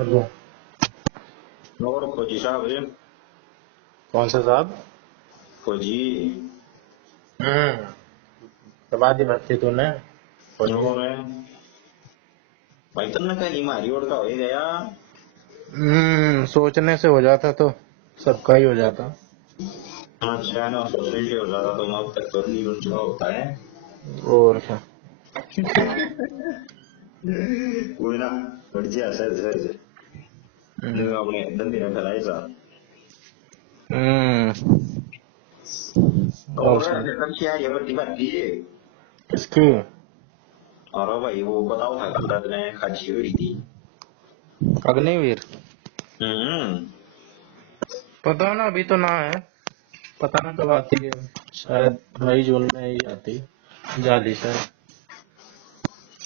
Hello. और फौजी साहब है। कौन सा साहब? फौजी दबा दी मस्ती तूने। और भाई तुमने कहीं मारी और का हो ही गया। सोचने से हो जाता तो सबका ही हो जाता। अच्छा ना सोसाइटी हो जाता तो अब तक तो नहीं बन चुका होता है। और क्या। कोई ना बढ़िया सर हम्म, अपने धंधे में फैलाए सा। और और सुन। अच्छी आ रही है बत्ती बात की। किसकी? और भाई वो बताओ था कल रात में खाची हुई थी। अग्निवीर? हम्म पता ना, अभी तो ना है। पता ना कब आती है। शायद मई जून में ही आती जाली शायद।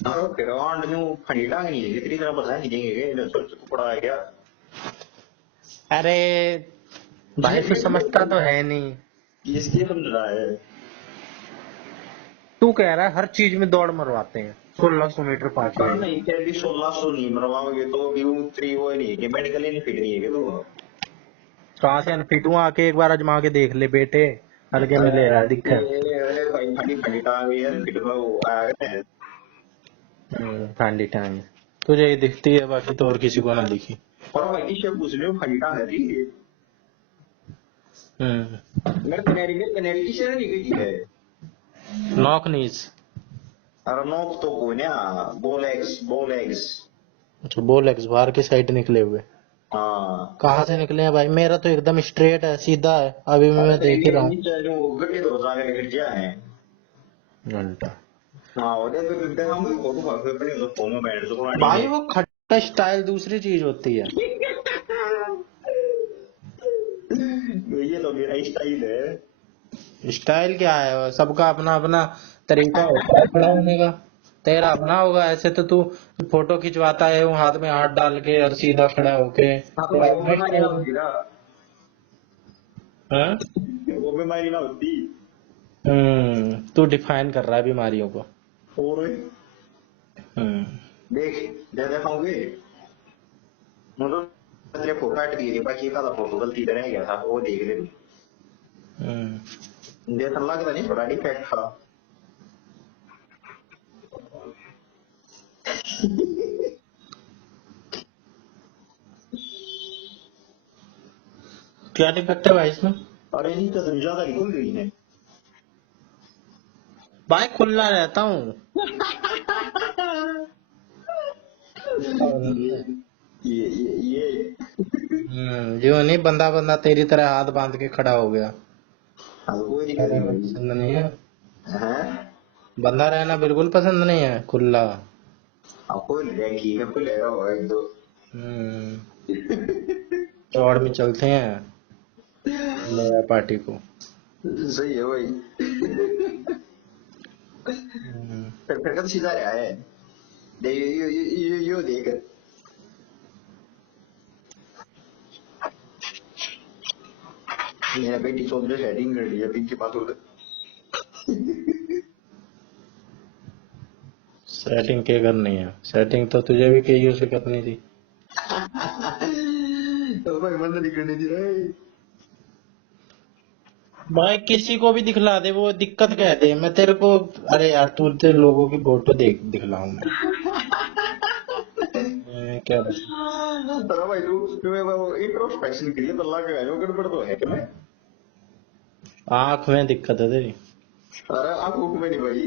और फिर आंड न्यू फंडी टांग नहीं है इतनी तरह बता नहीं देंगे सोच तो पड़ा है क्या। अरे भाई तू समझता तो है नहीं। इसलिए समझ रहा है। तू कह रहा है हर चीज में दौड़ मरवाते हैं 1600 मीटर 5 पर मिनट नहीं फिर भी 1600 नहीं मरवाओगे तो भी उतरी वो नहीं है कि मेडिकली नहीं फिट नहीं है कि तो। कहाँ से अनफिट हूँ? आके एक बार आजमा के देख ले बेटे। हल्के में ले रहा है दिक्कत। अरे भाई फटी फटी टांग यार फिट में वो आ गए। ठंडी टांग तुझे ही दिखती है, बाकी तो और किसी को ना दिखी। और भाई किससे पूछ रहे हो फटी टांग है थी। हम्म। मेरे कनेरी किससे नहीं गई है। नॉक नीज। अरे नोक तो कोई ना बोलेक्स। जो बोल एक्स बाहर की साइड निकले हुए। हाँ कहाँ से निकले हैं भाई? मेरा तो एकदम स्ट्रेट है, सीधा है। अभी मैं अरे देख ही ये रहा हूँ। नीचे जो गड्ढे तो जाकर गिर गया है। घंटा। हाँ और तो गिरते हम फोटो भाग अपने तो फोन में बैठ तो पुरानी भाई है। वो खट्टा स्टाइल दूसरी चीज होती है। ये तो मेरा स्टाइल है। स्टाइल क्या है? सबका अपना अपना तरीका होता है खड़ा होने का। तेरा अपना होगा। ऐसे तो तू फोटो खिंचवाता है वो हाथ में हाथ डाल के और सीधा खड़ा होके, हाँ तो तेरा भाई वो अपना बीमारी ना स्टाइल होती ना। है। हाँ? वो बीमारी ना होती। तू डिफाइन कर रहा है बीमारियों को। और हम्म। देख दे देखाऊंगे मतलब तेरे फोटो हट गई थी बाकी का फोटो गलती से रह गया था वो देख ले। हम्म। देख लगता नहीं थोड़ा डिफेक्ट था। क्या डिफेक्ट है भाई इसमें? अरे नहीं तो ज्यादा खुल गई है। भाई खुला रहता हूँ। ये जो नहीं बंदा बंदा तेरी तरह हाथ बांध के खड़ा हो गया। हाँ कोई दिक्कत अरे नहीं मैं भाई। पसंद नहीं है। हैं बंदा रहना बिल्कुल पसंद नहीं है, खुला। अब कोई देखी है खुलेगा वो एक दो। चौड़ में चलते हैं नया पार्टी को। सही है भाई। हम्म, फिर कब सीधा रहा है। देख यो देख मेरा बेटी चौधरी हेडिंग कर लिया पिंकी पासवर्ड। सेटिंग क्या करनी है? सेटिंग तो तुझे भी केयू से करनी थी। तो भाई बंद नहीं करने दे रहा है। भाई किसी को भी दिखला दे, वो दिक्कत कह दे मैं तेरे को। अरे यार तू तेरे लोगों की फोटो देख दिखलाऊं मैं? क्या बता। तो भाई तू तुम्हें वो इंट्रोस्पेक्शन के लिए तो लगा है गड़बड़ तो है कि मैं। आंख में दिक्कत है तेरी। अरे आंखों में नहीं भाई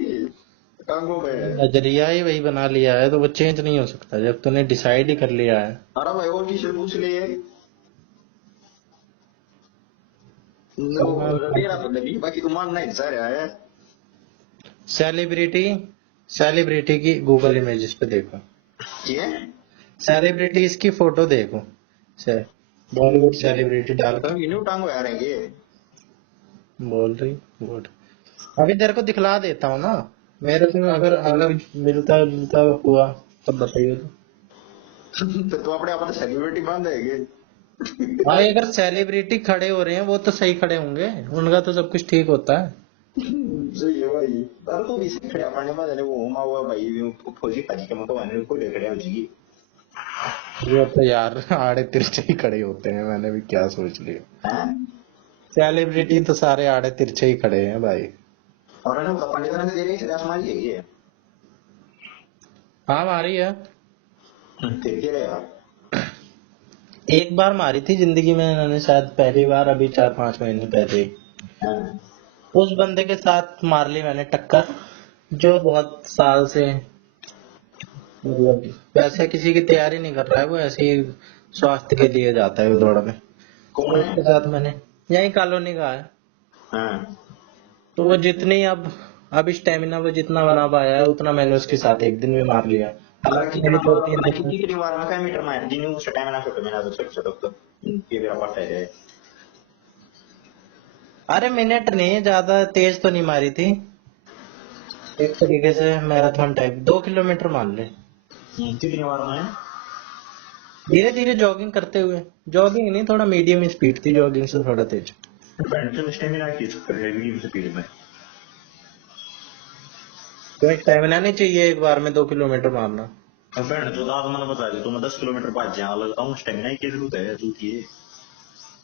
आंखों में। नजरिया ही वही बना लिया है तो वो चेंज नहीं हो सकता जब तूने डिसाइड ही कर लिया है। अरे भाई और किसी से पूछ लिए। करना तेरा तो नहीं बाकी तू मानना ही सारे आया। सेलिब्रिटी। सेलिब्रिटी की गूगल इमेजेस पे देखो। ये सेलिब्रिटीज की फोटो देखो। से बॉलीवुड सेलिब्रिटी डालकर न्यू टांगो आ रहे हैं। बोल रही। गुड। अभी तेरे को दिखला देता हूँ ना। मेरे से अगर अगर मिलता जुलता हुआ तब बताइए तो। तो अपने आप सेलिब्रिटी मान देंगे। भाई अगर सेलिब्रिटी खड़े हो रहे हैं वो तो सही खड़े होंगे, उनका तो सब कुछ ठीक होता है। सही है भाई। अरे तो इसे खड़े अपने में जाने वो हुआ भाई फौजी पाजी के मत माने को ले खड़े हो जी। ये तो यार आड़े तिरछे ही खड़े होते हैं, मैंने भी क्या सोच लिया। हैं? सेलिब्रिटी तो सारे आड़े तिरछे ही खड़े हैं भाई। और है ना पंडित ने दे रही है हमारी है ये हाँ मारी है, फिर क्या रहेगा। एक बार मारी थी जिंदगी में इन्होंने शायद, पहली बार अभी 4-5 महीने पहले ही। हैं? उस बंदे के साथ मार ली मैंने टक्कर, जो बहुत साल से मतलब वैसे किसी की तैयारी नहीं कर रहा है, वो ऐसे ही स्वास्थ्य के लिए जाता है दौड़ने। कौन तो है। उसके साथ मैंने, यही कॉलोनी का है, हैं? तो वो जितनी अब स्टेमिना वो जितना बना पाया है उतना मैंने उसके साथ एक दिन में मार लिया। हालांकि मेरी 2-3 दिन कितनी बार में क्या मीटर मार जिन्हें उस टाइम ना छोटे मैंने तो छोटे तो ये मेरा पट्टा है। अरे मिनट नहीं, ज्यादा तेज तो नहीं मारी थी, एक तरीके से मैराथन टाइप 2 किलोमीटर मान ले। कितनी बार में धीरे धीरे जॉगिंग करते हुए, जॉगिंग नहीं, थोड़ा मीडियम स्पीड थी, जॉगिंग से थोड़ा तेज। पेंशन स्टेमिना की रहेगी स्पीड में। तो स्टेमिना नहीं चाहिए एक बार में 2 किलोमीटर मारना। अब बहन तो दादा मैंने बता दिया तो मैं 10 किलोमीटर भाग जाऊँ लगता हूँ स्टेमिना की जरूरत है जूती है।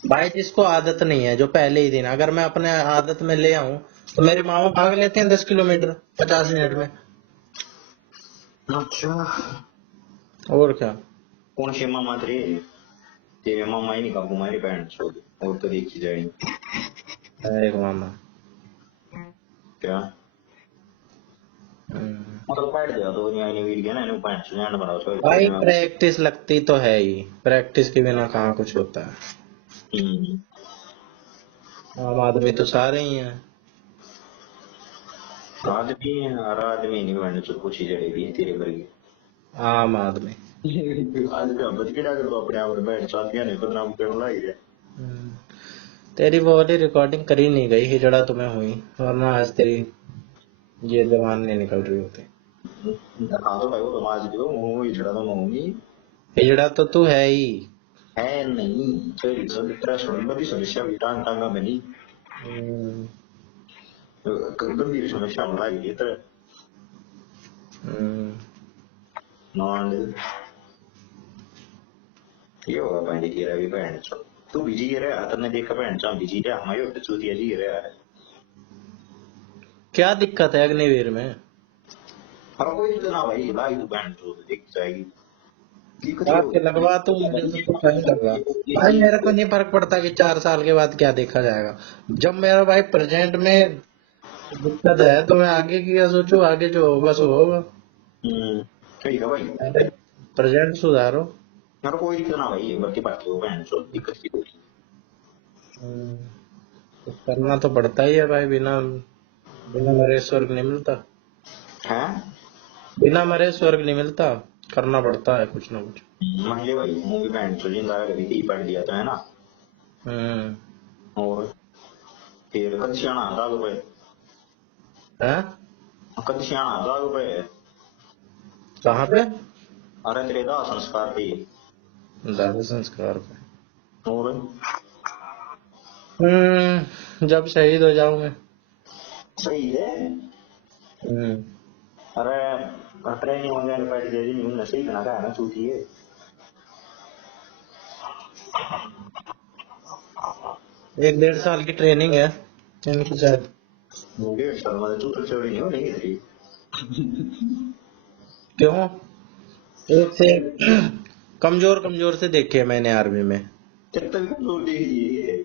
भाई जिसको आदत नहीं है, जो पहले ही दिन, अगर मैं अपने आदत में ले आऊं तो मेरे मामा भाग लेते हैं 10 किलोमीटर 50 मिनट में। अच्छा और क्या। कौन से मामा तेरे मामा ही नहीं काबू हमारी बहन छोड़ और तो देखी जाएगी है एक मामा। क्या हम्म। मतलब बैठ गया तो नहीं आई वीड गया ना इन्हें बहन सुनाने बड़ा भाई छोड़ प्रैक्टिस लगती तो है ही, प्रैक्टिस के बिना कहाँ कुछ होता है। आम आदमी तो सारे ही हैं। आदमी हर आदमी नहीं बहन चो कुछ ही जड़ेगी तेरे वर्गी आम आदमी। आज भी हम बच के डाकर तो अपने आप में बहन साथियां ने बदनाम करने लगी है। हम्म। तेरी वो वाली रिकॉर्डिंग करी नहीं गई, हिजड़ा तुम्हें हुई, वरना आज तेरी ये जबान नहीं निकल रही होती। हाँ तो भाई वो तो आज भी हो मुंह ही छड़ा तो मुंह हिजड़ा तो तू है ही। है नहीं फिर तरह सुन बड़ी समस्या भी टांगा में नहीं हम्म। गंभीर समस्या होना ये तरह हम्म। नॉन ये होगा भाई तेरा भी बहन चो तू बिजी रहा है तने देखा बहन चो बिजी रहा हमारे तो चूतिया जी रहा है। क्या दिक्कत है अग्निवीर में? हाँ कोई तो ना भाई लाई तू बहन चो दिख जाएगी दिक्कत ये आपके लगवा तो मुझे तो कुछ नहीं लगवा। भाई मेरे को नहीं फर्क पड़ता कि 4 साल के बाद क्या देखा जाएगा, जब मेरा भाई प्रेजेंट में दिक्कत है तो मैं आगे की क्या सोचूं, आगे जो होगा सो होगा। ठीक है भाई प्रेजेंट सुधारो। यार कोई दिक्कत ना भाई बाकी बाकी हो बहन चो दिक्कत की कोई हम्म, तो करना तो पड़ता ही है भाई, बिना बिना मरे स्वर्ग नहीं मिलता। है बिना मरे स्वर्ग नहीं मिलता, करना पड़ता है कुछ ना कुछ। मान भाई मूवी बहन चो जिंदा कभी थी पढ़ दिया तो है ना हम्म। और फिर कद सियाना दाग पे है। कद सियाना दाग पे कहाँ पे? अरे तेरे दाह संस्कार पे दाह संस्कार पे। और जब शहीद हो जाऊंगे। सही है हम्म। अरे ट्रेनिंग वगैरह बैठ गई नहीं नशे ही बना का है ना चूती है 1-1.5 साल की ट्रेनिंग है इनकी शायद। 1.5 साल मतलब तू तो चोरी नहीं हो नहीं थी क्यों? एक से कमजोर कमजोर से देखे है मैंने आर्मी में। जब तक कमजोर देख लिए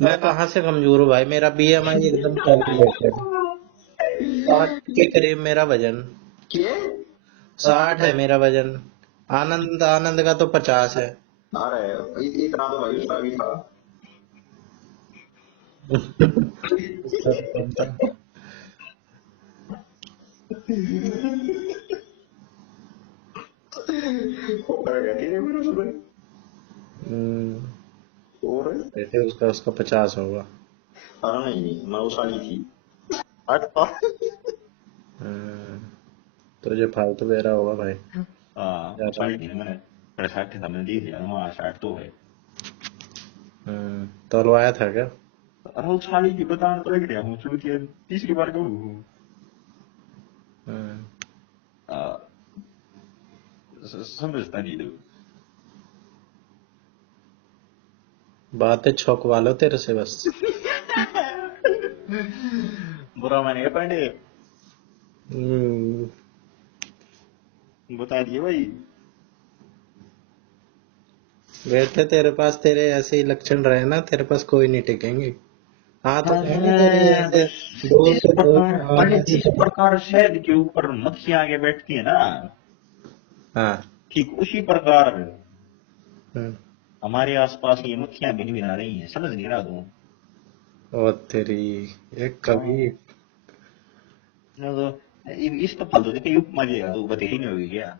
मैं कहाँ से कमजोर हूँ भाई, मेरा बीएमआई एकदम कैलकुलेटेड, 60 के करीब मेरा वजन। क्या 60 है मेरा वजन। आनंद आनंद का तो 50 है। अरे इतना तो भाई उसका भी था वो करेगा तेरे मेरे सुबह और बेटे उसका उसका 50 होगा। अरे नहीं मैं उस वाली थी अच्छा हम्म, तुझे फालतू दे रहा होगा भाई। हाँ क्या उस वाली थी मैंने 60 था मैंने देख लिया वहाँ 60 तो है तोलवाया था क्या? अरे उस वाली की बताने तो लग गया हूँ चूतिया तीसरी बार कहूँ हम्म, समझता नहीं तू। बातें छौंकवा लो तेरे से बस। बुरा मानेगा पांडे, हम्म, बता दिए भाई। वैसे तेरे पास तेरे ऐसे ही लक्षण रहे ना, तेरे पास कोई नहीं टिकेंगे। हाँ तो कहेंगे तेरे अरे जैसे बस, जिस दोस्त दोस्त प्रकार हाँ पांडे, ऐसे जिस सब। प्रकार शहद के ऊपर मक्खियां आगे बैठती है ना, हाँ। ठीक उसी प्रकार हम्म, हमारे आसपास ये मक्खियां भिन भिना रही हैं। समझ नहीं रहा तू? और तेरी एक कवि। हाँ, तो इस तो फालतू देखिए उपमा दिएगा तो बतेरी नहीं होगी क्या?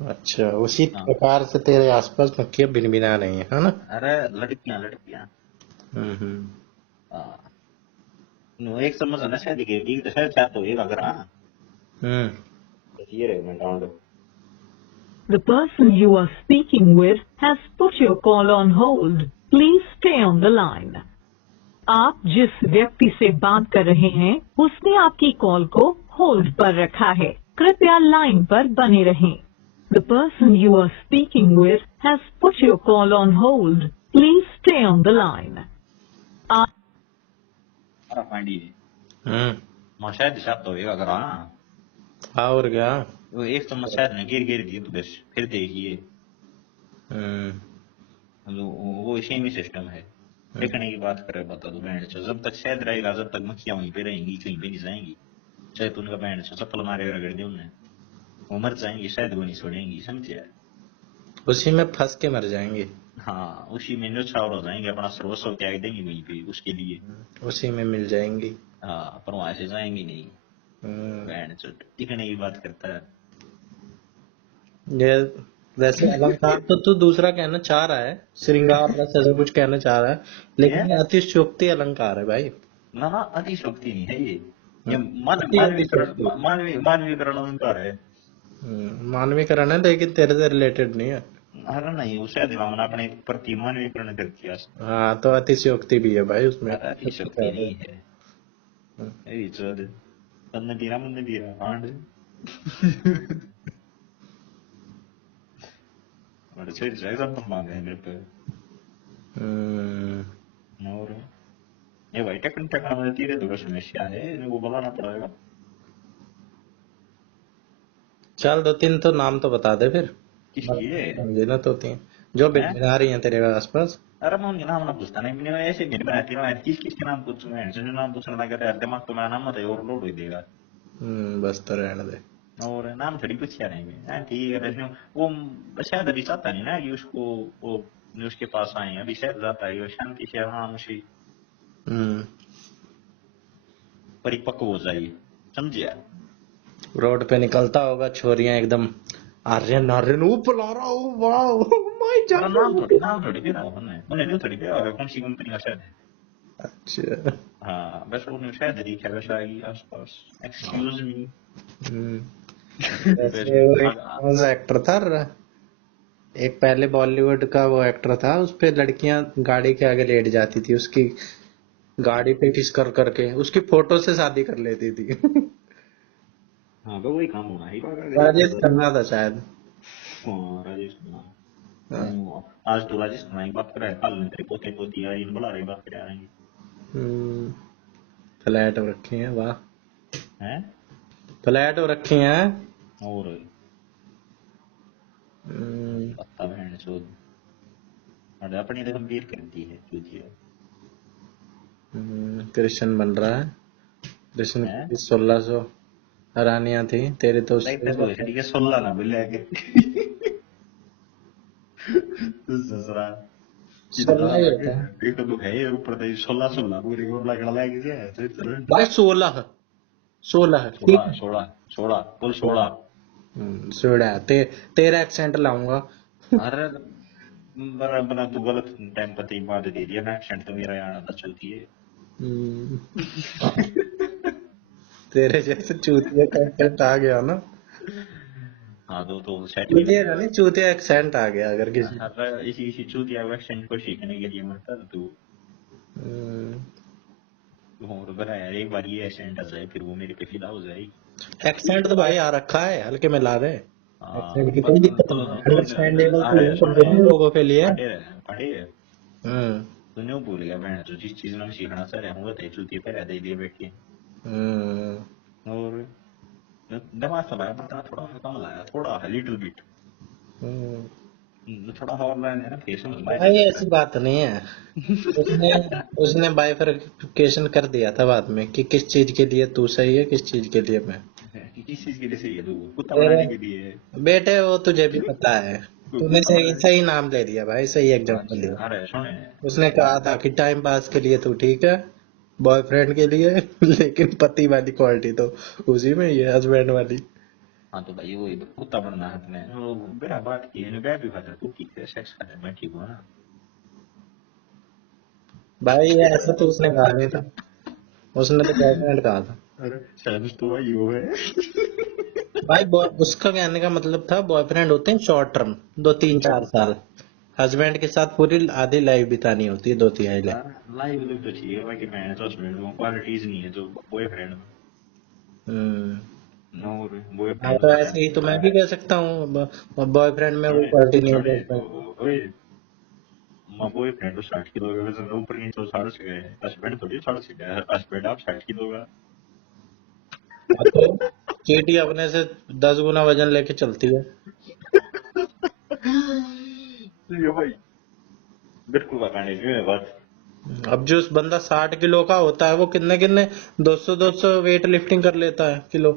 अच्छा, उसी हाँ, प्रकार से तेरे आसपास मक्खियां भिनभिना रही है ना? अरे लड़कियां लड़कियां। हम्म। हाँ, नो एक समझ आना शायद की तो शायद चाहते हो ये अगर हाँ, हम्म। बस ये रहे मैं down. The person you are speaking with has put your call on hold. Please stay on the line. आप जिस व्यक्ति से बात कर रहे हैं उसने आपकी कॉल को होल्ड पर रखा है। कृपया लाइन पर बने रहें। The person you are speaking with has put your call on hold. Please stay on the line. आप अरे पांडी, हम्म। मैं शायद चाहते हो ये अगर हाँ, और क्या? वो एक तो मैं शायद ने गिर गिर दी तो बस फिर देखिए। हम्म। वो इसी में सिस्टम है। फेंकने की बात करे बता दो बैंड से, जब तक शहद रहेगा जब तक मक्खियां वहीं पे रहेंगी, कहीं पे नहीं जाएंगी। चाहे तो उनका बैंड से चप्पल मारे रगड़ दे उन्हें, वो मर जाएंगी, शायद वो नहीं छोड़ेंगी। समझे? उसी में फंस के मर जाएंगे। हाँ, उसी में न्यौछावर हो जाएंगे, अपना सर्वस्व त्याग देंगे वहीं पे उसके लिए। उसी में मिल जाएंगी। हाँ, पर वहां से जाएंगी नहीं। हम्म। बैंड से टिकने की बात करता है। ये वैसे अलंकार तो तू दूसरा कहना चाह रहा है, श्रृंगार रस ऐसा कुछ कहना चाह रहा है, ये लेकिन ये अतिशयोक्ति अलंकार है भाई। ना ना, अतिशोक्ति नहीं है ये अति अतिशयोक्ति। मानवीकरण अलंकार है। मानवीकरण है, लेकिन तेरे से रिलेटेड नहीं है। अरे नहीं, वो शायद हमने अपने प्रति मानवीकरण कर दिया। हाँ तो अतिशयोक्ति भी है भाई उसमें। अरे अतिशोक्ति नहीं है। यही चोद मन दीरा कांड। और छेड़ से एग्जाम्पल मांगे हैं मेरे पे। हम्म, और ये भाई टेक्न टेक्नोलॉजी धीरे धीरे समस्या है, इन्हें वो बनाना पड़ेगा। चल दो तीन तो नाम तो बता दे फिर। किसकी है? समझे ना तो तीन जो हैं? बिना रही हैं तेरे आसपास। अरे मैं उनके नाम ना पूछता नहीं, मैंने ऐसे मेरे बनाती ना, किस किसके नाम पूछूं मैं? जो नाम पूछना लगा तो यार दिमाग तो मेरा नाम मत है, ओवरलोड हो देगा। बस तो रहने दे। और नाम थोड़ी पूछा नहीं मैं। हाँ ठीक है, वैसे वो शायद अभी चाहता नहीं ना कि उसको वो उसके पास आए। अभी शायद जाता है वो शांति से आराम से हम्म। परिपक्व हो जाइए। समझिए? रोड पे निकलता होगा, छोरियां एकदम आर्यन आर्यन वो बुला रहा हूँ, वाह माय अरे जान। नाम थोड़ी दे रहा हूँ उन्हें, उन्हें नहीं थोड़ी दे रहा है कौन सी कंपनी का शायद है। अच्छा। हाँ, बस उन्हें शायद दिखा वैसा आएगी आसपास। Excuse me. हम्म। वैसे वो एक कौन सा एक्टर था, एक पहले बॉलीवुड का वो एक्टर था, उस पे लड़कियां गाड़ी के आगे लेट जाती थी, उसकी गाड़ी पे किस कर करके उसकी फोटो से शादी कर लेती थी। हाँ तो वही काम होना ही राजेश होगा। खन्ना था शायद। हाँ, राजेश कुमार। हाँ। आज तो राजेश कुमार की बात कर रहा है, कल तेरे पोते पोती आई इन बुला रही बात कर रहे हम्म, फ्लैट रखी है, वाह। हैं। फ्लैट रखी है। और हम्म। पत्ता बहन चोद, और अपनी तो गंभीर करती है चूतिया। कृष्ण बन रहा है। कृष्ण हैं? की 1600 रानियां थी, तेरे तो लाइक तो कोई ठीक है, 16 ना बोले आगे। दूसरा इतना 16 ही लगे, होता है एक तो है ये ऊपर तो 16 पूरी को लगना लग गया है तो इतना भाई। 16 16 ठीक 16 है। 16 16 कुल 16। 16 तेरा एक्सेंट लाऊंगा। अरे बना बना तू गलत टाइम पर तीन बात दे दिया ना, एक्सेंट तो मेरा यहाँ आता चलती है। हम्म, तेरे जैसे चूतिया का एक्सेंट आ गया ना। हाँ तो सेट नहीं चूतिया का होगा। नहीं, चूतिया एक्सेंट आ गया अगर किसी। अरे इसी इसी चूतिया एक्सेंट को सीखने के लिए मरता था तू। और बना यार, एक बार ये एक्सेंट आ जाए फिर वो मेरे पे फिदा हो जाएगी। एक्सेंट तो भाई आ रखा है, हल्के में ला दे। एक्सेंट की कोई दिक्कत नहीं है, अंडरस्टैंडेबल तो है पर दोनों लोगों के लिए। फटे हम्म तूने वो भूल गया बहन जो जिस चीज में सीखना सर है वो चूती पे रह दे दिए बैठ के हम्म और दिमाग चलाया पता थोड़ा कम लाया थोड़ा लिटिल बिट हम्म। थोड़ा और लाया ना फेस में भाई ऐसी बात नहीं है, उसने उसने बाइफरकेशन कर दिया था बाद में कि किस चीज के लिए तू सही है, किस चीज के लिए मैं। किस चीज के लिए सही है तू कुत्ता तेरे बनाने के लिए बेटे वो तुझे भी पता है, तूने कुत्ता सही बनाने सही नाम ले लिया भाई, सही एग्जांपल लिया। अरे सुने उसने कहा था कि टाइम पास के लिए तू ठीक है, बॉयफ्रेंड के लिए लेकिन पति वाली क्वालिटी तो उसी में ही है, हस्बैंड वाली। हाँ तो भाई वही कुत्ता बनना है अपने वो मेरा बात की है मैं भी खाता तू ठीक है सेक्स कर मैं ठीक हूँ ना भाई ये ऐसा तो उसने कहा नहीं था, उसने तो बॉयफ्रेंड कहा था। अरे शायद तो भाई वो है भाई उसका कहने का मतलब था बॉयफ्रेंड होते हैं शॉर्ट टर्म, 2 3 4 साल, हस्बैंड के साथ पूरी आधी लाइफ बितानी होती है, 2 तिहाई लाइफ। लाइव तो ठीक है बाकी मैं तो हस्बैंड हूँ क्वालिटीज नहीं है जो बॉयफ्रेंड में हम्म। नो हाँ बॉयफ्रेंड तो तो ऐसे ही तो मैं भी कह सकता हूँ, बॉयफ्रेंड में वो छोड़े क्वालिटी नहीं छोड़े होती। ओए माँ बॉयफ्रेंड तो 60 किलो का वजन ऊपर नीचे तो 60 गए हस्बैंड थोड़ी 60 गए हस्बैंड आप 60 किलो का हाँ तो चींटी अपने से 10 गुना वजन लेके चलती है। ये भाई बिल्कुल बताने की है बात अब जो उस बंदा 60 किलो का होता है वो कितने कितने 200 200 वेट लिफ्टिंग कर लेता है किलो।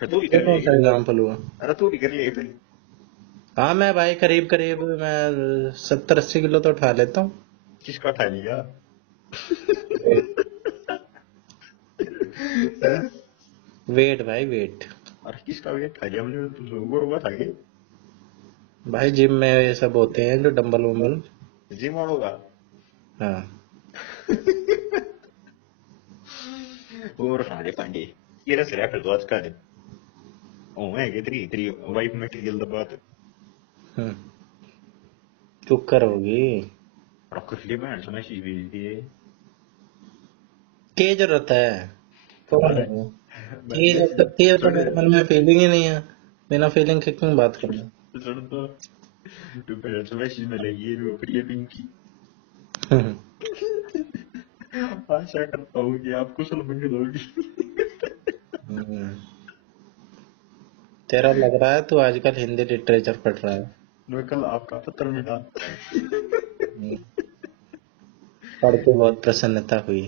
फिर तू भी ये कर कौन सा लेगी एग्जाम्पल हुआ? अरे तू भी कर लेगी फिर हाँ मैं भाई करीब करीब मैं 70 80 किलो तो उठा लेता हूँ। किसका उठा लिया वेट भाई वेट। अरे किसका वेट खा लिया हमने तो गोरुआ खा गए भाई जिम में ये सब होते हैं जो डंबल वंबल। जिम वालों हाँ और सारे पांडे ये रस रहा फिर तो आज का दिन ओ मैं के तेरी तेरी वाइफ मटेरियल दबा तो हम्म, कुकर होगी। रख ले मैं समझ ही भी दिए क्या जरूरत है, कौन है वो? चीज हो सकती है तो मेरे मन में फीलिंग ही नहीं है, बिना फीलिंग के क्यों बात करना। तो फिर समझ ही में लगी ये प्रिय पिंकी हम्म, आशा करता हूँ कि आप कुशल मंगल होगी हम्म। तेरा लग रहा है तू आजकल हिंदी लिटरेचर पढ़ रहा है। मैं कल आपका पत्र मिला हम्म, पढ़ के बहुत प्रसन्नता हुई,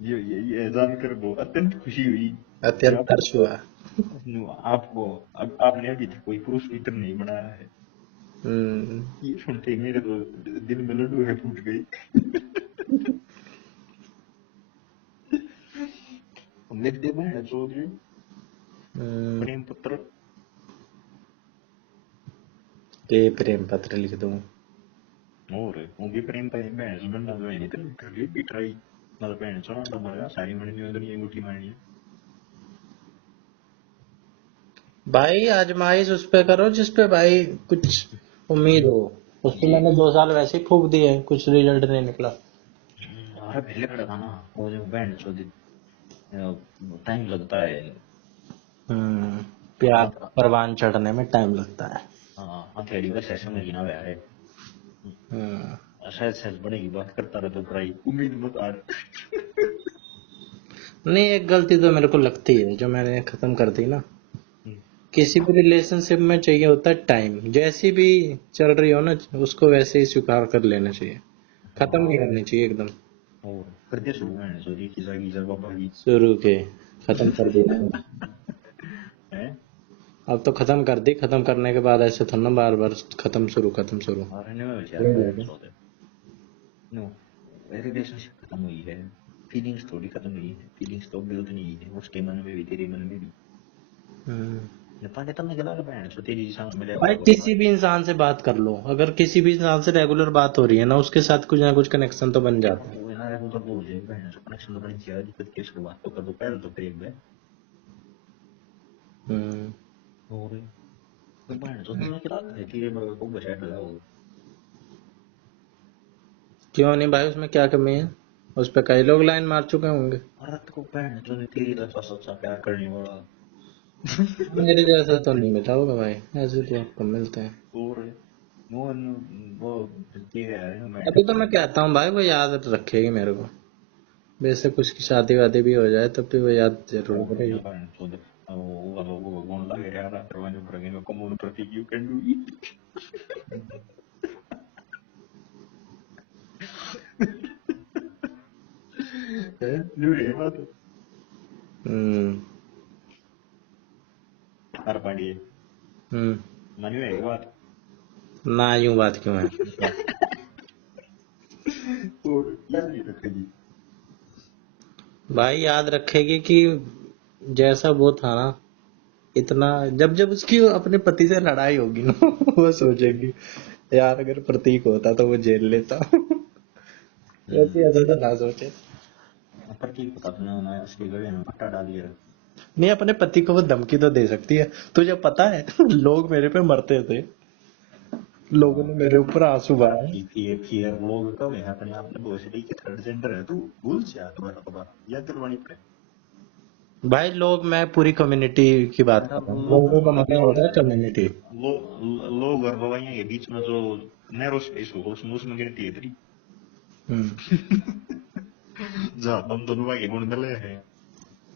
ये जानकर बहुत अत्यंत खुशी हुई कि अत्यंत हर्ष हुआ। आपको अब आपने अभी तक कोई पुरुष मित्र नहीं बनाया है हम्म, ये सुनते ही मेरे तो दिल में लड्डू है फूट गई लिख दे मैं चौधरी हम्म, प्रेम पत्र के प्रेम पत्र लिख दूं? और वो भी प्रेम पर बहन बनना तो नहीं तो कर ली भी ट्राई मतलब बहन चो ना मरेगा सारी मरनी उधर ये अंगूठी मारनी है भाई आजमाइश उस पे करो जिस पे भाई कुछ उम्मीद हो। उसको मैंने 2 साल वैसे ही फूक दिए, कुछ रिजल्ट नहीं निकला। अरे पहले खड़ा था ना वो जो बहन चो टाइम लगता है प्यार परवान चढ़ने में टाइम लगता है। हाँ हथेली का सेशन में गिना हुआ है शायद शायद बड़े की बात करता रहे तो ट्राई उम्मीद मत आ नहीं एक गलती तो मेरे को लगती है जो मैंने खत्म कर दी ना, किसी भी रिलेशनशिप में चाहिए होता है टाइम, जैसी भी चल रही हो ना उसको वैसे ही स्वीकार कर लेना चाहिए, खत्म नहीं करनी चाहिए एकदम। और करके शुरू है सॉरी की जागी जब बाबा की शुरू के खत्म कर दी ना, है अब तो खत्म कर दी, खत्म करने के बाद ऐसे थोड़ा ना बार बार खत्म शुरू खत्म शुरू। और रहने में विचार बहन चो नो रिलेशनशिप खत्म हुई है फीलिंग्स थोड़ी खत्म हुई है फीलिंग्स तो बिल्ड नहीं हुई है उसके मन में भी तेरे मन में भी नेपाल तो मैं गला बहन चो तेरी सांस मिले भाई किसी भी इंसान से बात कर लो, अगर किसी भी इंसान से रेगुलर बात हो रही है ना उसके साथ कुछ ना कुछ कनेक्शन तो बन जाता है। वो ना वो तो बोल दे बहन चो कनेक्शन तो बन जाए दिक्कत की शुरुआत तो कर दो पहले तो प्रेम है और तो बहन चो तुमने क्या है कि मैं को बचा लगाओ क्यों नहीं भाई, उसमें क्या कमी है? उस पे कई लोग लाइन मार चुके होंगे। अरे तो बहन चो तेरी तरफ सच्चा प्यार करने वाला मेरे जैसा तो नहीं मिला होगा भाई, ऐसे तो कम मिलते हैं। और वो ठीक है मैं अभी तो मैं कहता हूँ भाई वो याद रखेगी मेरे को, बेशक उसकी शादी वादी भी हो जाए तब भी वो याद जरूर करेगी। वो कौन लगे यार आत्रवान प्रगेन come on Prateek you can do it है जो ये बात हम्म। हर पांडिये मानी है ये बात ना यूं बात क्यों है? और याद नहीं रखेगी भाई याद रखेगी कि जैसा वो था ना, इतना जब जब उसकी अपने पति से लड़ाई होगी ना वो सोचेगी यार अगर प्रतीक होता तो वो जेल लेता। वैसे ऐसा तो ना सोचे। प्रतीक को अपने उन्होंने उसके गले में पट्टा डाल दिया नहीं, अपने पति को वो धमकी तो दे सकती है। तुझे पता है लोग मेरे पे मरते थे, लोगों ने मेरे ऊपर आंसू बहाए। फिर लोग कब है अपने आप में भोसड़ी के थर्ड जेंडर है तू भूल जा तुम्हारा बाबा याद दिलवानी पड़े भाई लोग, मैं पूरी कम्युनिटी की बात कर रहा हूँ, लोगों का मतलब होता है कम्युनिटी। लोग और गवाइयां के बीच में जो नैरो स्पेस हो उसमें गिनती है तेरी जहाँ हम दोनों के गुण मिले हैं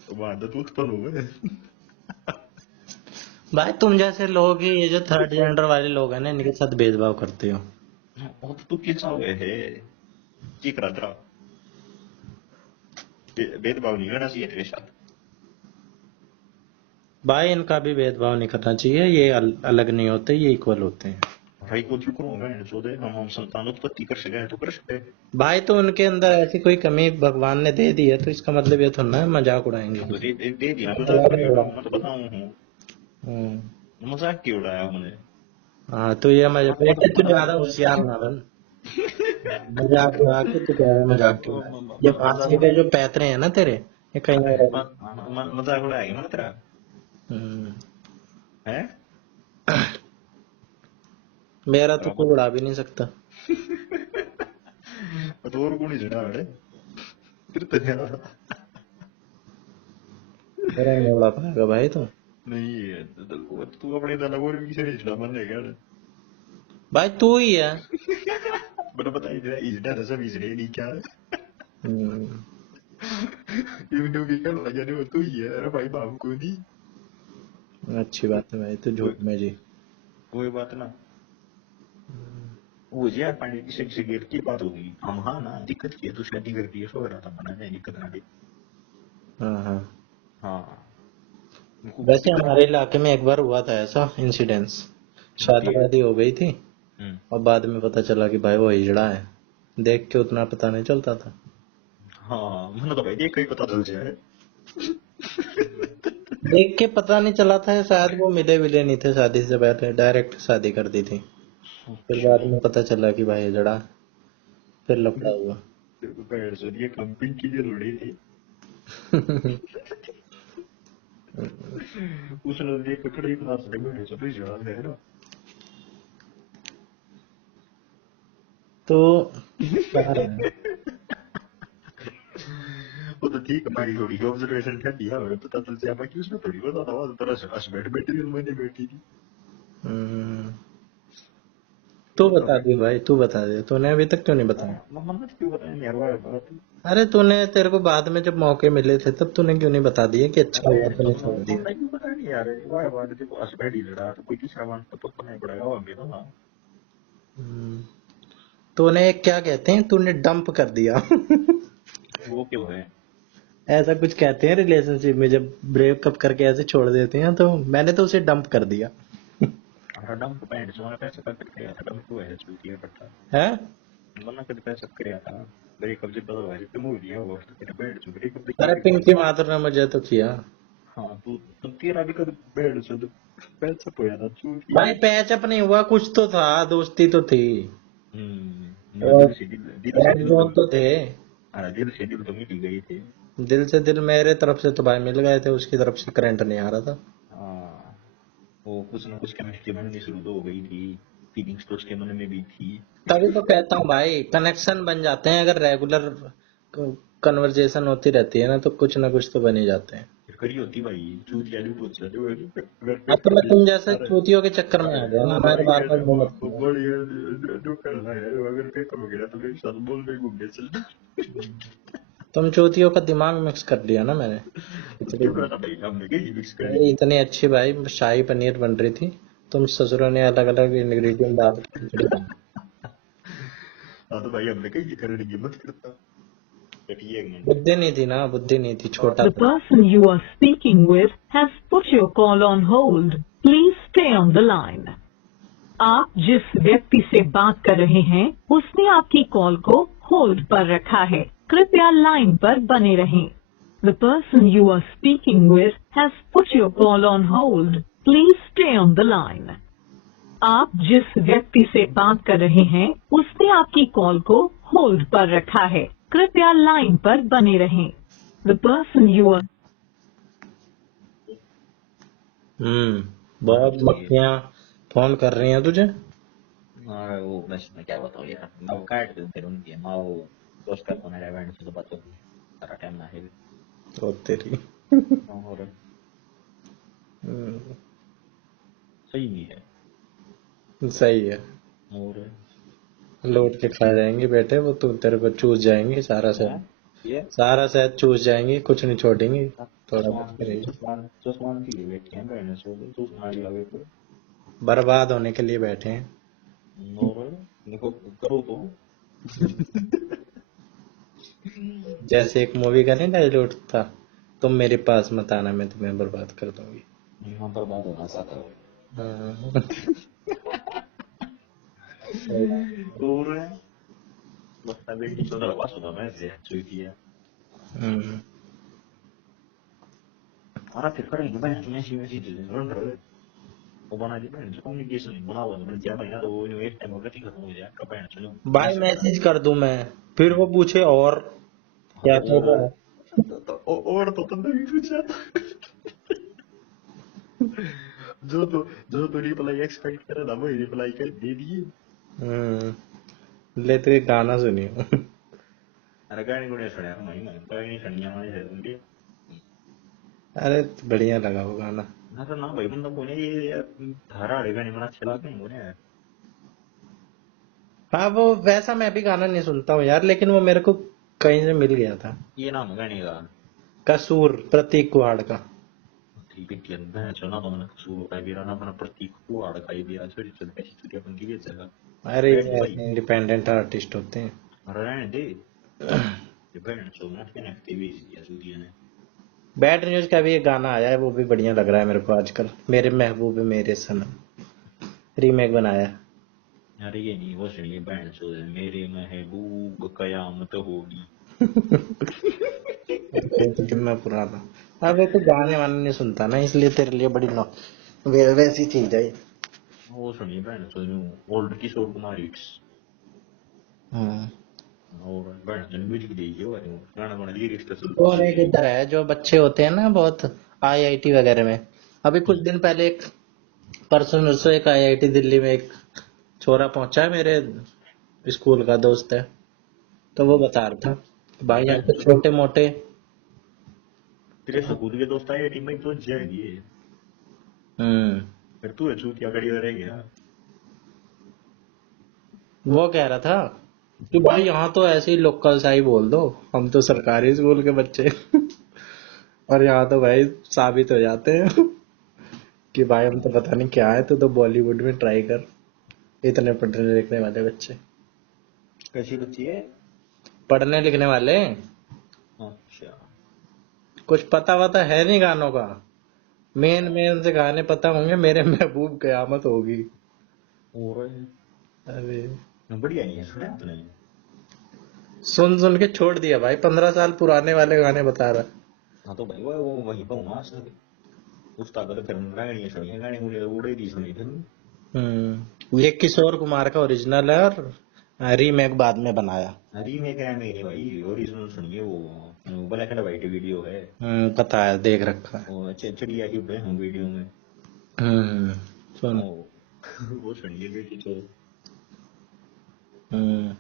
तो वहां तो उत्पन्न हुए भाई तुम जैसे लोग ही ये जो थर्ड जेंडर वाले लोग हैं ना, इनके साथ भेदभाव करते हो। वो तो तू किस हो गए थे की करा तेरा भेदभाव नहीं करना चाहिए तेरे साथ भाई इनका भी भेदभाव नहीं करना चाहिए, ये अलग नहीं होते, ये इक्वल होते हैं। भाई को क्यों करूंगा सो दे हम संतान उत्पत्ति कर सके तो कर सकते भाई तो उनके अंदर ऐसी कोई कमी भगवान ने दे दी है तो इसका मतलब ये थोड़ा ना है मजाक उड़ाएंगे। तो दे दिया मजाक नहीं उड़ा। मैं तो बताऊं हूँ हम्म। मजाक क्यों उड़ाया हमने हाँ तो ये मजाक, बेटे तू ज्यादा होशियार ना बन, मजाक उड़ा के तू कह रहा है मजाक क्यों उड़ाए? ये फांसी पे जो पैतरे हैं ना तेरे, ये कहीं और है। मजाक उड़ाएगा ना तेरा हम्म। है मेरा तो कोई उड़ा भी नहीं सकता। तो और कौन ही जड़ा है फिर तो मेरा नहीं उड़ा पाएगा भाई तो। नहीं तू अपने दादा को भी किसी ने जड़ा मन है भाई तू ही है। बड़ा पता है इजड़ा सब इजड़े नहीं क्या हम्म। यूट्यूब भी कर लगा नहीं तू ही है अरे भाई बाबू को नहीं अच्छी बात है भाई, तू झूठ में जी। कोई बात ना वो यार पानी की सिगरेट की बात होगी हम हाँ ना दिक्कत की है तो शादी कर दी है सो रहा था मना नहीं दिक्कत ना दी हाँ हाँ। हाँ वैसे हमारे इलाके में एक बार हुआ था ऐसा इंसिडेंस, शादी वादी हो गई थी और बाद में पता चला कि भाई वो हिजड़ा है, देख के उतना पता नहीं चलता था। हाँ मैंने तो भाई देख के ही पता चल जाए देख के पता नहीं चला था, शायद वो मिले विले नहीं थे शादी से पहले, डायरेक्ट शादी कर दी थी, फिर बाद में पता चला कि भाई हिजड़ा, फिर लफड़ा हुआ। पैर से ये कंपिंग की जो लड़ी थी उसने देख के खड़ी क्लास में बैठे सब हिजड़ा है ना तो कह रहे हैं वो तो ठीक हमारी थोड़ी ऑब्जर्वेशन कर दिया हमें पता चल जाए बाकी उसने थोड़ी पता था वो तरह से हस्बैंड मटेरियल मैंने बैठी थी तू बता दे भाई, तू बता दे, तूने अभी तक क्यों नहीं बताया? मन्नत क्यों बताया यार वो बात अरे तूने, तेरे को बाद में जब मौके मिले थे तब तूने क्यों नहीं बता दिया कि अच्छा हुआ तूने छोड़ दिया? मैं क्यों पता नहीं यार वो बात देखो हस्बैंड ही लड़ा तो कोई तीसरा वन तो पता नहीं पड़ेगा वो हमें ना तूने क्या कहते हैं, तूने डंप कर दिया। वो क्यों है ऐसा कुछ कहते हैं रिलेशनशिप में, जब ब्रेकअप करके ऐसे छोड़ देते हैं, तो मैंने तो उसे डंप कर दिया। डंप पैंट जो पैसे का कर गया था डंप तो है चूतिया पट्टा है मन्ना कभी पैसे किया था ब्रेकअप जब बदल हुआ जब मूव दिया वो तो तेरे बेड से ब्रेकअप अरे पिंकी माथुर ने मुझे तो किया। हाँ तू तेरा भी कभी बेड से पैसे पोया था भाई पैचअप नहीं हुआ, कुछ तो था, दोस्ती तो थी, दिल जोन तो थे, दिल से दिल तो मिल गई थी दिल से दिल मेरे तरफ से तो भाई मिल गए थे, उसकी तरफ से करंट नहीं आ रहा था। वो कुछ ना कुछ केमिस्ट्री बननी शुरू तो हो गई थी फीलिंग्स तो उसके मन में भी थी तभी तो कहता हूँ भाई, कनेक्शन बन जाते हैं अगर रेगुलर कन्वर्जेशन होती रहती है ना, तो कुछ ना कुछ तो बन ही जाते हैं। फिर करी होती भाई चूतिया नहीं पूछ रहे जो अब तो मैं तुम जैसे चूतियों के चक्कर में आ गया ना, हमारे बार बार वो मत करो। बढ़िया जो करना है अगर पेपर वगैरह तो मेरे साथ बोल रहे घूमने चल तुम चूतियों का दिमाग मिक्स कर लिया ना मैंने। क्यों करना भाई हमने कहीं मिक्स कर अरे इतनी अच्छी भाई शाही पनीर बन रही थी, तुम ससुरों ने अलग अलग इंग्रेडिएंट डाल के खिचड़ी बना। हाँ तो भाई हमने कहीं करने की मत करता कटिए एक मिनट बुद्धि नहीं थी ना, बुद्धि नहीं थी, छोटा The था। person you are speaking with has put your call on hold. Please stay on the line. आप जिस व्यक्ति से बात कर रहे हैं उसने आपकी कॉल को होल्ड पर रखा है, कृपया लाइन पर बने रहें। The person you are speaking with has put your call on hold. Please stay on the line. आप जिस व्यक्ति से बात कर रहे हैं उसने आपकी कॉल को होल्ड पर रखा है, कृपया लाइन पर बने रहें। The person you are बहुत मक्खियाँ फोन कर रही हैं तुझे। और वो बस मैं क्या बताऊँ यार मैं काट दूँ फिर उनकी माँ वो दोस्त का फोन है बैंड से तो बात होगी सारा टाइम ना है तो तेरी और हम्म, सही नहीं है सही है। और लौट के खा जाएंगे बेटे वो, तू तेरे को चूस जाएंगे सारा शहद, ये सारा शहद चूस जाएंगे, कुछ नहीं छोड़ेंगे। थोड़ा बहुत करेंगे, चुस्मान के लिए बैठे हैं बैंड से चुस्मान लगे तो बर्बाद होने के लिए बैठे हैं। और देखो करो तो जैसे एक मूवी का नहीं डायलॉग था, तुम मेरे पास मत आना मैं तुम्हें बर्बाद कर दूंगी। यहाँ पर बात होना चाहता है हाँ। और बस्ता बेटी चौदह पास होता मैं से चुकी है हम्म, और फिर करेंगे भाई तुम्हें सी वैसी चीजें रन रहे वो बना दी बैंड कम्युनिकेशन बना हुआ है क्या भाई ना तो वो एक डेमोक्रेटिक खत्म हो जाए का बैंड चलो भाई मैसेज कर दूं मैं, फिर वो पूछे और हाँ क्या तो कर रहा है। और तो तुमने भी पूछा जो तो रिप्लाई एक्सपेक्ट करे था वही रिप्लाई कर दे दिए ले तो एक गाना सुनियो। अरे गाने गुड़े सुने मैं कोई नहीं सुनिया मैंने से उनकी अरे बढ़िया लगा वो गाना। ना तो ना भाई बंदा बोले ये यार धारा वाले गाने बड़ा अच्छा लगता है बोले हाँ वो वैसा मैं भी गाना नहीं सुनता हूँ यार, लेकिन वो मेरे को कहीं से मिल गया था। ये नाम है गाने का कसूर, प्रतीक कुहाड़ का। ठीक है मैं चलना तो मैंने कसूर का भी रहा अपना प्रतीक को अड़काई दिया छोटी छोटी ऐसी छोटी अपन की भी चला अरे बैठ ये भाई ऐसे इंडिपेंडेंट आर्टिस्ट होते हैं। रहने दे ये बैठ चो ना के नेक्स्ट भी दिया सूदिया ने बैड न्यूज का भी एक गाना आया है, वो भी बढ़िया लग रहा है मेरे को आजकल, मेरे महबूब मेरे सनम, रीमेक बनाया। अरे ये नहीं वो सुनिए बैंड चो मेरे महबूब कयामत होगी ये तो कितना पुराना। अब ये तो गाने वाने नहीं सुनता ना, इसलिए तेरे लिए बड़ी वैसी चीज है ये। वो सुनिए बैंड चो ओल्ड किशोर कुमार हिट्स हम्म। और बैंड चो म्यूजिक देखिए वो गाना बना लिरिक्स तो और एक इधर है जो बच्चे होते हैं ना बहुत, आईआईटी वगैरह में, अभी कुछ दिन पहले एक परसों नरसों एक आईआईटी दिल्ली में एक छोरा पहुंचा है, मेरे स्कूल का दोस्त है, तो वो बता रहा था भाई यहाँ पे छोटे मोटे। तेरे स्कूल के दोस्त आए टीम में तो जाएगी हम्म। फिर तू है चूतिया कड़ी रह गया वो कह रहा था कि भाई यहाँ तो ऐसे ही लोकल सा ही बोल दो, हम तो सरकारी स्कूल के बच्चे। और यहाँ तो भाई साबित हो जाते हैं कि भाई हम तो पता नहीं क्या है, तो बॉलीवुड में ट्राई कर, इतने पढ़ने लिखने वाले बच्चे, कैसी बच्ची है पढ़ने लिखने वाले, अच्छा कुछ पता वता है नहीं गानों का, मेन मेन से गाने पता होंगे, मेरे महबूब कयामत होगी। और अरे बढ़िया नहीं है सुना तूने सुन सुन के छोड़ दिया भाई, 15 साल पुराने वाले गाने बता रहा। हाँ तो भाई वो वहीं पर होना उसका गलत फिर गाड़ी सुनी गाड़ी मुझे उड़े दी सुनी ये किशोर कुमार का ओरिजिनल है और रीमेक बाद में बनाया। रीमेक है मेरे भाई ओरिजिनल सुनिए वो ब्लैक एंड व्हाइट वीडियो है पता है, देख रखा है। वो चिड़िया की वीडियो में सुन। वो सुनिए बेटी तो हम्म।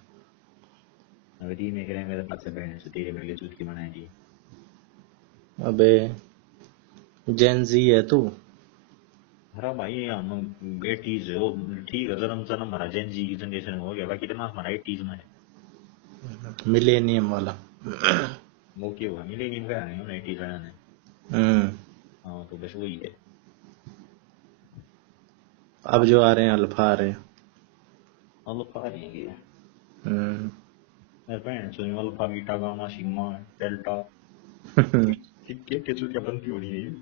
रीमेक है मेरे पास से बहन से तेरे मेरे चूत की बनाई थी अबे जेनजी है तू। अरे भाई हम 80s वो ठीक है, जन्म जन्म हमारा जेन जी की जनरेशन हो गया, बाकी दिमाग हमारा 80s में है। मिलेनियम वाला। वो क्या हुआ, मिलेनियम का नहीं, 80s आया है। हम्म। हाँ तो बस वही है। अब जो आ रहे हैं अल्फा आ रहे हैं। अल्फा नहीं है, हम्म। मेरे भैन चो alpha beta gamma sigma delta क्या क्या बनती हो रही है ये।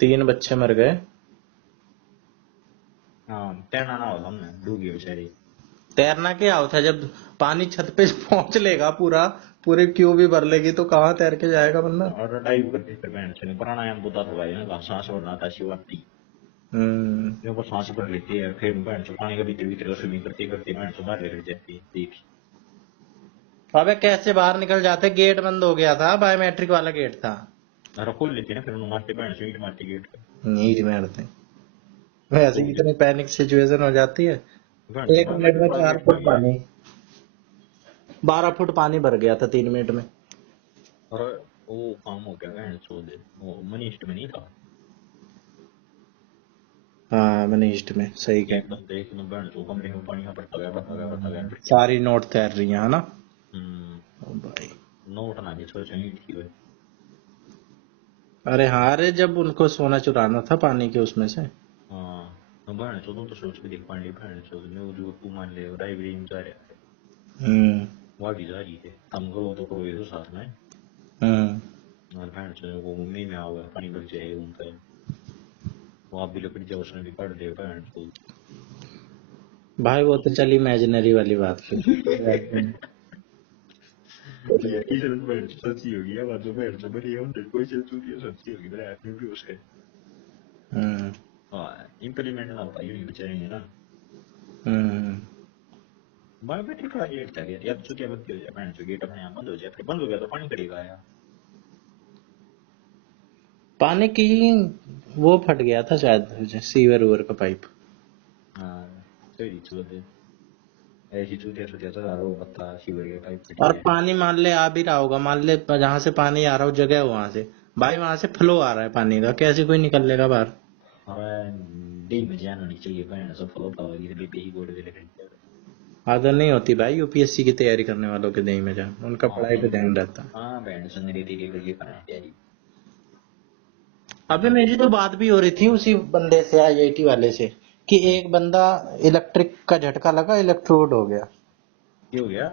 3 बच्चे मर गए। हाँ तैरना ना होगा, हमने डूब गए बेचारे। तैरना क्या होता है, जब पानी छत पे पहुंच लेगा पूरा, पूरी क्यों भी भर लेगी तो कहाँ तैर के जाएगा बंदा। और डाइव करते थे भैन चो, प्राणायाम होता था भाई ना, सांस छोड़ना था शिवाती। हम्म। मेरे को सांस भर लेती है, फिर भैन चो पानी के भीतर भीतर स्विमिंग करते करते भैन चो बाहर रह जाती है देख। अबे कैसे बाहर निकल जाते, गेट बंद हो गया था, बायोमेट्रिक वाला गेट था। अरे खोल लेते ना, फिर उन्होंने मारते भैन चो ईंट मारते गेट पे। नहीं मारते, वैसे ही इतनी पैनिक सिचुएशन हो जाती है। भैन चो 1 मिनट में 4 गेट फुट मार गया। पानी, 12 फुट पानी भर गया था 3 मिनट में। और वो काम हो गया भैन चो, वो मनीष में नहीं था। हाँ मनीष्ट में सही कह। एकदम देख लो भैन चो, कमरे में पानी बढ़ता गया बढ़ता गया बढ़ता गया। सारी नोट तैर रही है ना। ओ भाई। नोट ना भी सोचा नहीं थी भाई। अरे हाँ, अरे जब उनको सोना चुराना था पानी के उसमें से। हाँ तो भैन चो तुम तो सोच के देख पांडे, भैन चो न्यूज जो तू मान ले लाइब्रेरी में जा रहा है, वहाँ भी जा रही थे, हम करो तो करो ये तो साथ में। और भैन चो वो मम्मी में आओगे पानी लग जाए उनका, वो आप भी लकड़ी जाओ उसने भी काट दे भैन चो। भाई वो तो चली इमेजिनरी वाली बात फिर। ये किसी ने भैन चो सच्ची होगी, अब तो भैन चो बड़ी है कोई चीज चूती है सच्ची होगी, मेरा ऐप में भी उसके। हम्म। हाँ इम्प्लीमेंट ना पाई हुई बेचारे ना। हम्म। बायोमेट्रिक का गेट था यार, या तो क्या बंद हो जाए भैन चो, गेट अपने आप बंद हो जाए, फिर बंद हो गया तो पानी करेगा यार। पानी की वो फट गया था शायद, सीवर वूवर का पाइप। हाँ सही चूते, ऐसी चूतिया चूतिया तो यार वो पत्ता शिवर के पाइप और कटी है। पानी मान ले आ भी रहा होगा, मान ले जहां से पानी आ रहा हो जगह है वहां से, भाई वहां से फ्लो आ रहा है पानी का, कैसे कोई निकल लेगा बाहर। और डी में जाना नहीं चाहिए भैन चो, फॉलो पावर की बीपी ही गोड़ दे लेकर। आदत नहीं होती भाई यूपीएससी की तैयारी करने वालों के दही में, जा उनका हाँ पढ़ाई पे ध्यान रहता है। हाँ भैन चो मेरी दीदी को ये करना चाहिए। अबे मेरी तो बात भी हो रही थी उसी बंदे से, आईआईटी वाले से, कि एक बंदा इलेक्ट्रिक का झटका लगा, इलेक्ट्रोड हो गया। ये हो गया।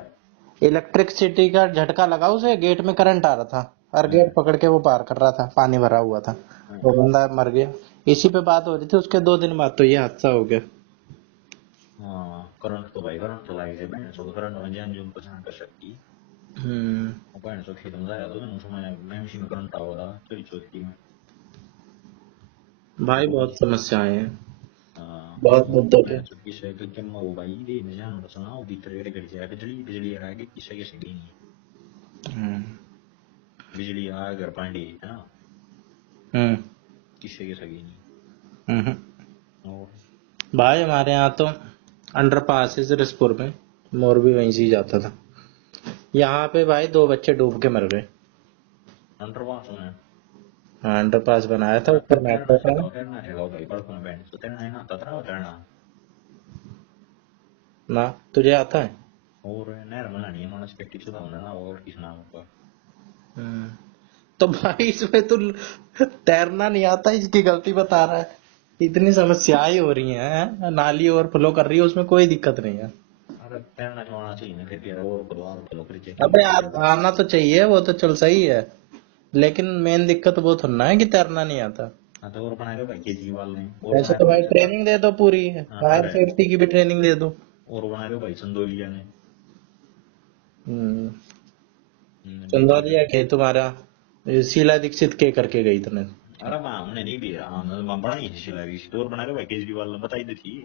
इलेक्ट्रिसिटी का झटका लगा उसे, गेट में करंट आ रहा था और गेट पकड़ के वो पार कर रहा था, पानी भरा हुआ था, वो बंदा मर गया। इसी पे बात हो रही थी, उसके 2 दिन बाद तो ये हादसा हो गया। हाँ करंट तो भाई, करंट तो लाइक है भैन चो, करंट में जान जो पहचान कर सकती। भैन चो खेत में जाया तो मैंने सुना मैं मशीन में करंट आवा था चोरी चौथी में। भाई बहुत समस्याएं हैं, हाँ बहुत मुद्दों पे। भैन चो किसे तो क्या हो भाई, दे में जान बसना वो भीतर गड़े गड़ जाए, बिजली बिजली आ गई किसे किसे गई नहीं। हम्म। बिजली आ घर पांडे है ना, हम्म। किसे किसे गई नहीं। हम्म। और भाई हमारे यहाँ तो अंडर पास है सिरसपुर में, मोरबी वहीं से ही जाता था। यहाँ पे भाई 2 बच्चे डूब के मर गए। अंडरपास में हाँ अंडर पास बनाया था, ऊपर तैरना मेट्रो था। सीखा, तैरना सीखा भाई बड़पन में भैन चो, तैरना है ना तैरना तैरना। ना तुझे आता है? और नहर बनानी है मानस पेटी से होना ना, और किस नाम का। तो भाई इसमें तू तैरना नहीं आता, इसकी गलती बता रहा है। इतनी समस्याएं हो रही हैं, नाली ओवरफ्लो कर रही है, उसमें कोई दिक्कत नहीं है। अरे तैरना तो आना चाहिए ना, फिर यार और फलो कर अबे आना तो चाहिए, वो तो चल सही है, लेकिन मेन दिक्कत वो थोड़ा ना है कि तैरना नहीं आता। हाँ तो और बना दो भाई केजरीवाल ने, और वैसे बना तो दो भाई ट्रेनिंग दे दो पूरी, हाँ फायर अरे सेफ्टी की भी ट्रेनिंग दे दो। और बना दो भाई चंदोलिया ने। चंदौलिया के तुम्हारा शीला दीक्षित के करके गई तुमने। अरे वहाँ हमने नहीं भी हाँ बनाई थी शिलारी, और बना दो भाई केजरीवाल ने बताई तो थी।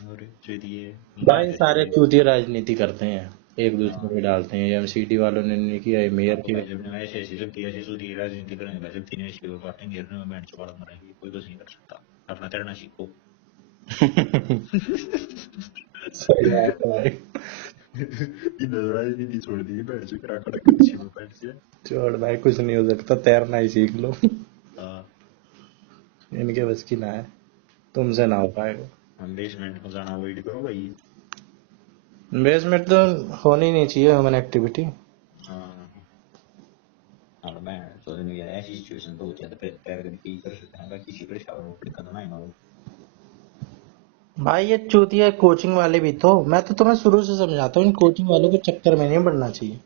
और जो ये भाई सारे चूतिया राजनीति करते हैं, एक दूसरे में डालते हैं, एमसीडी वालों ने नहीं किया, मेयर की। भाई जब ऐसे ऐसी शक्ति ऐसी सूती राजनीति करेंगे भाई, जब तीन ऐसी बातें गिरने में बैंड चौड़ा मरेंगे, कोई कुछ नहीं कर सकता। अपना तैरना सीखो। सही बात है भाई। इधर राजनीति छोड़ दी बैठ से करा कड़ा कच्ची में बैठ से। छोड़ भाई, कुछ नहीं हो सकता, तैरना ही सीख लो। हाँ, इनके बस की ना है, तुमसे ना हो पाएगा। हम बेसमेंट में जाना अवॉइड करो भाई। बेसमेंट तो होनी नहीं चाहिए ह्यूमन एक्टिविटी। हाँ, और मैं तो ये ऐसी सिचुएशन तो होती है तो फिर पैर करके कर सकते हैं, बाकी किसी पर शावर ऊपर करना है ना। भाई ये चूतिया कोचिंग वाले भी तो, मैं तो तुम्हें शुरू से समझाता हूँ, इन कोचिंग वालों के चक्कर में नहीं पड़ना चाहिए।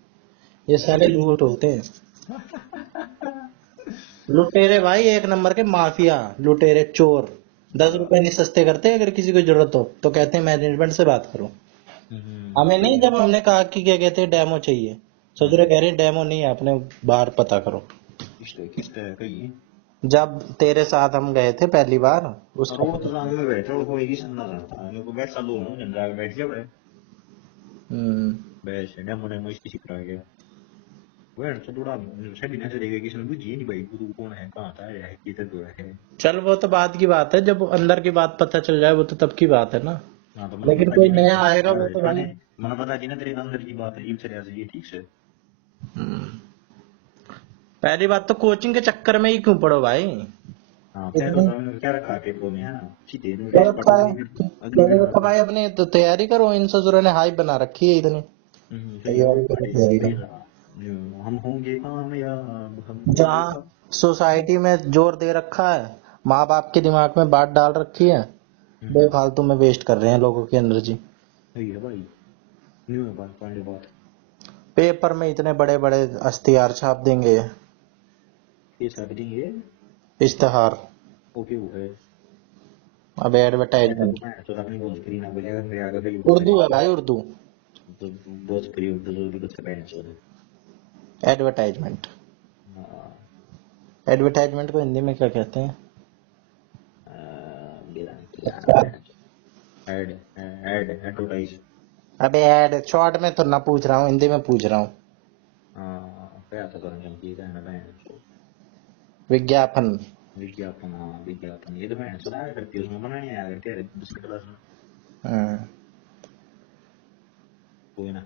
ये सारे लूट होते हैं, लुटेरे भाई, एक नंबर के माफिया, लुटेरे चोर। 10 रुपए नहीं सस्ते करते, अगर किसी को जरूरत हो तो कहते हैं मैनेजमेंट से बात करो। हमें नहीं, जब हमने कहा कि क्या कहते हैं डेमो चाहिए, ससुरे कह रहे डेमो नहीं है, अपने बाहर पता करो। किस तरह कही जब तेरे साथ हम गए थे पहली बार, उसका वो तो आगे में बैठे और कोई किसी ना जानता मेरे को बैठ लो ना जन जाके बैठ गया बड़े बैठ डेमो ने मुझे सीख रहा है वो तो थोड़ा सभी नजर देगा किसी ने बुझी नहीं भाई तू कौन है कहाँ था है किधर तो है। चल वो तो बाद की बात है, जब अंदर की बात पता चल जाए वो तो तब की बात है ना। हाँ तो लेकिन कोई नया आएगा वो तो भाई, मैंने बता दी ना तेरे अंदर की बात है ये चले ये ठीक से। पहली बात तो कोचिंग के चक्कर में ही क्यों पड़ो भाई। हाँ फिर तो क्या रखा पेपर में हाँ सीधे क्या रखा है? मैंने रखा भाई, अपनी तो तैयारी करो, इन ससुरों ने हाइप बना रखी है इतनी। तैयारी करो, तैयारी करो। हम होंगे कामयाब हम जहाँ सोसाइटी में जोर दे रखा है, माँ बाप के दिमाग में बात डाल रखी है, बेफालतू में वेस्ट कर रहे हैं लोगों की एनर्जी। सही है भाई न्यू है बात पहले बात पेपर में इतने बड़े बड़े इश्तिहार छाप देंगे, ये सब देंगे इश्तिहार, ओके वो है अब एडवर्टाइजमेंट। तो अपनी भोजपुरी ना बोलेगा मेरे आगे भाई उर्दू है भाई, उर्दू। तो भोजपुरी उर्दू जो भी कुछ पहने सो एडवर्टाइजमेंट, एडवर्टाइजमेंट को हिंदी में क्या कहते हैं? एड एड एडवर्टाइज अबे ऐड शॉर्ट में तो ना पूछ रहा हूँ, हिंदी में पूछ रहा हूँ। क्या था करने की कहना बहन विज्ञापन। विज्ञापन हाँ विज्ञापन ये तो बहन सुना करती है उसमें बनाने आया करते हैं दूसरी क्लास में कोई ना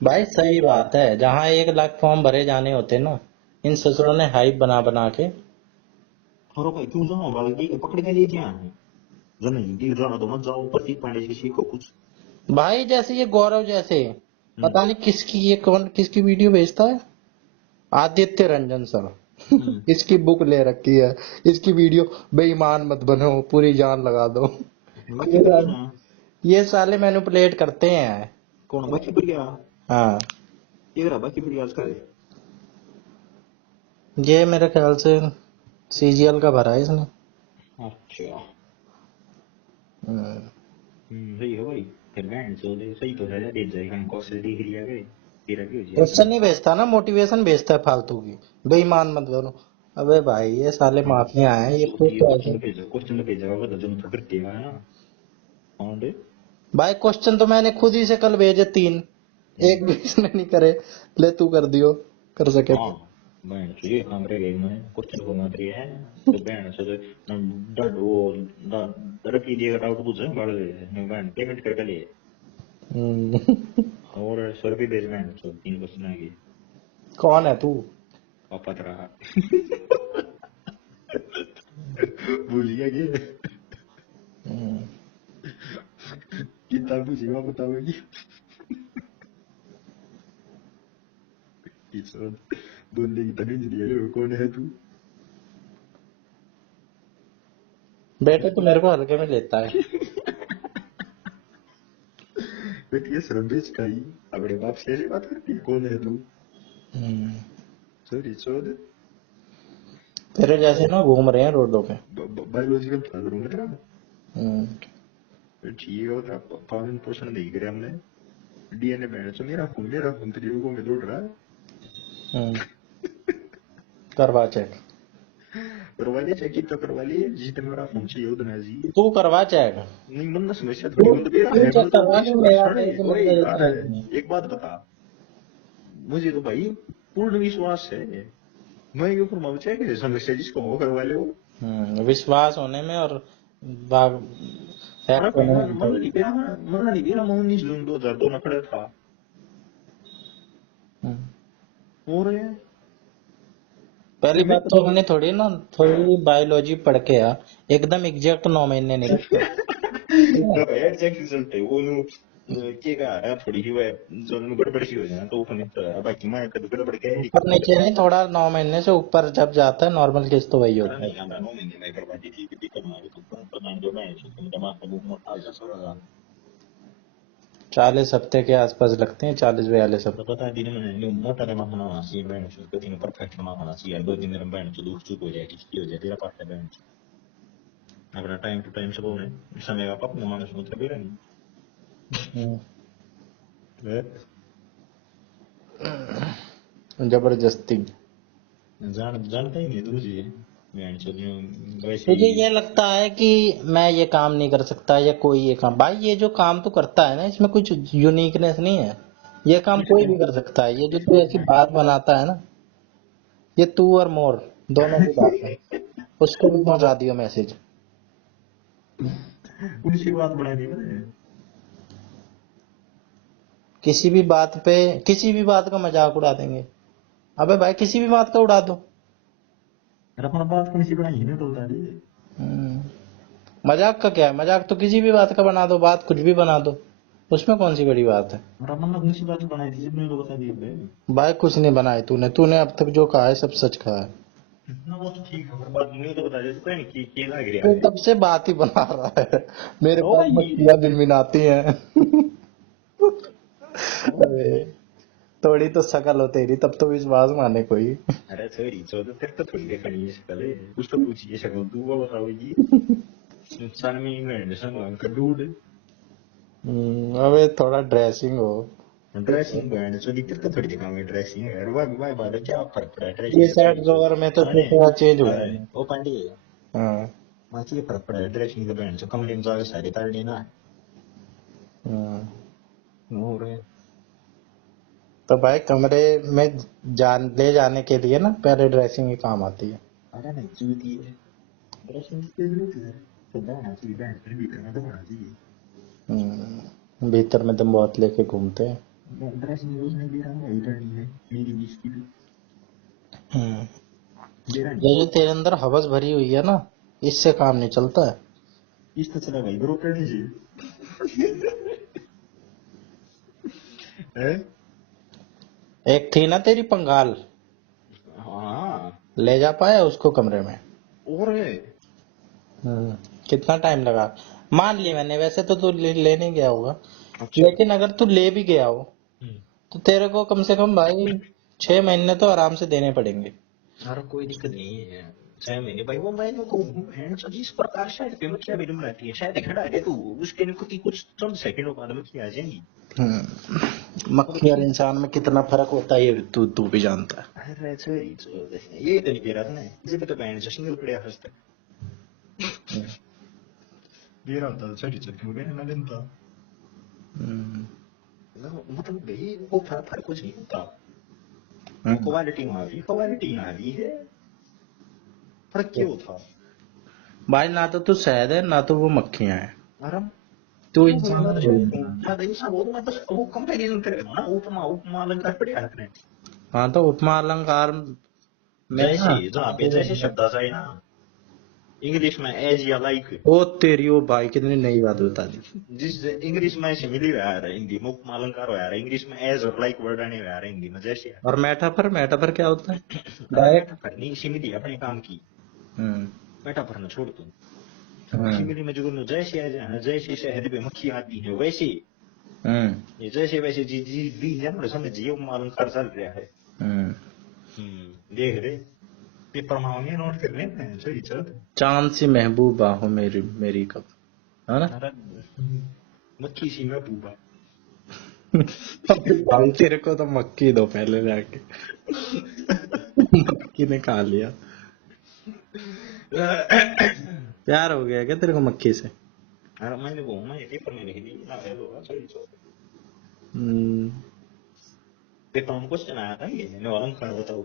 भाई सही बात है, जहाँ 1 लाख फॉर्म भरे जाने होते ना, इन ससुरों ने हाइप बना बना के। और कोई क्यों जाओ बाकी पकड़ के ले क्या है जन हिंदी जाना तो मत जाओ प्रतीक पांडे जी सीखो कुछ भाई जैसे ये गौरव जैसे, पता नहीं किसकी, ये कौन किसकी वीडियो भेजता है, आदित्य रंजन सर। इसकी बुक ले रखी है, इसकी वीडियो, बेईमान मत बनो, पूरी जान लगा दो। ये साले मैनिपुलेट करते हैं। कौन बाकी बढ़िया हाँ, ये रहा बाकी बढ़िया उसका ये मेरे ख्याल से सीजीएल का भरा है इसने। अच्छा सही है भाई फिर बहन सो दे सही तो है दे जाएगा इनको से देख लिया गए तेरा भी हो जाएगा क्वेश्चन नहीं भेजता ना, मोटिवेशन भेजता है फालतू की, बेईमान मत बनो। अबे भाई ये साले माफिया हैं, ये खुद तो ऐसे। क्वेश्चन भेजा होगा तो जो फिर देगा ना कौन दे भाई क्वेश्चन तो मैंने खुद ही से कल भेजे 3, एक भी इसने नहीं करे। ले तू कर दियो, कर सके तो। बहन से ये काम रह गई मैं क्वेश्चन को मत रही है तो बहन से डर वो रखी दिएगा डाउट पूछे बढ़ गए बहन पेमेंट करके लिए और 100 रुपये भेज बहन तो 3 क्वेश्चन आएगी कौन है तू? पापा रहा भूल गया ये कितना पूछेगा बताओगी बोलने की तमीज नहीं है कौन है तू बेटे तू मेरे को हल्के में लेता है। बेटी ये शर्मिश का ही अपने बाप से ऐसी बात करती है कौन है तू सॉरी छोड़ तेरे जैसे ना घूम रहे हैं रोडों पे। बायोलॉजिकल फादर हूँ तेरा ठीक है तेरा पालन पोषण नहीं करे हमने डीएनए बैठ तो मेरा खून तेरी रुको में दौड़ रहा है करवा चेक, करवा लिया चेक तो करवा लिया जितने मेरा खून चाहिए उतना जी तू करवा चेक। नहीं मन समस्या थोड़ी मतलब एक बात बता मुझे तो भाई पूर्ण विश्वास है मैं क्यों फरमाऊं चेक समस्या जिसको वो करवा ले विश्वास होने में और हैक अरे तो भाई नहीं मना नहीं दिया 19 जून 2002 में खड़ा था और ये पहली बात तो हमने थोड़ी ना थोड़ी बायोलॉजी पढ़ के एकदम एग्जैक्ट 9 महीने नहीं रखते। एग्जैक्ट रिजल्ट है वो नु के का है थोड़ी ही वह जो नु गड़बड़ सी हो जाए तो ऊपर नीचे है बाकी मैं कभी गड़बड़ के नहीं ऊपर नीचे नहीं, थोड़ा 9 महीने से ऊपर जब जाता है नॉर्मल केस तो वही अरे होता है। नहीं आंदा नो मैंने मैं करवा दी थी कि करना है तो पता जो मैं सोचने का माफ को मोटा जा सर 40 हफ्ते के आसपास लगते हैं, 40-42 तो हफ्ते। पता दिन में मोटा रे माखना सी बैंड को तीन परफेक्ट माखना सी है 2 दिन में बैंड तो दूर चुप हो जाए किसकी हो जाए तेरा पास है बैंड अगर टाइम टू टाइम सब होने समय का पाप मानो समुद्र भी नहीं जबरदस्ती। जानता ही नहीं तुझे बैंड चलियो वैसे तुझे ही ये लगता है कि मैं ये काम नहीं कर सकता या कोई ये काम, भाई ये जो काम तू करता है ना इसमें कुछ यूनिकनेस नहीं है। ये काम कोई भी कर सकता है। ये जो तू ऐसी बात बनाता है ना, ये तू और मोर दोनों की बात है। उसको भी पहुंचा दियो मैसेज। उनकी बात बढ़ा दी मैंने किसी भी बात पे किसी भी बात का मजाक उड़ा देंगे। अबे भाई किसी भी बात का उड़ा दो। अपना बात कौन सी बनाई है तो बता दे हम्म, मजाक का क्या है? मजाक तो किसी भी बात का बना दो, बात कुछ भी बना दो, उसमें कौन सी बड़ी बात है? और अपन ने कौन सी बात बनाई थी जिसने तो बता दिए बे भाई कुछ नहीं बनाई तूने तूने अब तक जो कहा है सब सच कहा है। ना वो तो ठीक है पर बात नहीं तो बता दे तो कहीं की लग रहा तू है तब से बात ही बना रहा है। मेरे ओ पास भाई मछलियां मिनमिनाती हैं। अरे थोड़ी तो शकल हो तेरी, तब तो विश्वास माने कोई। अरे सॉरी चौदह तक तो थोड़ी देखनी है शक्ल है कुछ तो पूछिए शक्ल तू वो बताओ जी नुकसान में इंग्लैंड संग का डूड अबे थोड़ा ड्रेसिंग हो। ड्रेसिंग बैंड so दिक्कत तो थोड़ी दिखाऊंगे ड्रेसिंग है वाह बात है क्या फर्क पड़ा है ये ड्रेसिंग से शर्ट बैंड से ड्रॉअर में तो सुने थोड़ा चेंज हुआ अरे है। ओ पांडे हाँ। माची ये फर्क पड़ा है ड्रेसिंग से बैंड से कमरे में जाके सारी तार लेना हम्म। और तो भाई कमरे में ले जाने के लिए ना पहले ड्रेसिंग ही काम आती है। अरे नहीं चूती है ड्रेसिंग की जरूरत है तो बनाना चाहिए बैंड फिर भी करना तो बनाना चाहिए भीतर में दम बहुत लेके घूमते हैं। ड्रेसिंग उसने दे रहा है रिटर्निंग है मेरी 20 की हम्म। दे रहा ये नहीं जो तेरे अंदर हवस भरी हुई है ना, इससे काम नहीं चलता है। इस तो चला भाई ग्रो करनी चाहिए है एक थी ना तेरी पंगाल, हाँ ले जा पाया उसको कमरे में? और है हम्म। कितना टाइम लगा? मान ली मैंने, वैसे तो तू लेने गया होगा, अच्छा लेकिन अगर तू ले भी गया हो तो तेरे को कम से कम भाई 6 महीने तो आराम से देने पड़ेंगे। अरे कोई दिक्कत नहीं है 6 महीने भाई वो मैंने को जिस प्रकार शायद पे मक्खियां भी डूब रहती है शायद खड़ा है तो उसके लिए कुछ चंद सेकंडों बाद मक्खी आ जाएंगी मक्खी और इंसान में कितना फर्क होता है ये तू भी जानता है। अरे सॉरी ये तो नहीं कह रहा था ना जब तो बैंड से सिंगल पड़े हंस तक ये रहा था सॉरी चल क्यों ना लेता हम्म। मतलब भाई वो फर्क कुछ नहीं होता वो क्वालिटी आ रही है फर्क क्यों था भाई ना तो तू शहद है ना तो वो मक्खियां हैं। आराम तू वो इंसान ज्यादा थोड़ी है। ज्यादा इंसान वो मैं बस वो कंपैरिजन करेगा ना उपमा उपमा अलंकार पड़े हाथ में हाँ तो उपमा अलंकार में जैसे ना जहाँ पे जैसे शब्द आ जाए ना इंग्लिश में एज या लाइक ओ तेरी ओ भाई कितनी नई बात बता दी। जिस इंग्लिश में ऐसे मिली हुआ है हिंदी में उपमा अलंकार हुआ है इंग्लिश में एज और लाइक वर्ड आने हुआ है हिंदी में जैसे और मेटाफर मेटाफर क्या होता है? अरे डायरेक्ट। मेटाफर नहीं सिमिली अपने काम की हम्म। मेटाफर न छोड़ तू हम्म। सिमिली में जो जैसे आ जाए जैसे शहर पे मक्खी आती है वैसे हम्म। ये जैसे वैसे जी जी भी जन समझिए उपमा अलंकार चल रहा है हम्म। देख रहे पेपर मांगे नोट कर रहे हैं सही चल चांद सी महबूबा हो मेरी मेरी कब, है ना? अरे मक्खी सी में बूबा भाई तेरे को तो मक्खी दो पहले जाके। मक्खी ने खा लिया। प्यार हो गया क्या तेरे को मक्खी से? अरे मैंने वो मैं पेपर में लिख दी ना है तो सही चल हम्म। पेपर में क्वेश्चन आया था ये मैंने अलंकार बताओ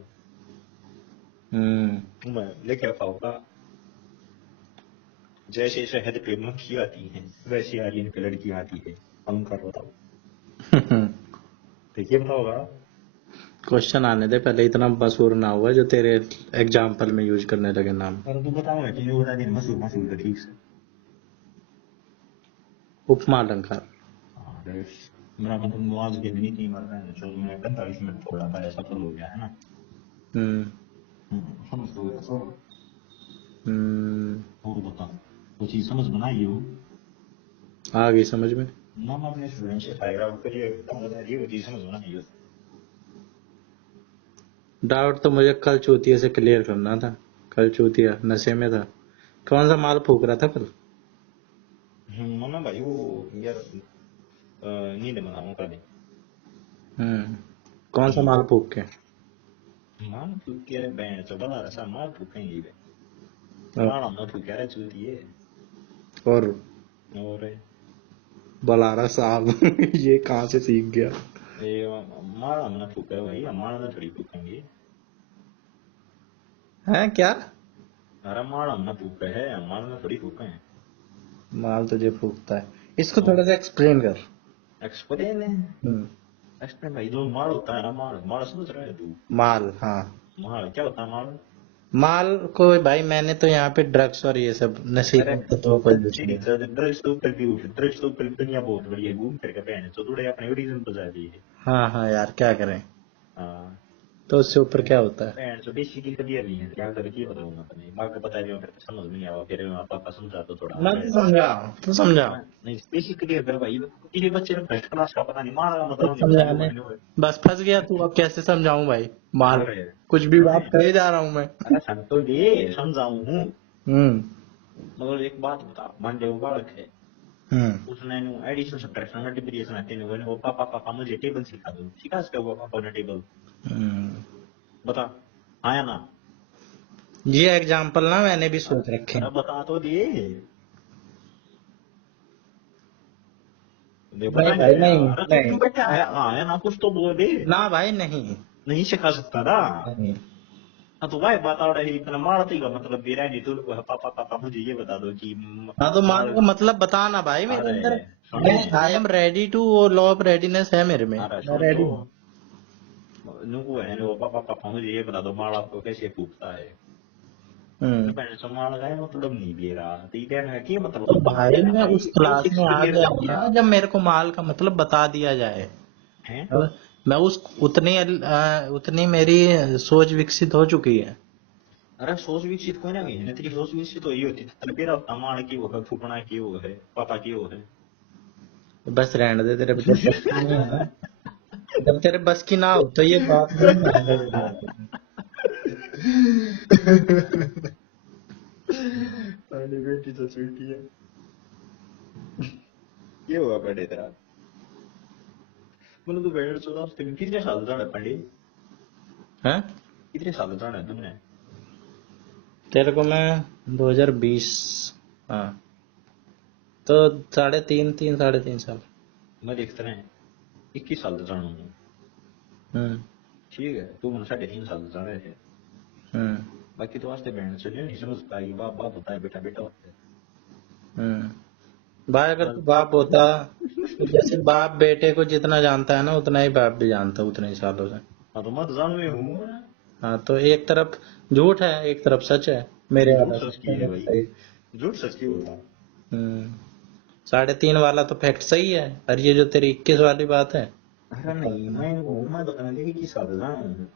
मैं लेके रखा होगा जैसे शहद पे मक्खी आती है वैसे आलिन पे लड़की आती है। अलंकार बताओ, देखिए बताओगा। क्वेश्चन आने दे पहले, इतना बसूर ना हुआ जो तेरे एग्जाम्पल में यूज करने लगे नाम। पर तू बताओ कि जो बता दिन मसूर मसूर का ठीक से। उपमा अलंकार। हाँ, मेरा मतलब मुआज के दिन ही मर रहा है, जो मैं 45 मिनट थोड़ा था सफल हो गया है ना। हम्म समझ लो सो। हम्म और बता, वो चीज समझ बनाई हो आ गई समझ में। ना। मैं अपने स्टूडेंट से फायदा करिए बता रही वो चीज समझ बनाई हो। डाउट तो मुझे कल चूतिया से क्लियर करना था। कल चूतिया नशे में था। कौन सा माल फूक रहा था कल? माना भाई वो यार नींद बनाऊं कल। कौन सा माल फूक के? माल फूक के बैंड तो बड़ा रसा माल फूकेंगे बे। और माल हम फूक रहे चूतिए। और और बलारा साहब ये कहाँ से सीख गया? ये माल हमने फूका है भाई, माल ना थोड़ी फूकेंगे। है क्या? अरे माल हमने फूका है, माल ना थोड़ी फूके हैं। माल तुझे फूकता है, इसको थोड़ा सा एक्सप्लेन कर। एक्सप्लेन है, हम्म, एक्सप्लेन भाई। जो माल होता है ना, माल माल समझ रहा है तू? माल, हाँ। माल क्या होता है माल? माल को भाई मैंने तो यहाँ पे ड्रग्स और ये सब अरे नशीले तत्वों को यूज तेरी किया। ड्रग्स तो ऊपर भी उठ, ड्रग्स तो ऊपर दुनिया बहुत बड़ी है, घूम फिर के बहन तो थोड़े अपने रीजन बजा दिए। हाँ हाँ यार, क्या करें। हाँ तो उससे ऊपर क्या होता है? बहन तो बेसिकली कभी नहीं है, क्या करें ये बताऊँ मैं अपने माँ को बता दिया, फिर समझ नहीं आवा, फिर पापा समझा तो थोड़ा मैं तो बहन। समझा, तू समझा। नहीं बेसिकली अगर भाई तेरे बच्चे ने फर्स्ट क्लास का पता नहीं मारा का तो मतलब नहीं पता समझाने नहीं। बस फंस गया तू। अब कैसे समझाऊं भाई? माल अरे कुछ भी बात नहीं, करे जा रहा हूं मैं। अरे समझ तो ये समझाऊं हूँ। हम्म मगर एक बात बता, मान लो बालक है, हम्म उसने एडिशन सब्ट्रैक्शन मल्टीप्लिकेशन आते हैं, वो पापा पापा मुझे टेबल सिखा दो, सिखा सकते हो पापा ने टेबल? हम्म। बता, हाँ या ना? ये एग्जाम्पल ना मैंने भी सोच रखे अरे हैं। बता तो दिए। दे नहीं बता क्या भाई, यार, नहीं अरे तू नहीं। क्यों बैठा है, हाँ या ना कुछ तो बोल दे। ना भाई, नहीं नहीं सिखा सकता ना। नहीं। हाँ तो भाई बता रहे इतना मारती का मतलब दे रहा है, नहीं तो पापा पापा मुझे ये बता दो कि हाँ तो माल मार। का मतलब बताना भाई, मेरे अरे अंदर। सुन, मैं आई एम रेडी टू, वो लॉ ऑफ रेडीनेस है मेरे में, अरे मैं सुन तो, रेडी हूँ। नुकु है वो पापा पापा मुझे ये बता दो माल आपको कैसे फूकता है। तो हम्म। मैंने संभाल गया मतलब नहीं दे रहा, तो ये कहना है कि तो मतलब बता भाई देना मैं भाई, उस क्लास बेसिक्स में आ क्लियर गया कर हूँ दिया ना जब मेरे को माल का मतलब बता दिया जाए। है। अब मैं उस उतनी मेरी सोच विकसित हो चुकी है। अरे सोच विकसित कोई ना कहीं ना, तेरी सोच विकसित तो ये होती है तेरा माल की वो है, फूकना की वो है, पापा की वो है। बस रहने दे, तेरे जब बस की नहीं है ना, जब तेरे बस की ना हो तो ये बात नहीं मानेगा मेरी बात। पहली बेटी तो छूटी है, ये हुआ पड़े तेरा। मतलब तू बैठ 14 कितने साल जाना पड़े, हैं? कितने साल जाना है तुमने? तेरे को मैं 2020, हाँ, तो 3.5 3.5 साल। मैं देखता रहे 21 साल जाना हूँ। हम्म ठीक है, तू मैंने 3.5 साल जा रहे थे। हम्म बाकी तो वास्ते बहन चलिए नहीं समझ पाएगी, बाप बाप होता है, बेटा बेटा होता है। भाई अगर तू बस बाप होता, तो जैसे बाप बेटे को जितना जानता है ना, उतना ही बाप भी जानता उतने ही सालों से। हाँ तो मत जान में हूँ। हाँ तो एक तरफ झूठ है, एक तरफ सच है, मेरे झूठ वाला सच की है सच भाई, सही। झूठ सच की होता। 3.5 वाला तो फैक्ट सही है, और ये जो तेरी 21 वाली बात है। अरे नहीं मैं तो कहने लगी कि साल जाना हूँ।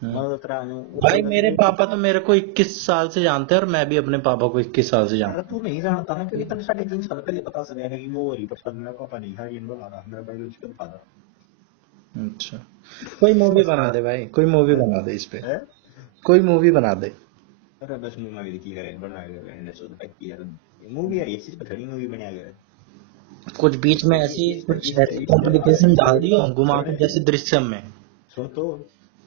हम्म, मैं तो तेरा भाई मेरे पापा तो मेरे को 21 साल से जानते हैं, और मैं भी अपने पापा को 21 साल से अरे जानता तू नहीं जानता ना, क्योंकि तने 3.5 साल पहले पता चला है कि वो हो रही, पर तब मेरा पापा नहीं था, ये बोला रहा मेरा बायोलॉजिकल फादर। हूँ। अच्छा, कोई मूवी बना दे भाई, कोई मूवी बना दे इस पे, है। कोई मूवी बना दे। अरे बस मूवी की करें बना गया है नेचुरल फैक्ट की यार, मूवी यार इस चीज पर थोड़ी मूवी बनाया गया है। कुछ बीच में ऐसी कुछ ऐसी कॉम्प्लिकेशन डाल दियो घुमा के, जैसे दृश्यम में। सुन तो,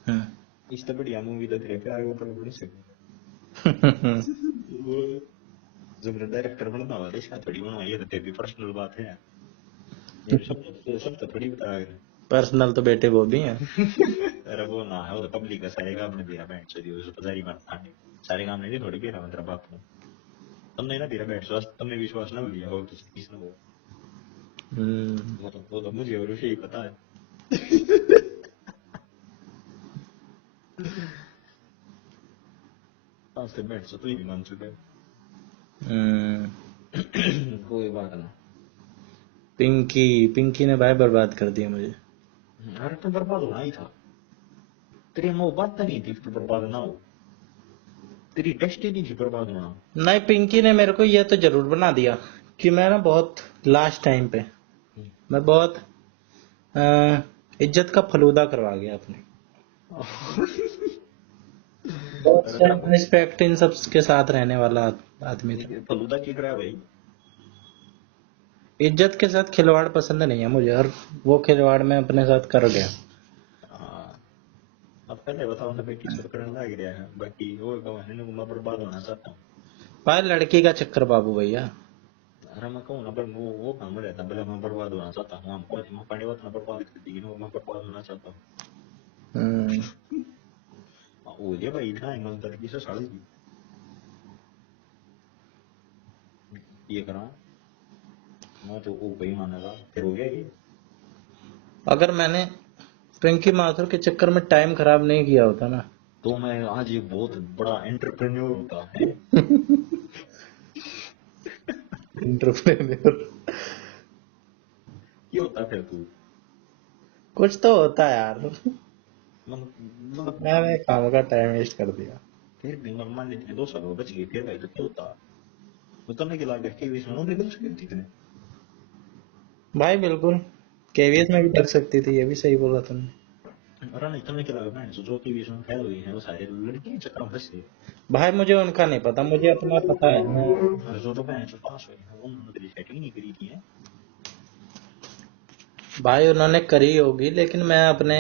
हम्म। इस तो बढ़िया मूवी तो तेरे प्यार के ऊपर बन सके। वो जो मेरा डायरेक्टर बनना हुआ इसका थोड़ी बनवा, ये तो तेरी पर्सनल बात है, ये सब तो थोड़ी बता रहे। पर्सनल तो बेटे वो भी हैं। अरे वो ना है, वो तो पब्लिक का सारे काम ने दिया, मैं चलिए उसे पजारी मारता है सारे काम नहीं थोड़ी भी रहा तेरा बाप को। तुमने ना तेरा विश्वास, तुमने विश्वास ना लिया हो किसी ने, वो तो मुझे और उसे ही पता है। आज से बैठ तो ही मान चुका है। कोई बात ना। पिंकी ने भाई बर्बाद कर दिया मुझे। अरे तो बर्बाद होना ही था, तेरी मोहब्बत नहीं थी तो बर्बाद ना हो, तेरी डेस्टिनी थी बर्बाद होना। नहीं, पिंकी ने मेरे को ये तो जरूर बना दिया कि मैं ना बहुत लास्ट टाइम पे मैं बहुत इज्जत का फलूदा करवा गया अपने। बहुत रिस्पेक्ट इन सब के साथ रहने वाला आदमी था। फलूदा की तरह भाई, इज्जत के साथ खिलवाड़ पसंद नहीं है मुझे, और वो खिलवाड़ मैं अपने साथ कर गया। अब पहले बताओ ना बेटी सब करने लग गया है, बाकी वो कहने मैं बर्बाद होना चाहता हूँ। भाई लड़की का चक्कर बाबू भैया। अरे मैं कहूँ ना, पर वो काम रहता है, मैं बर्बाद होना चाहता हूँ, मैं पढ़े वक्त बर्बाद कर दी, मैं बर्बाद होना चाहता हूँ। हो गया भाई, इतना ईमानदारी से साड़ी की ये करा, मैं तो वो भाई मानेगा फिर हो गया ये। अगर मैंने पिंकी माथुर के चक्कर में टाइम खराब नहीं किया होता ना, तो मैं आज एक बहुत बड़ा एंटरप्रेन्योर होता है। एंटरप्रेन्योर ये होता फिर तू, कुछ तो होता है यार। मतलब मैंने काम का टाइम वेस्ट कर दिया। फिर भी मैं मान लीजिए 2 साल बच गई, फिर भाई तो क्या होता, वो तुमने के लागे के बीच में नौकरी बच गई थी। भाई बिल्कुल, केवीएस में भी लग सकती थी, ये भी सही बोला तुमने। और नहीं तुमने के लागे मैं जो के बीच में फेल हुई है वो सारे लड़की के चक्कर में फंसे। भाई मुझे उनका नहीं पता, मुझे अपना पता है। और जो तो मैं जो पास हुई है उन्होंने तेरी सेटिंग नहीं करी थी है। भाई उन्होंने करी होगी, लेकिन मैं अपने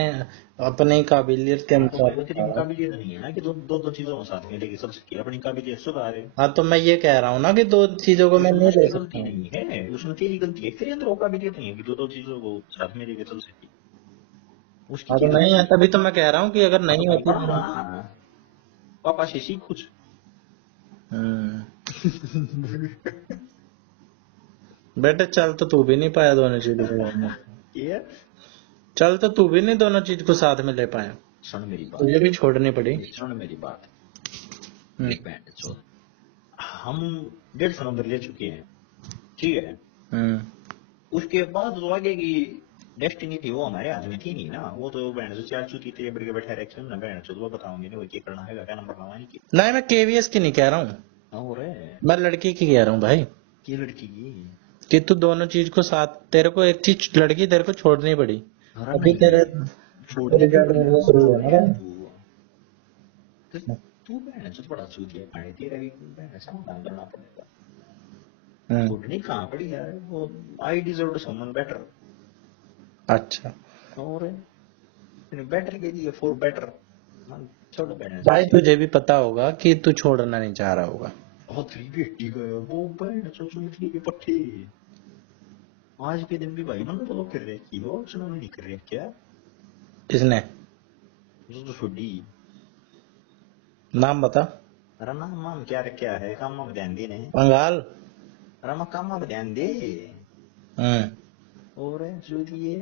अपने काबिलियत के तो भाई अनुसार वो तेरी बता रहा हूँ। काबिलियत नहीं है ना कि दो चीजों को साथ में लेके चल सके, अपनी काबिलियत सुधारे। हाँ तो मैं ये कह रहा हूँ ना कि दो चीजों को मैं उसमें नहीं ले उसकी सकता गलती हूँ। नहीं है, उसमें तेरी गलती है, तेरे अंदर वो काबिलियत नहीं है कि दो चीजों को साथ में लेके चल सके, उसकी हाँ तो चीज नहीं है, उसकी। तभी तो मैं कह रहा हूँ कि अगर हाँ तो नहीं भाई होती पढ़ा तो। ना, पापा से सीख कुछ। बेटे चल तो तू भी नहीं पाया दोनों चीजों को। ये चल तो तू भी नहीं दोनों चीज को साथ में ले पाया, सुन मेरी बात, तुझे भी छोड़नी पड़ी। सुन मेरी बात, एक बैंड सुन, हम 1.5 नंबर ले चुके हैं, ठीक है, उसके बाद जो आगे की डेस्टिनी थी वो हमारे हाथ में थी नहीं ना, वो तो बैंड से 4 चुकी थी, बैठ के बैठे रखे ना बैंड से, वो बताऊंगे नहीं वो क्या करना है, क्या नंबर लाना है नहीं मैं केवीएस की नहीं कह रहा हूँ, और है मैं लड़की की कह रहा हूँ भाई। ये लड़की की। कि तू दोनों चीज को साथ, तेरे को एक चीज लड़की तेरे को छोड़नी पड़ी। अरे अभी नहीं तेरे छोड़नी क्यों रिजल्ट पड़ी, मिलना शुरू हुआ है ना। तू बैंड से बड़ा चूतिया पानी तेरा भी बैंड से काम करना पड़ेगा, हम्म, छोड़नी कहाँ पड़ी यार, वो आई डिजर्व समवन बेटर। अच्छा और बेटर के लिए फॉर बेटर, छोड़ बैंड से। भाई तुझे भी पता होगा कि तू छोड़ना नहीं चाह रहा होगा। बहुत ही बेटी गया वो बैंड से चूतिया के पट्टे, आज के दिन भी भाई मैंने फॉलो कर रखी हो, उसने नहीं कर रखा क्या, किसने? जो छोड़ी। नाम बता। अरे ना माम क्या रखा है, काम में ध्यान दे ने, बंगाल। अरे मैं काम में ध्यान दे। हम्म, और जो ये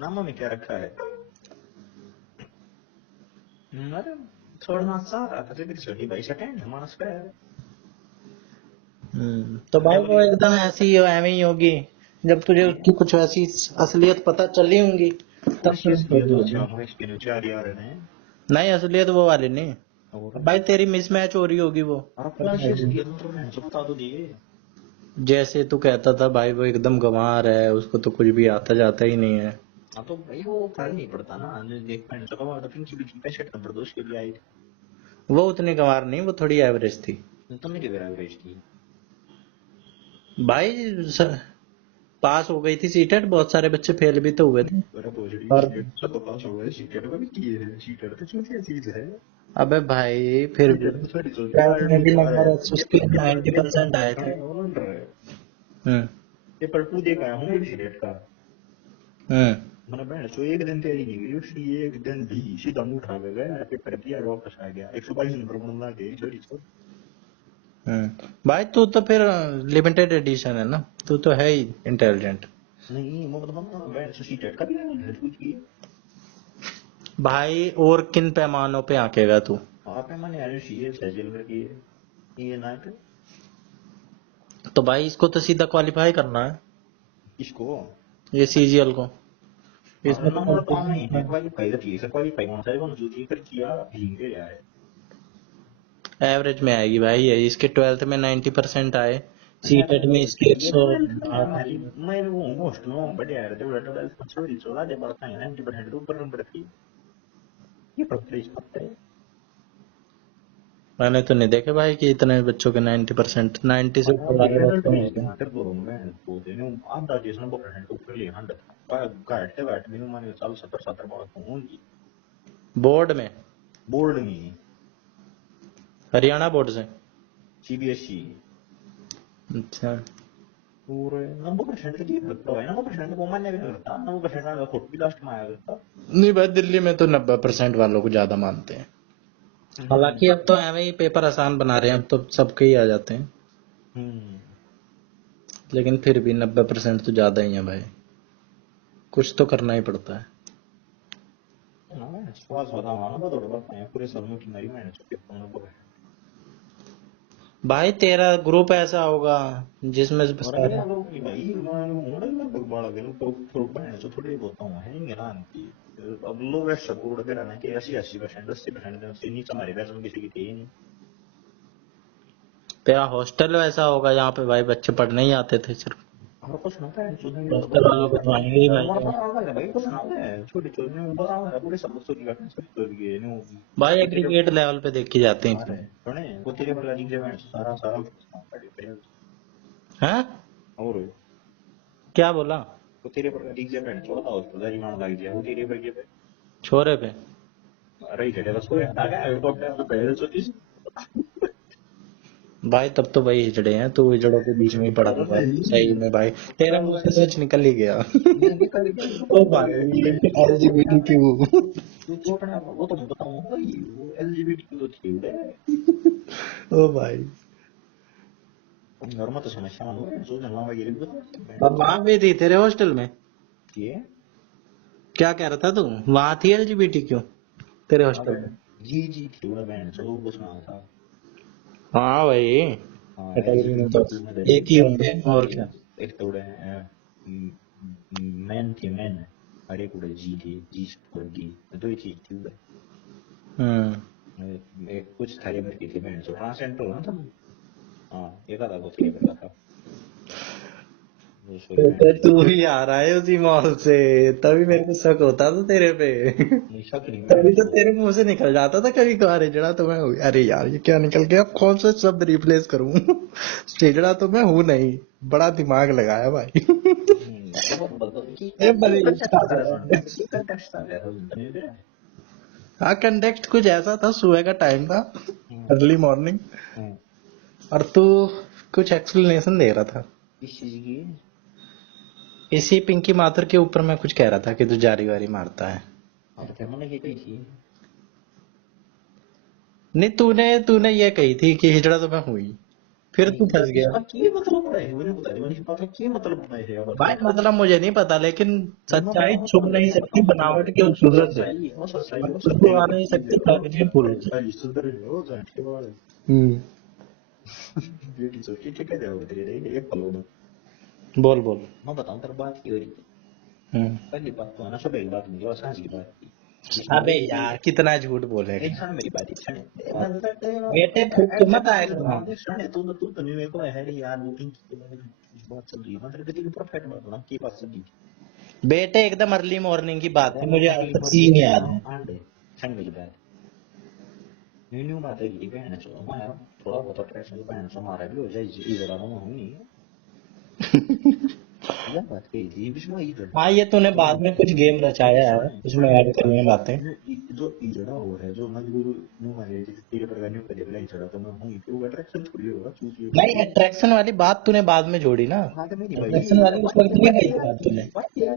नाम में क्या रखा है, अरे छोड़ना चाह रहा था तेरी छोटी भाई सटेंड मानस पे है। तो भाई वो एकदम ऐसी एवं ही होगी, जब तुझे उसकी कुछ ऐसी असलियत पता चली होंगी तब कौन सी तुझे छोड़ असलियत हो दिया। हम इसके नीचे यार ने, नहीं असलियत वो वाली नहीं और भाई, तेरी मिसमैच हो रही होगी वो। अरे कौन सी असलियत मतलब मैं बता तो दिए। जैसे तू कहता था भाई वो एकदम गंवार है, उसको तो कुछ भी आता जाता ही नहीं है। हाँ तो भाई वो फर्क नहीं पड़ता ना, देख पैंट चुका हुआ था पिंकी भी 65 नंबर 2 के लिए आई वो उतनी गंवार नहीं, वो थोड़ी एवरेज थी थी, तुमने क्या एवरेज की। भाई। पास हो गई थी सीटेट, बहुत सारे बच्चे फेल भी तो हुए थे। अरे भोजड़ी और सब तो पास हो गए, सीटेट में भी किए हैं, सीटेट तो चूतिया चीज है, अबे भाई फिर भी सीटेट तो थोड़ी चलती ट्वेल्थ में भी है। नंबर उसके 90% आए थे। हम्म पेपर 2 देखा है हूँ सीटेट का, हम्म मैंने बहन सो एक दिन तैयारी नहीं करी उसकी, एक दिन भी सीधा मुंह उठा के गया पेपर दिया वापस आ गया, 122 नंबर बनवा के छोड़ी छोड़। भाई तू तो फिर लिमिटेड एडिशन है ना, तू तो है ही इंटेलिजेंट। नहीं मतलब बैंड से सीटेड का भी नहीं कुछ की। भाई और किन पैमानों पे आंकेगा तू? आप है मैंने यार सीरियस है जेल की ये ना तो तो भाई इसको तो सीधा क्वालिफाई करना है, इसको ये सीजीएल को। इसमें तो नंबर कम नहीं है क्वालिफाई तो ठीक है क्वालिफाई कौन सा है कौन जो जी कर किया हिंग के यार एवरेज में आएगी भाई, ये इसके 12th में 90% आए, सीटेट में इसके 100। मैं वो मोस्ट नो बट यार तो डबल सॉरी चला दे बढ़ता है 90% ऊपर नंबर थी ये प्रोग्रेस करता है। मैंने तो नहीं देखे भाई कि इतने बच्चों के 90%, 90 से ऊपर वाले बच्चों में होते हैं। ter dorong men po de no anda de no por ejemplo que le anda pa गाट में माने साल 70 बहुत होंगी बोर्ड में, बोर्ड में हरियाणा बोर्ड से। सीबीएसई अच्छा, पूरे 90% की लगता है 90% को मान्य भी नहीं करता 90% का खुद भी लास्ट में आया करता। नहीं भाई दिल्ली में तो 90% वालों को ज्यादा मानते हैं। हालांकि अब तो एवं ही पेपर आसान बना रहे हैं, अब तो सबके ही आ जाते हैं, लेकिन फिर भी 90% तो ज्यादा ही है भाई, कुछ तो करना ही पड़ता है। स्वास्थ्य बताओ ना तो बताए पूरे साल में कितनी मेहनत करके अपना भाई तेरा ग्रुप ऐसा होगा जिसमें और लोग की भाई मैं बाड़ा के तो बहन तो थोड़ी बहुत हूं है नहीं ना की अब लोग ऐसा बोर्ड पे रहना कि 80% 80% से नीचे हमारे बैच में किसी की थी नहीं। तेरा हॉस्टल वैसा होगा जहाँ पे भाई बच्चे पढ़ने ही आते थे सिर्फ, और कुछ ना है हॉस्टल वालों को तो आएंगे ही भाई। भाई कुछ ना है छोटी छोटी में बड़ा है पूरे सब स्टोरी का स्टोरी है नो भाई एग्रीगेट लेवल पे देखी जाती अरे हैं। सुने वो तेरे पर लिंक है सारा सारा हैं? और क्या बोला? वो तेरे पर लिंक है छोटा हॉस्टल है मान लग गया वो तेरे पर के छोरे पे? अरे इधर बस कोई आ गया हेलीकॉप्टर तो पहले सोची भाई तब तो भाई हिजड़े हैं, तू हिजड़ों के बीच में ही पड़ा था भाई, सही में भाई तेरा मुंह से सच निकल ही गया। ओ भाई एलजीबीटीक्यू, तो अपना वो तो बताऊं भाई वो एलजीबीटी तो थी ओ भाई। नॉर्मल तो समस्या हो है जो जनवा वगैरह भी अब वहां भी थी तेरे हॉस्टल में? ये क्या कह रहा था तू, वहां थी एलजीबीटीक्यू तेरे हॉस्टल में? जी थी वो बहन चलो कुछ ना था। हाँ भाई, कैटेगरी में तो एक ही होंगे और क्या। एक तो मैन थी मैन अरे कुछ जी थी जी डी दो ही चीज थी एक कुछ थारे में थी बहन सो ट्रांसजेंडर हो ना तुम हाँ ये था कुछ ये पता था तो तू ही आ रहा है उसी मॉल से, तभी मेरे को शक होता था तेरे पे। तभी तो तेरे मुंह से निकल जाता था कभी कभार हिजड़ा तो मैं हूँ। अरे यार ये क्या निकल गया, अब कौन सा शब्द रिप्लेस करूं? हिजड़ा तो मैं हूँ नहीं, बड़ा दिमाग लगाया भाई। ये भले हाँ कंटेक्स्ट कुछ ऐसा था, सुबह का टाइम था, अर्ली मॉर्निंग, और तू कुछ एक्सप्लेनेशन दे रहा था इसी पिंकी माथुर के ऊपर। मैं कुछ कह रहा था कि तू जारी वारी मारता है। नहीं तूने ये कही थी कि हिजड़ा तो मैं हुई, फिर तू फंस गया। भाई मतलब मुझे नहीं पता, लेकिन सच्चाई छुप नहीं सकती बनावट के खूबसूरत से, छुपा नहीं सकती प्राकृतिक फूलों से। बोल बोल। मैं बताऊं तेरे बात की हो रही पहली बात तो है ना सुबह की बात नहीं और सांझ की बात की। अबे यार कितना झूठ बोलेगा। इंसान मेरी बात सुने बेटे फूक के मत आए करो। सुने तू तो नहीं मेरे को है रे यार मीटिंग की बात चल रही है मतलब कितनी परफेक्ट बात ना की बात चल रही बेटे एकदम अर्ली मॉर्निंग की बात है, मुझे आज तक सीन याद है। संडे की बात न्यू बात है कि बहन चलो मैं थोड़ा बहुत अट्रैक्शन बहन से मारा भी हो जाए इधर आ रहा हूं नहीं यह बात कही थी इसमें इधर हाँ ये तूने बाद में कुछ गेम रचाया है, उसमें ऐड करनी है बातें। जो इधर हो है जो मजबूर न्यू मारे तेरे पर न्यू कर दिया इधर तो मैं हूं कि वो अट्रैक्शन थोड़ी होगा चूज नहीं अट्रैक्शन वाली बात तूने बाद में जोड़ी ना, हाँ तो मेरी अट्रैक्शन वाली उस वक्त नहीं कही थी बात तूने।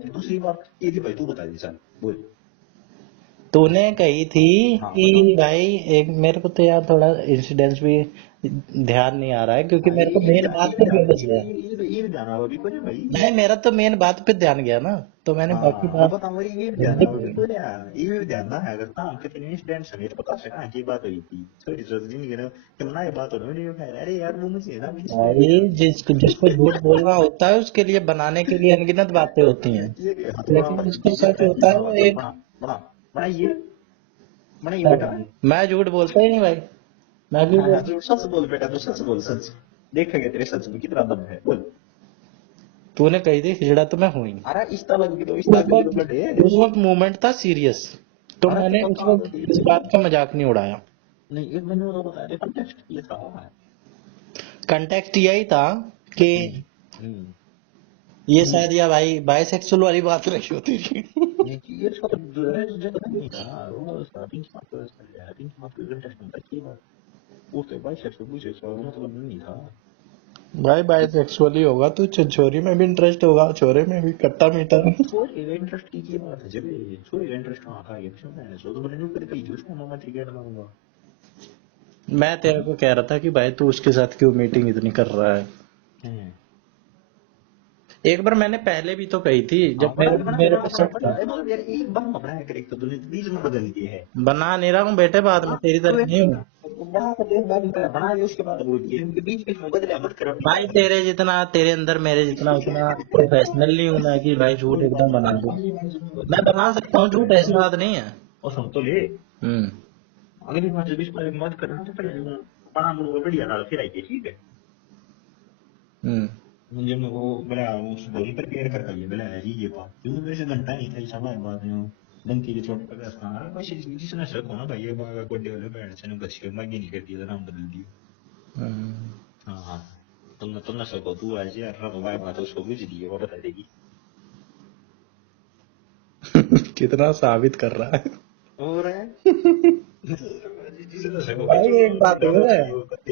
दूसरी बात ये थी भाई तू बता दी सर बोल तूने कही थी हाँ, कि भाई एक मेरे को तो यार थोड़ा इंसिडेंस भी ध्यान नहीं आ रहा है क्योंकि मेरे को मेन बात पे फोकस गया। ये भी जाना होगी कुछ भाई। नहीं मेरा तो मेन बात पे ध्यान गया ना, तो मैंने बाकी हाँ बात बता मेरी ये भी जाना होगी तो यार ये भी जानना है अगर हाँ कितने इंसिडेंट्स है तो पता चला की बात हुई थी थोड़ी सोच नहीं करो कि ना ये बात हो रही है अरे यार वो मुझे ना भाई जिसको जिसको झूठ बोलना होता है उसके लिए बनाने के लिए अनगिनत बातें होती हैं, लेकिन जिसको सच होता है वो एक। बड़ा बड़ा बड़ा ये बेटा मैं झूठ बोलता ही नहीं भाई, मैं क्यों हाँ हाँ बोल। तू सच बोल बेटा तू सच बोल सच देखेंगे तेरे सच में कितना दम है बोल तूने कही थी हिजड़ा तो मैं हूं ही। अरे इस तरह की तो उस वक्त मूवमेंट था सीरियस, तो अरे मैंने तो उस पक्का वक्त इस बात का मजाक नहीं उड़ाया। नहीं एक मैंने तो बताया कॉन्टेक्स्ट ये था कंटेक्स्ट यही था कि ये शायद या भाई बाइसेक्सुअल वाली बात रही होती थी। ये इसका तो जो है जो नहीं था वो स्टार्टिंग से बात स्टार्टिंग से बात कॉन्टेक्स्ट में था कि वो तो भाई सेक्स पूछे सो मतलब नहीं था भाई बाइसेक्सुअल ही होगा तू, छोरी में भी इंटरेस्ट होगा, छोरे में भी खट्टा मीठा। छोरी का इंटरेस्ट की बात है जब छोरी का इंटरेस्ट वहाँ था ये क्यों है सो तो मैंने ऊपर कही थी उसको मैं टिकट मांगूंगा मैं तेरे को कह रहा था कि भाई तू उसके साथ क्यों मीटिंग इतनी कर रहा है। एक बार मैंने पहले भी तो कही थी जब मेरे पे शक था। यार एक बार बनाया करे तो तूने बीच में बदल दिए है बना नहीं रहा हूँ बेटे, बाद में तेरी तरह नहीं हूँ बना कर दे बाद में बना दे उसके बाद बोल दिए इनके बीच में बदले मत कर भाई। तेरे जितना तेरे अंदर मेरे जितना उतना प्रोफेशनल नहीं हूँ मैं कि भाई झूठ एकदम बना दूं। मैं बना सकता हूँ झूठ, ऐसी बात नहीं है। और सुन तो ले हम्म अगली बार जब इस पर मत करना तो पहले बना मुझे बढ़िया डाल फिर आई ठीक है मुझे में वो बड़ा उस बोली पर पेड़ करता है बड़ा है ये बात क्योंकि वैसे घंटा नहीं था समय बाद में डंकी के चोट पर ऐसा है बस जिसने शक होना भाई ये बात को डेवलपमेंट से बच के मैं नहीं कर दिया नाम बदल दिया हाँ हाँ तुमने सको तू आज यार रब भाई बात उसको बुझ दी वो बता देगी कितना साबित कर रहा है और भाई। एक बात है,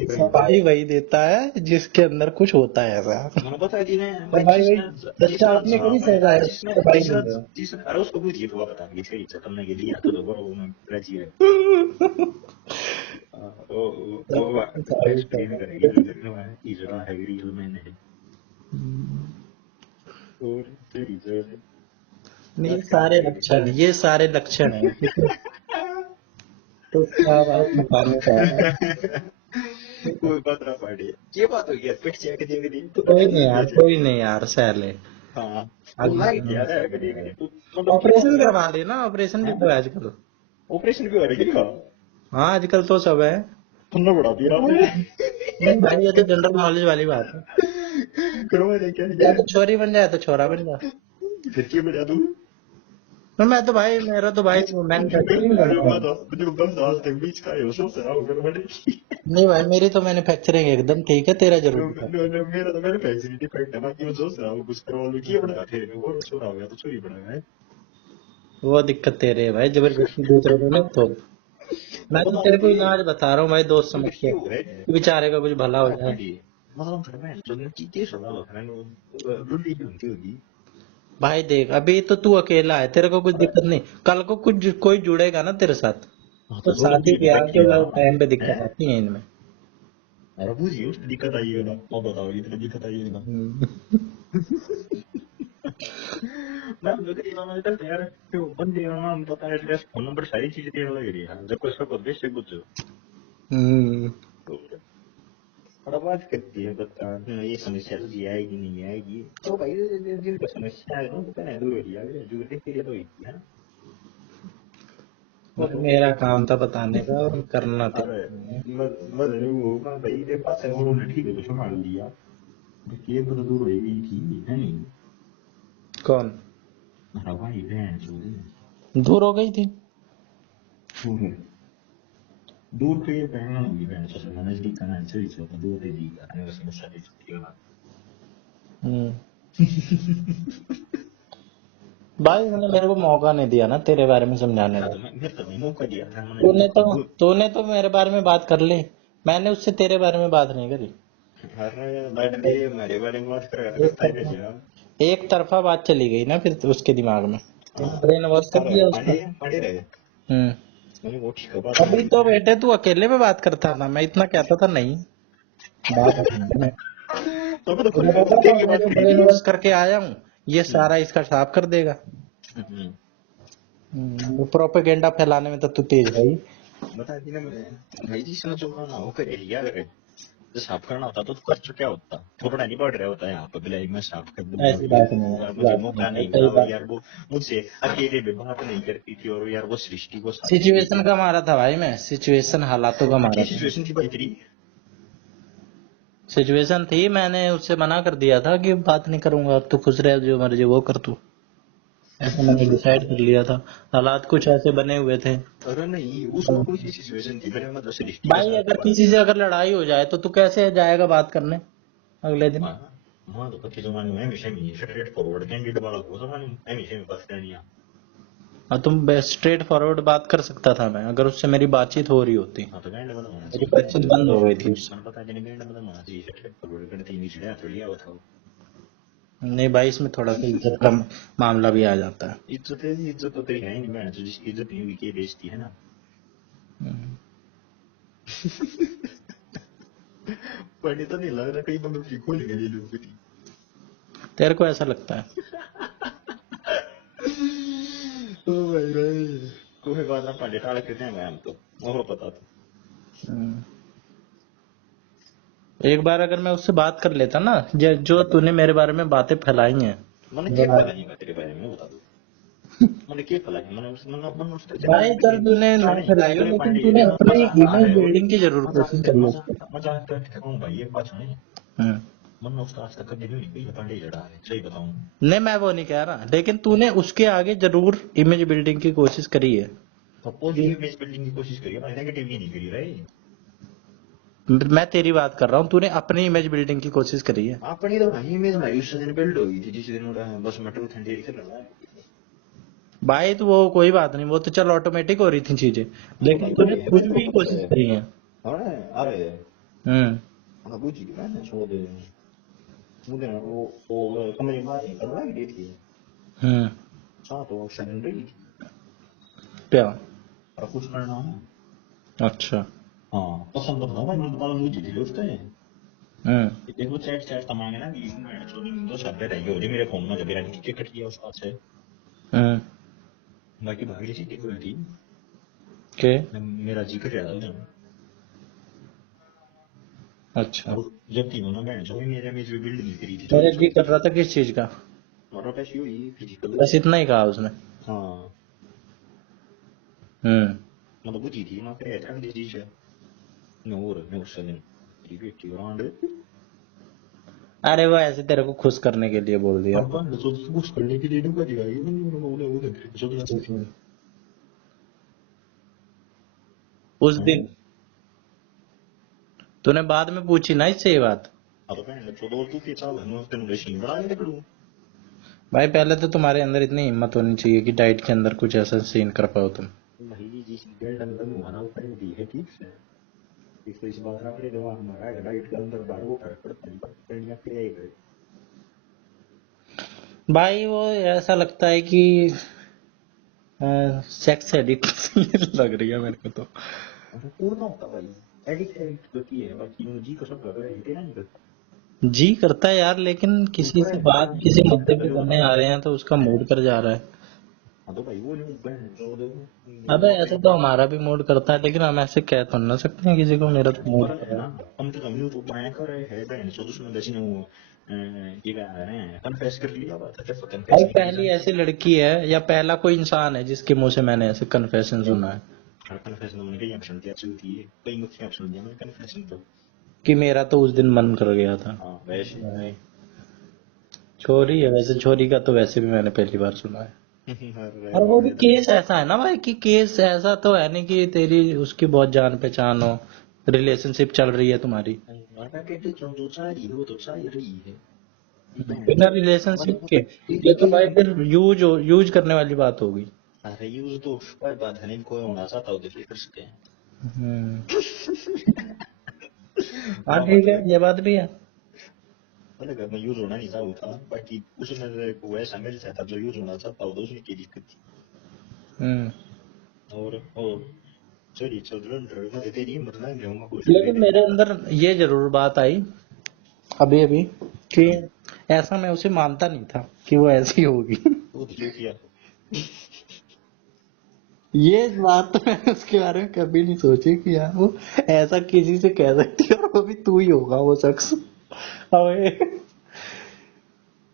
सफाई वही देता है जिसके अंदर कुछ होता है ऐसा। मैंने बता दी ने तो भाई वही सच्चा आपने कभी सजा है सफाई नहीं देगा। जिसने अरे उसको बुझ गई तो बता दी सही से तुमने के लिए तो वो मैं राजी है वो एक्सप्लेन करेगी इजरा है रियल मैंने और तेरी जो है ये सारे लक्षण है तो क्या बात बताने का है? कोई बात ना पड़े ये बात हो गया पिट चेक देंगे दी कोई नहीं यार सहले। हाँ यार है कभी ऑपरेशन करवा लेना, ऑपरेशन भी तो है आजकल। ऑपरेशन क्यों हो रही है हाँ आजकल तो सब है। तुमने बढ़ा दिया नहीं भाई ये तो जनरल नॉलेज वाली बात है। करो मैंने क्या या तो छोरी बन जाए तो छोरा बन जाए। फिर क्यों बजा दूं मैं तो भाई मेरा तो भाई मैन्युफैक्चरिंग बीच का है सोच रहा हूँ नहीं भाई, मेरी तो मैन्युफैक्चरिंग एकदम ठीक है, तेरा जरूर था। मेरा तो मैंने पैसे नहीं डिफेक्ट है बाकी मैं सोच रहा हूँ कुछ करवा लूँ किया बना फिर वो छोरा हो गया तो चोरी बना है वो दिक्कत तेरे है भाई, जबरदस्ती दूसरों को नहीं तो। मैं तो तेरे को इलाज बता रहा हूँ भाई, दोस्त समझ के बेचारे का कुछ भला हो जाए। भाई देख अभी तो तू अकेला है, तेरे को कुछ दिक्कत नहीं, कल को कुछ कोई जुड़ेगा ना तेरे साथ तो शादी ब्याह के टाइम पे दिक्कत आती है इनमें। अरे बुझी उस दिक्कत आई है ना अब बताओ इतनी दिक्कत आई है ना मैं लगे इन्होंने तो यार तो बंदे का नाम पता है एड्रेस फोन नंबर सारी चीजें देने लग रही है जब कोई सब बेस्ट है कुछ बड़ा बात करती है बता ये समस्या तो आएगी नहीं आएगी तो भाई जिनका समस्या है उनको पहले दूर हो जाएगा जो देखते लिए तो है ना मेरा काम था बताने का और करना था। मगर वो भाई के पास है उन्होंने ठीक है तो संभाल लिया ये तो दूर हो गई थी है नहीं कौन हमारा भाई बहन जो दूर हो गई थी? दूर तो ये पहना होगी बहन से नजदीक करना चाहिए तो दूर दे दी आने का समस्या दे सकती है भाई उन्होंने मेरे को मौका नहीं दिया ना तेरे बारे में समझाने का। मैं तो मौका दिया था तूने तो मेरे बारे में बात कर ली, मैंने उससे तेरे बारे में बात नहीं करी। अरे मेरे बारे में बात कर एक तरफा बात चली गई ना फिर उसके दिमाग में, ब्रेन वॉश कर दिया उसने। पढ़े रहे मैंने वो ठीक है बात अभी तो बेटे तू अकेले में बात करता था, मैं इतना कहता था नहीं बात करनी है। तो मैं तो खुद तुझे पता था तेरी मैं बात जो करी ब्रेन थी। वॉश करके आया हूँ, ये सारा इसका साफ कर देगा। हम्म, प्रोपेगेंडा फैलाने में तो तू तेज है ही। बता दी ना मैंने भाई जी सुनो जो ना हो करे क्या करे। जो साफ करना होता तो कर चुका होता, थोपड़ा नहीं पड़ रहा होता यहाँ पे बिलाई में साफ कर दूंगा ऐसी बात नहीं है, यार ऐसी मुझे बात नहीं मौका है, नहीं सही मिला और बात। यार वो मुझसे अकेले में बात नहीं करती थी और यार वो सृष्टि को साथ लेके सिचुएशन का मारा था भाई, मैं सिचुएशन हालातों का मारा क्या था। सिचुएशन थी भाई तेरी। सिचुएशन थी, मैंने उससे मना कर दिया था कि बात नहीं करूंगा, अब तू खुश रह, जो मर्जी वो कर तू, ऐसा मैंने डिसाइड कर लिया था। हालात कुछ ऐसे बने हुए थे। अरे नहीं उसमें कोई सी सिचुएशन थी मेरे मतलब सृष्टि के भाई साथ अगर बात। किसी से अगर लड़ाई हो जाए तो तू कैसे जाएगा बात करने अगले दिन? हाँ हाँ तो कच्चे जमाने में हमेशा ही स्ट्रेट फॉरवर्ड कैंडिडेट वाला को जमाने में हमेशा में बात करनी है। हाँ, तुम स्ट्रेट फॉरवर्ड बात कर सकता था मैं, अगर उससे मेरी बातचीत हो रही होती। हाँ तो बैंड बंद होना मेरी चाहिए बातचीत बंद हो गई थी उससे। मैंने पता नहीं बैंड बंद होना चाहिए स्ट्रेट फॉरवर्ड करते ही नीचे थोड़ी आओ था। नहीं भाई, इसमें थोड़ा सा इज्जत का मामला भी आ जाता है। इज्जत तो तेरी है ही नहीं बैंड तो जिसकी इज्जत नहीं हुई के बेइज्जती है ना। हम्म। पढ़ने तो नहीं लग रहा कहीं बंदों की खोल गई ये लोग भी। तेरे को ऐसा लगता है? ओ भाई भाई कोई बात ना पढ़े टाल करते हैं हम तो वो पता था। हम्म। एक बार अगर मैं उससे बात कर लेता ना, जो तूने मेरे बारे में बातें फैलाई हैं, मैंने क्या फैलाई है तेरे बारे में बता दो। मैंने क्या फैलाई है मैंने उससे भाई चल तूने ना फैलाई हो, लेकिन तूने अपनी इमेज बिल्डिंग की जरूर कोशिश करी है उससे। मजाक करके कहूँ भाई एक बात नहीं हम्म। मैंने उसका आज तक कभी नहीं कोई पांडे जड़ा है सही बताऊं। नहीं, मैं वो नहीं कह रहा, लेकिन तूने उसके आगे जरूर इमेज बिल्डिंग की कोशिश करी है। तो पॉजिटिव इमेज बिल्डिंग की कोशिश करी है नेगेटिव ही नहीं करी भाई। मैं तेरी बात कर रहा हूँ, तूने अपनी इमेज बिल्डिंग की कोशिश करी है। अपनी तो भाई इमेज भाई उस दिन बिल्ड हो गई थी जिस दिन उड़ा बस मैं ट्रूथ एंड डेयर खेल रहा है। भाई तो वो कोई बात नहीं, वो तो चल ऑटोमेटिक हो रही थी चीजें, लेकिन तूने खुद भी कोशिश करी है। अरे हम्म। मैं बुझ गया ना छोड़ दे मुझे ना वो कमरे बाहर निकल रहा है थी हम्म। साथ वो ऑप्शन रही क्या? और कुछ करना है। अच्छा। हाँ पसंद तो था मुझे दोबारा मुझे दिले उसका है। हम्म। देखो चैट चैट तमांगे ना कि तो सब रह गए मेरे फोन में जब मेरा टिकट कट गया उसका से हम्म। बाकी भागी सी टिकट थी के? मेरा जी कर रहा था। अच्छा, और जब थी उन्होंने बैंड जो मेरे में जो बिल्ड नहीं करी थी मेरा छोटी जी कर छोटी रहा था किस चीज का? और पैसी हुई फिजिकल। बस इतना ही कहा उसने। हाँ हम्म। मतलब बुझी थी ना फिर ऐसा दी चीज है मैं उस दिन रिपीट राउंड अरे वो ऐसे तेरे को खुश करने के लिए बोल दिया। अब बंद तो कुछ करने के लिए नहीं कर दिया ये नहीं वो जो भी उस दिन तूने बाद में पूछी ना इससे ये बात। अब बैंड तो दो तू के चाल है तेरे मशीन बना के निकलूं। भाई पहले तो तुम्हारे अंदर इतनी हिम्मत होनी चाहिए कि डाइट के अंदर कुछ ऐसा सीन कर पाओ तुम। भाई जिस बिल्ड अंदर हमारा ऊपर दी है ठीक है इस बात ना अपने दिमाग में आएगा डाइट के अंदर बार वो फर्क पड़ता है करनिया क्रिया भाई वो ऐसा लगता है कि सेक्स एडिक्ट लग रही है मेरे को तो। पूर्ण होता भाई एडिक्ट तो की है बाकी जी को सब कर रहे हैं नहीं करता। जी करता है यार, लेकिन किसी से बात किसी मुद्दे पे करने आ रहे हैं तो उसका मूड कर जा रहा है। हाँ तो भाई वो नहीं बैंड जो अबे ऐसे तो हमारा भी मूड करता है, लेकिन हम ऐसे कह तो ना सकते हैं किसी को मेरा तो मूड पर कर है रहा ना है। हम तो कम्यू तो बनाया कर रहे हैं बैंड जो उसमें जैसे वो ये कह रहे हैं कन्फेस कर लिया बात है भाई कन्फेस पहली ऐसी लड़की है या पहला कोई इंसान है जिसके मुंह से मैंने ऐसे कन्फेशन सुना है कन्फेस मैंने कई ऑप्शन दिया चलती है कई मुख्य ऑप्शन दिया मैंने कन्फेशन तो कि मेरा तो उस दिन मन कर गया था। हाँ वैसे छोरी है वैसे, छोरी का तो वैसे भी मैंने पहली बार सुना है। और वो भी केस ऐसा है ना भाई, कि केस ऐसा तो है नहीं कि तेरी उसकी बहुत जान पहचान हो, रिलेशनशिप चल रही है तुम्हारी जो चाहिए वो तो चाहिए रही है बिना रिलेशनशिप के। ये तो भाई फिर यूज करने वाली बात होगी। अरे यूज तो कोई बात है नहीं कोई होना चाहता हो तो फिर कर सकते हैं। हाँ ठीक है, ये बात भी है। मैंने घर में यूज होना नहीं चाहता था बाकी उसने को ऐसा मिल जाता जो यूज होना चाहता हो तो उसने की दिक्कत थी। हम्म। और सॉरी चंद्रन मैं तेरी हिम्मत ना जाऊंगा कुछ लेकिन मेरे अंदर ये जरूर बात आई अभी अभी कि ऐसा मैं उसे मानता नहीं था कि वो ऐसी होगी। वो तो किया ये बात तो मैंने उसके बारे में कभी नहीं सोची कि यार वो ऐसा किसी से कह सकती है और वो भी तू ही होगा वो शख्स। अबे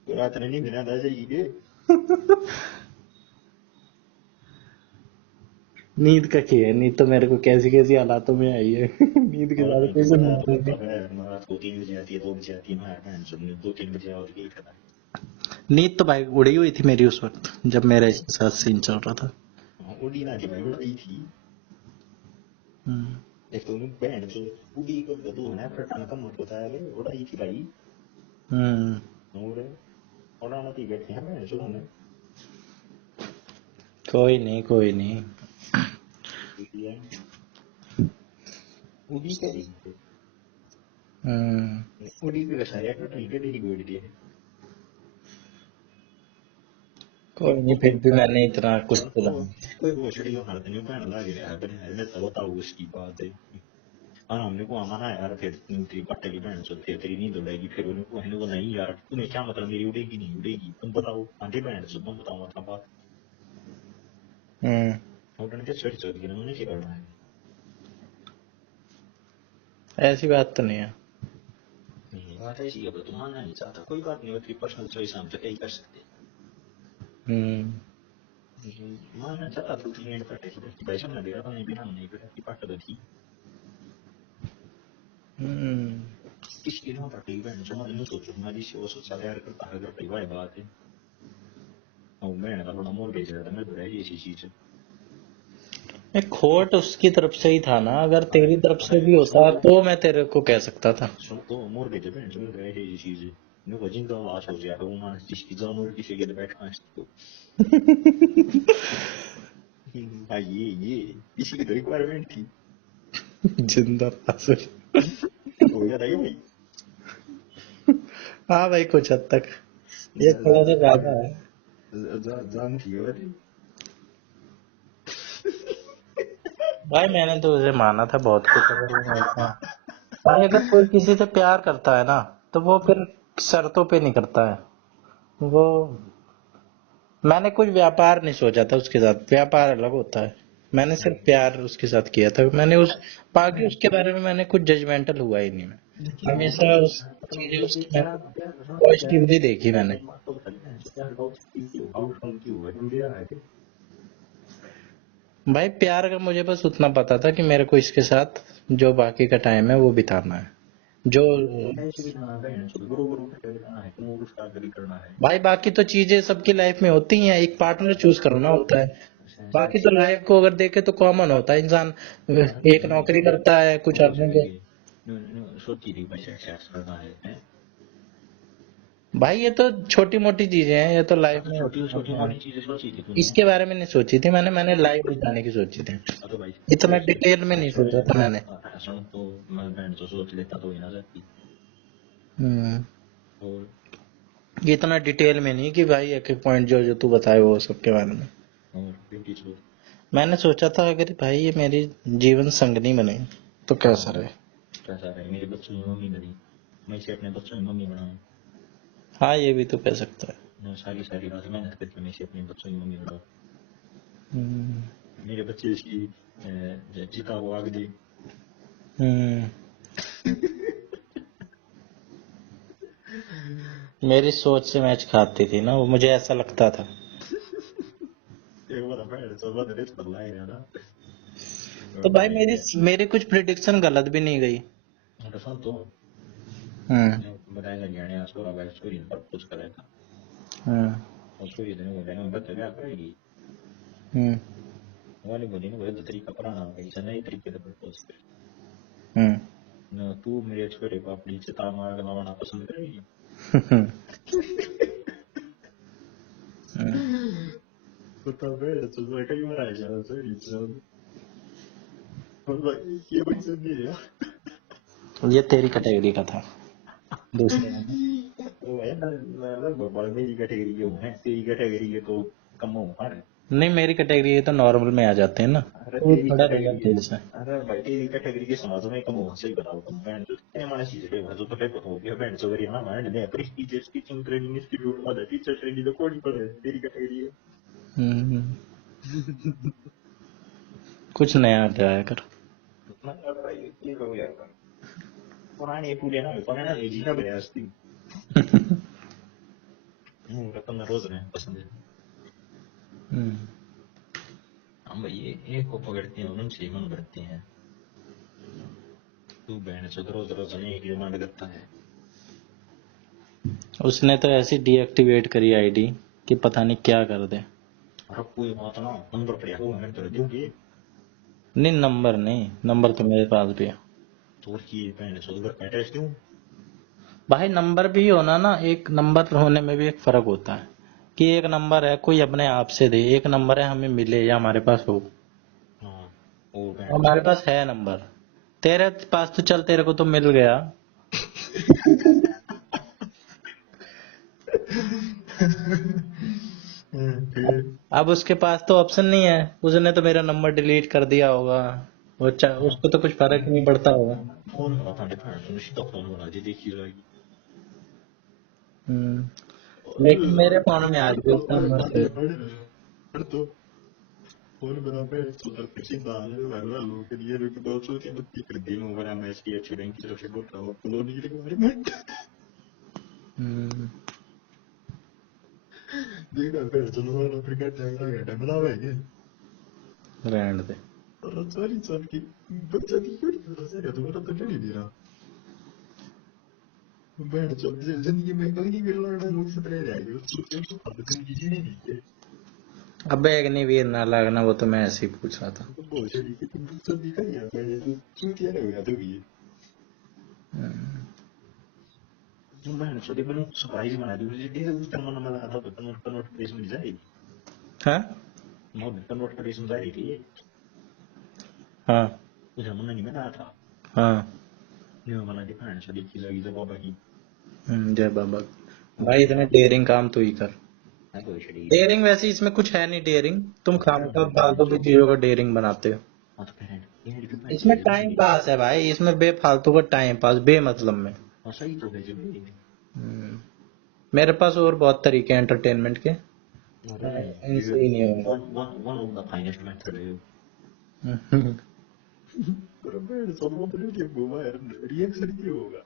रात ने नहीं बिना था चाहिए नींद का क्या है, नींद तो मेरे को कैसी कैसी हालातों में आई है। नींद के और बाद नहीं कैसे पता नींद तो आएगी? है रात को 3 बजे आती है 2 बजे आती है मैं बहन सुन 2-3 बजे और यही करता नींद तो भाई उड़ी हुई थी मेरी उस वक्त जब मेरे साथ सीन चल रहा था। उड़ी ना थी भाई उड़ी थी हम्म। एक तो बहन से उड़ी को तो ना फटना कम मत होता है उड़ाई थी भाई हम्म। और उड़ाना थी बैठे हैं बहन सुन कोई नहीं कोई नहीं। उड़ी करी हम्म। उड़ी भी वैसा है ठीक है तेरी गोड़ी दी कोई नहीं फिर भी मैंने इतना कुछ बोला। कोई वो छड़ी हालत नहीं बहन लग रहा है मैं तो बताऊँ उसकी बात है हाँ हमने को आना है यार फिर तेरी पट्टे की बहन चलती है तेरी नींद उड़ेगी फिर उन्हें को हमने को नहीं यार तुम्हें क्या मतलब मेरी उड़ेगी नहीं उड़ेगी तुम बताओ आंटी बहन से तुम बताओ मतलब बात उन्होंने क्या छोटी छोटी ना उन्हें क्या करना है ऐसी बात तो नहीं है। नहीं बात ऐसी है तुम मानना नहीं चाहता कोई बात नहीं होती पर्सनल चॉइस हम तो क्या ही कर सकते मानना चाहता तो 3 मिनट पट्टे की पैसा ना दे रहा था नहीं बिना नहीं बिना की पट्टे तो थी किसी ना पट्टे की बहन जो मैं सोचूं मैं जिसे वो सोचा यार करता है अगर कोई भाई बात है और बहन का थोड़ा मोर बेच रहा था मैं तो रही ऐसी चीज एक खोट उसकी तरफ से ही था ना, अगर तेरी तरफ से भी होता तो मैं तेरे को कह सकता था। सुन तो मोर बेच बहन जो मैं तो रही ऐसी चीज ने को जिंदा लाश हो गया तो मैं जिसकी जानवर किसी के बैठा है तो भाई ये इसी की तो रिक्वायरमेंट थी जिंदा लाश हो गया था ये भाई हाँ भाई कुछ हद तक ये थोड़ा सा ज्यादा है जान थी और भाई। मैंने तो उसे माना था बहुत कुछ। भाई अगर कोई किसी से प्यार करता है ना तो वो फिर शर्तों पे नहीं करता है वो। मैंने कुछ व्यापार नहीं सोचा था उसके साथ, व्यापार अलग होता है। मैंने सिर्फ प्यार उसके साथ किया था। मैंने उस बाकी उसके बारे में मैंने कुछ जजमेंटल हुआ ही नहीं। मैं हमेशा उस चीजें उसकी मैंने पॉजिटिवली देखी मैंने। भाई प्यार का मुझे बस उतना पता था कि मेरे को इसके साथ जो बाकी का टाइम है वो बिताना है जो। भाई बाकी तो चीजें सबकी लाइफ में होती हैं, एक पार्टनर चूज करना होता है। बाकी तो लाइफ को अगर देखे तो कॉमन होता है। इंसान एक नौकरी करता है कुछ अर्निंग के। भाई ये तो छोटी मोटी चीजें हैं, ये तो लाइफ में होती हैं। इसके बारे में नहीं सोची थी मैंने लाइफ बिताने की सोची थी। इतना डिटेल में नहीं सोचा था मैंने। इतना डिटेल में नहीं कि भाई एक एक पॉइंट जो जो तू बताए वो सबके बारे में। मैंने सोचा था अगर भाई ये मेरी जीवन संगनी बने तो कैसा रहे। मेरे बच्चों की मम्मी बनी मैं इसे अपने बच्चों की मम्मी बनाऊं हाँ ये भी तो कह सकता है। सारी रात मेहनत करके मैं इसे अपने बच्चों की मम्मी बनाऊं मेरे बच्चे इसकी चिता को आग दे मेरी सोच से मैच खाती थी ना वो, मुझे ऐसा लगता था। तो भाई मेरी कुछ प्रिडिक्शन गलत भी नहीं गई। बताया जाने आसपास वाला स्टोरी पर कुछ करेगा और स्टोरी देने को देना बता क्या करेगी वाले बोली ना वो तरीका पुराना है ऐसा नए तरीके से प्रपोज कर ना तू मेरे छोरे को अपनी चिता मार बनाना पसंद करेगी पता है तो वो कई बार आया जा सो ये बड़ी सुंदर है ये तेरी कैटेगरी का था दूसरे वो है ना लगभग मेरी कैटेगरी के है तेरी कैटेगरी के तो कम हो नहीं मेरी कैटेगरी ये तो नॉर्मल में आ जाते हैं ना, अरे तो तेरी थोड़ा रहेगा कैटेगरी, तेज से। अरे भाई तेरी कैटेगरी के समाज में कम हो सही बताओ तुम बहन चोद कितने माने चीज पे जो तो पेपर हो गया बहन चोद ना मार दे प्रेस्टीजियस टीचिंग ट्रेनिंग इंस्टीट्यूट वाला टीचर ट्रेनिंग तो कोई पर है तेरी कैटेगरी है। हम्म, कुछ नया हटाया कर। मतलब भाई ये कहो यार पुरानी पूरे ना पुराना ये जीना बड़े हस्ती रतन रोज में पसंद है। हम्म, हम भाई ये एक को पकड़ते हैं उनसे मन करते हैं तू बहन चोद रोज रोज नहीं की डिमांड करता है। उसने तो ऐसी डीएक्टिवेट करी आईडी कि पता नहीं क्या कर दे। अरे कोई बात ना नंबर पड़ेगा वो मैं कर दूंगी नहीं नंबर नहीं, नंबर तो मेरे पास भी है। तो की बहन चोद घर का एड्रेस दूं। भाई नंबर भी होना ना, एक नंबर होने में भी एक फर्क होता है कि एक नंबर है कोई अपने आप से दे, एक नंबर है हमें मिले या हमारे पास हो। हाँ वो बहन हमारे चोद पास है नंबर, तेरे पास तो चल तेरे को तो मिल गया। फिर अब उसके पास तो ऑप्शन नहीं है, उसने तो मेरा नंबर डिलीट कर दिया होगा। उसको तो कुछ फर्क नहीं पड़ता होगा। फोन करा था बहन तुम सीधा फोन बना जी देखी जाएगी। लेकिन मेरे फोन में आज भी उसका नंबर सेव है। तो फोन बना पे सुंदर किसी दान में वाला लोग के लिए रुक 200 की बत्ती कर दी नो बना मैं एचडीएफसी बैंक की तरफ से बोल रहा हूँ कॉलोनी के रिक्वायरमेंट हम्म, देखा फिर चलो वाला फिर क्या जाएगा घंटा बनावे है रहने दे। और 40 साल की बच्चा की क्यों नहीं पता चलेगा तुम्हारा तो नहीं दे रहा बैठ चल जिंदगी में कहीं नहीं मिल रहा मुझ से रह जाएगी उसको तो अब जिंदगी जीने नहीं है अबे एक नहीं वीर ना लगना, वो तो मैं ऐसे ही पूछ रहा था। तो बहुत चली कि तुम सब दिखा यार मैंने तो चूतिया नहीं हुआ तो भी तुम बहन सो देखो सरप्राइज बना दी मुझे डीजल उस तरह मन लगा था तो कन्वर्ट प्लेस में जाएगी हाँ नो कन्वर्ट प्लेस में जाएगी हाँ मुझे मन नहीं बना था हाँ। ये वाला बहन सो देखी जाएगी जब बाबा की जय बाबा। भाई इतने डेयरिंग काम तो ही कर। है कोई शरीर डेयरिंग वैसे इसमें कुछ है नहीं, डेयरिंग तुम खामखा फालतू की चीजों का डेयरिंग बनाते हो। हाँ तो बहन ये भी बहन इसमें चीज टाइम पास है भाई, इसमें बेफालतू का टाइम पास बेमतलब में। हाँ सही तो है जो भी मेरे पास और बहुत तरीके हैं एंटरटेनमेंट के, अरे ये इनसे ही नहीं होगा। One of the finest method है पर बहन सो तो नहीं घुमा यार रिएक्शन क्या होगा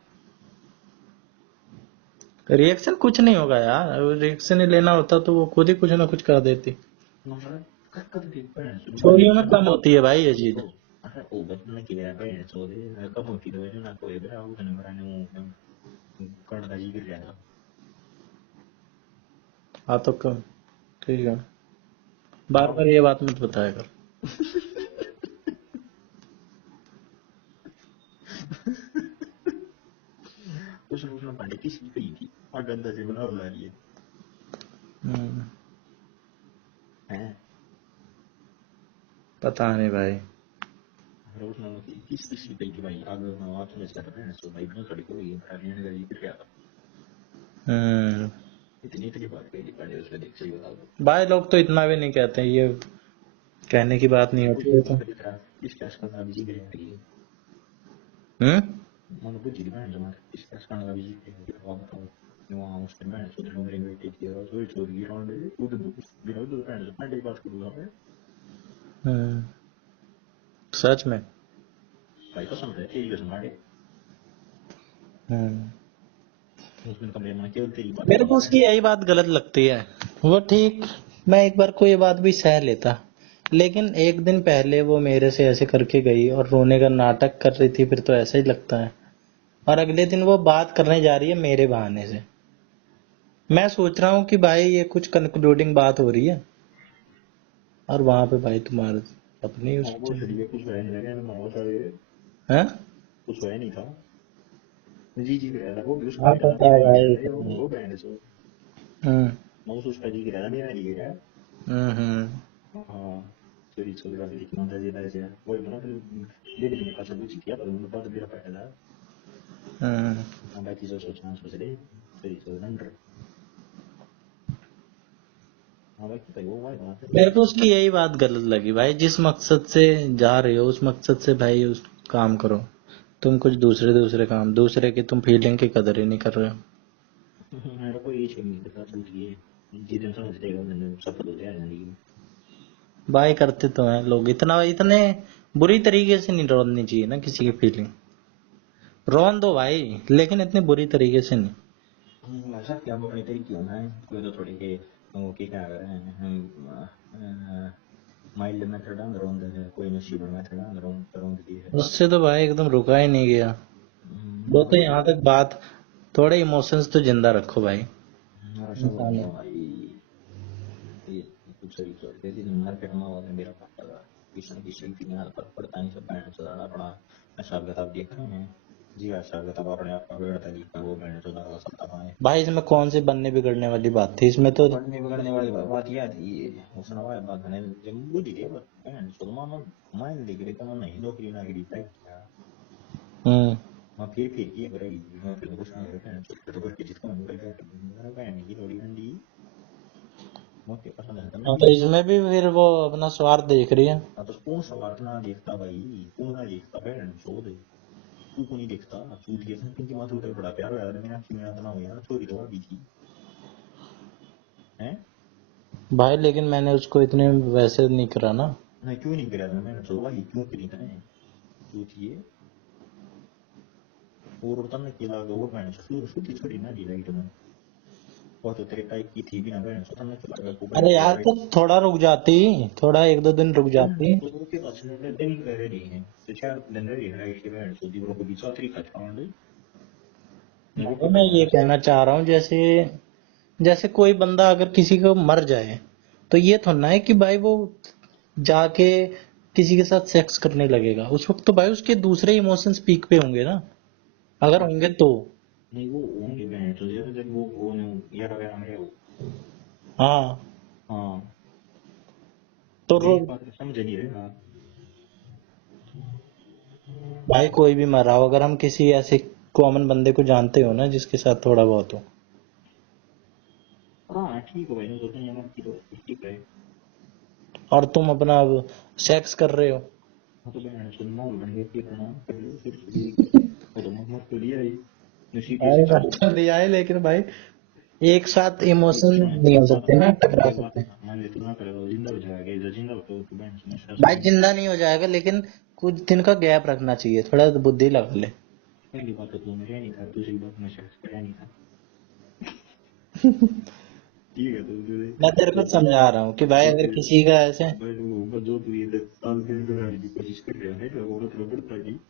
रिएक्शन कुछ नहीं होगा यार, रिएक्शन ही लेना होता तो वो खुद ही कुछ ना कुछ कर देती। मतलब कब देख बहन छोरियों में कम होती है भाई ये चीज। अरे ओ बचपन की है बहन सो दे कब होती तो ना कोई बड़ा वो नहीं बराने करना जी गिर जाएगा हाँ तो कम ठीक है, बार बार ये बात मत बताया कर। उसने पांडे की सीख ली थी और गंदा से बना बुला लिए हम्म, हैं पता नहीं भाई। और उसने किस सीख ली थी भाई आगे मैं बात समझ कर रहा है सो भाई मैं थोड़ी कोई प्राणी का जिक्र किया था हम्म, इतनी बात कही थी पांडे उसने देख सही बता दो भाई लोग तो इतना भी नहीं कहते, ये कहने की बात नहीं होती है तो। डिस्कस करना भी जिक्र है हम्म, मन बुझ गई बहन जमा डिस्कस करना भी जिक्र है बताओ वहाँ उसने बहन चोद नंबर इन्वाइट किया और सोई चोद की राउंड उधर बिना उधर बहन से पांडे की बात करूँगा मैं हम्म, सच में। भाई कसम है तेरी कसम पांडे हम्म, उसमें कमरे में केवल तेरी बात मेरे को करता उसकी है यही बात गलत लगती है। वो ठीक, मैं एक बार को ये बात भी सह लेता, लेकिन एक दिन पहले वो मेरे से ऐसे करके गई और रोने का नाटक कर रही थी, फिर तो ऐसा ही लगता है। और अगले दिन वो बात करने जा रही है मेरे बहाने से। मैं सोच रहा हूँ कि भाई ये कुछ कंक्लूडिंग बात हो रही है, और वहां पे भाई तुम्हारे अपनी हाँ उसकी वो चल शरीर कुछ है नहीं लगे मैं बहुत सारे है। कुछ है नहीं था जी जी कह रहा था वो भी उसका हाँ बेटा ना पता है मेरा ही कह भाई। रहा है वो बहन सो हम्म, मैं उसका जी कह रहा था मेरा नहीं कह रहा हम्म, हाँ सॉरी सॉरी बात लिखना था जी ऐसे वो बना फिर दे देने का सब कुछ किया पर उन्होंने बात मेरा पहला हम्म, हम बाकी जो सोचना सोच रहे सॉरी सॉरी नंबर हाँ भाई तो वो बात है। मेरे को उसकी यही बात गलत लगी भाई, जिस मकसद से जा रहे हो उस मकसद से भाई उस काम करो। तुम कुछ दूसरे दूसरे काम, दूसरे की तुम फीलिंग की कदर ही नहीं कर रहे हो। मेरा कोई इश्यू नहीं के साथ दूसरी है, जिस दिन समझ लेगा मैंने सफल हो जाएगा जिंदगी में। भाई करते तो हैं लोग, इतना इतने बुरी तरीके से नहीं रोनी चाहिए ना किसी की फीलिंग। रोन दो भाई, लेकिन इतनी बुरी तरीके से नहीं। ऐसा क्या अपने तरीके होना है, कोई तो थोड़ी के वो क्या कर रहे हैं हम माइल्ड मेथड अंदर रोन दे, कोई नशीब मेथड अंदर रोन दी है। उससे तो भाई एकदम रुका ही नहीं गया। वो तो यहाँ तक बात, थोड़े इमोशंस तो जिंदा रखो भाई। हमारा सब हो गया भाई, ये कुछ सही तो जैसे मार्केट में वाले मेरा पापा का किसी किसी की हाल पर पड़ता नहीं, सब पैंट चलाना पड़ा हिसाब किताब देख रहे हैं जी, हिसाब किताब अपने आप का बेड़ा तरीका वो मैंने चला रहा सकता पाए भाई इसमें कौन सी बनने बिगड़ने वाली बात थी, इसमें तो पढ़ने बिगड़ने वाली बात यह थी, उसने वाला बात है जब बुद्धि दे बहन सुलमान मान ले गए तो नहीं नौकरी ना गिरी था क्या मैं फिर ये करेगी मैं फिर कुछ नहीं रहता है छोटे छोटे बच्चे जिसको हम कर मेरा बहन की थोड़ी ठंडी मुझे पसंद है हाँ, तो इसमें भी फिर वो अपना स्वार्थ देख रही है। हाँ तो कौन सा बात ना देखता भाई, कौन ना देखता बहन छोड़ दे, तू को नहीं देखता छूट गया था क्योंकि माथू उतर बड़ा प्यार होया मेरा मेरा तना हो यार छोरी तो अभी थी हैं भाई लेकिन मैंने उसको इतने वैसे नहीं करा ना। नहीं क्यों नहीं करा था मैंने चलो भाई क्यों करी था सोचिए और तने के लगा वो मैंने छोटी छोटी ना दी लाइट में और तो तेरे टाइप की थी भी ना मैंने तने के लगा को अरे यार तो थोड़ा रुक जाती, थोड़ा एक दो दिन रुक जाती। तो के पास ने दिन कर रही है तो चार दिन रही है राइट के बहन तो दी को बीच तरीका छाड़ तो मैं ये कहना चाह रहा हूँ, जैसे जैसे कोई बंदा अगर किसी को मर जाए तो ये थोड़ा ना है कि भाई वो जाके किसी के साथ सेक्स करने लगेगा। उस वक्त तो भाई उसके दूसरे इमोशंस पीक पे होंगे ना, अगर होंगे तो। नहीं वो होंगे बहन तो जब वो यार वगैरह में हाँ हाँ तो समझ नहीं रहा भाई कोई भी मरा हो, अगर हम किसी ऐसे कॉमन बंदे को जानते हो ना जिसके साथ थोड़ा बहुत हो, हाँ ठीक है भाई तो दुनिया में की तो ठीक है और तुम अपना सेक्स कर रहे हो, हाँ तो बहन सुन माहौल बन गया कि करना पहले फिर वो तो मत तो लिया ही नसीब अरे कैसे अच्छा दिया है, लेकिन भाई एक साथ इमोशन नहीं हो सकते ना, टकरा सकते हैं। मान ले तू ना करे तो जिंदा हो जाएगा इधर जिंदा हो तो बहन समस्या भाई जिंदा नहीं हो जाएगा, लेकिन कुछ दिन का गैप रखना चाहिए, थोड़ा तो बुद्धि लगा ले। पहली बात तो तू मेरे नहीं था दूसरी बात मैं शख्स का नहीं था ठीक है तो मैं तेरे को समझा रहा हूँ कि भाई अगर किसी का ऐसे, भाई वो जो तू ये साल के अंदर की कोशिश कर रहा है वो मतलब बढ़ता जी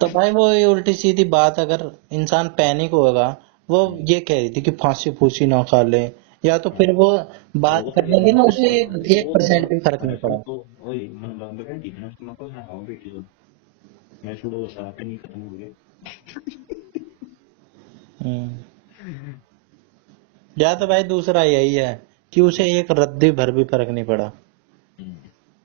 तो भाई वो ये उल्टी सीधी बात, अगर इंसान पैनिक होगा, वो ये कह रही थी कि फांसी फूसी ना खा ले, या तो फिर वो बात करने की ना उसे 1% भी फर्क नहीं पड़ा। तो वही मन बंद कर दी ना तुम को ना हो बेटी तो मैं छोड़ो सारा नहीं खत्म हो गया या तो भाई दूसरा यही है कि उसे एक रद्दी भर भी फर्क नहीं पड़ा,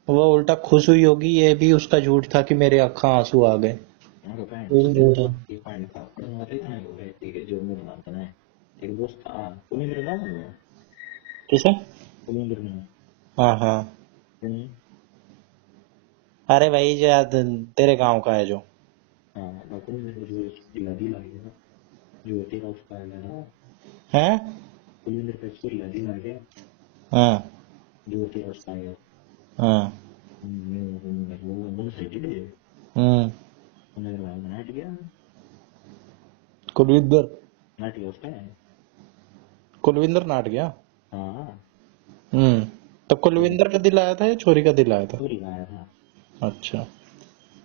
वो उल्टा खुश हुई होगी, ये भी उसका झूठ था कि मेरे आंखों आंसू आ गए। ये भी झूठ है। ये पानी का मत इतना हो गया ठीक है जो मुझे मानता है एक दोस्त था तुम्हें मेरे नाम है किसे? तुम्हें मेरे नाम हाँ हाँ, अरे भाई जो तेरे गांव का है जो। हाँ तुम्हें मेरे जो दिला दिला गया जो तेरा उसका है ना हैं? तुम्हें मेरे पे दिला दिला गया हाँ जो तेरा उसका है हाँ वो मन से जुड़े मेरे भाई नाट गया कुलविंदर, नाट गया उसका है कुलविंदर नाट गया। हाँ तो कुलविंदर का दिल आया था या छोरी का दिल आया था? चोरी गाया था अच्छा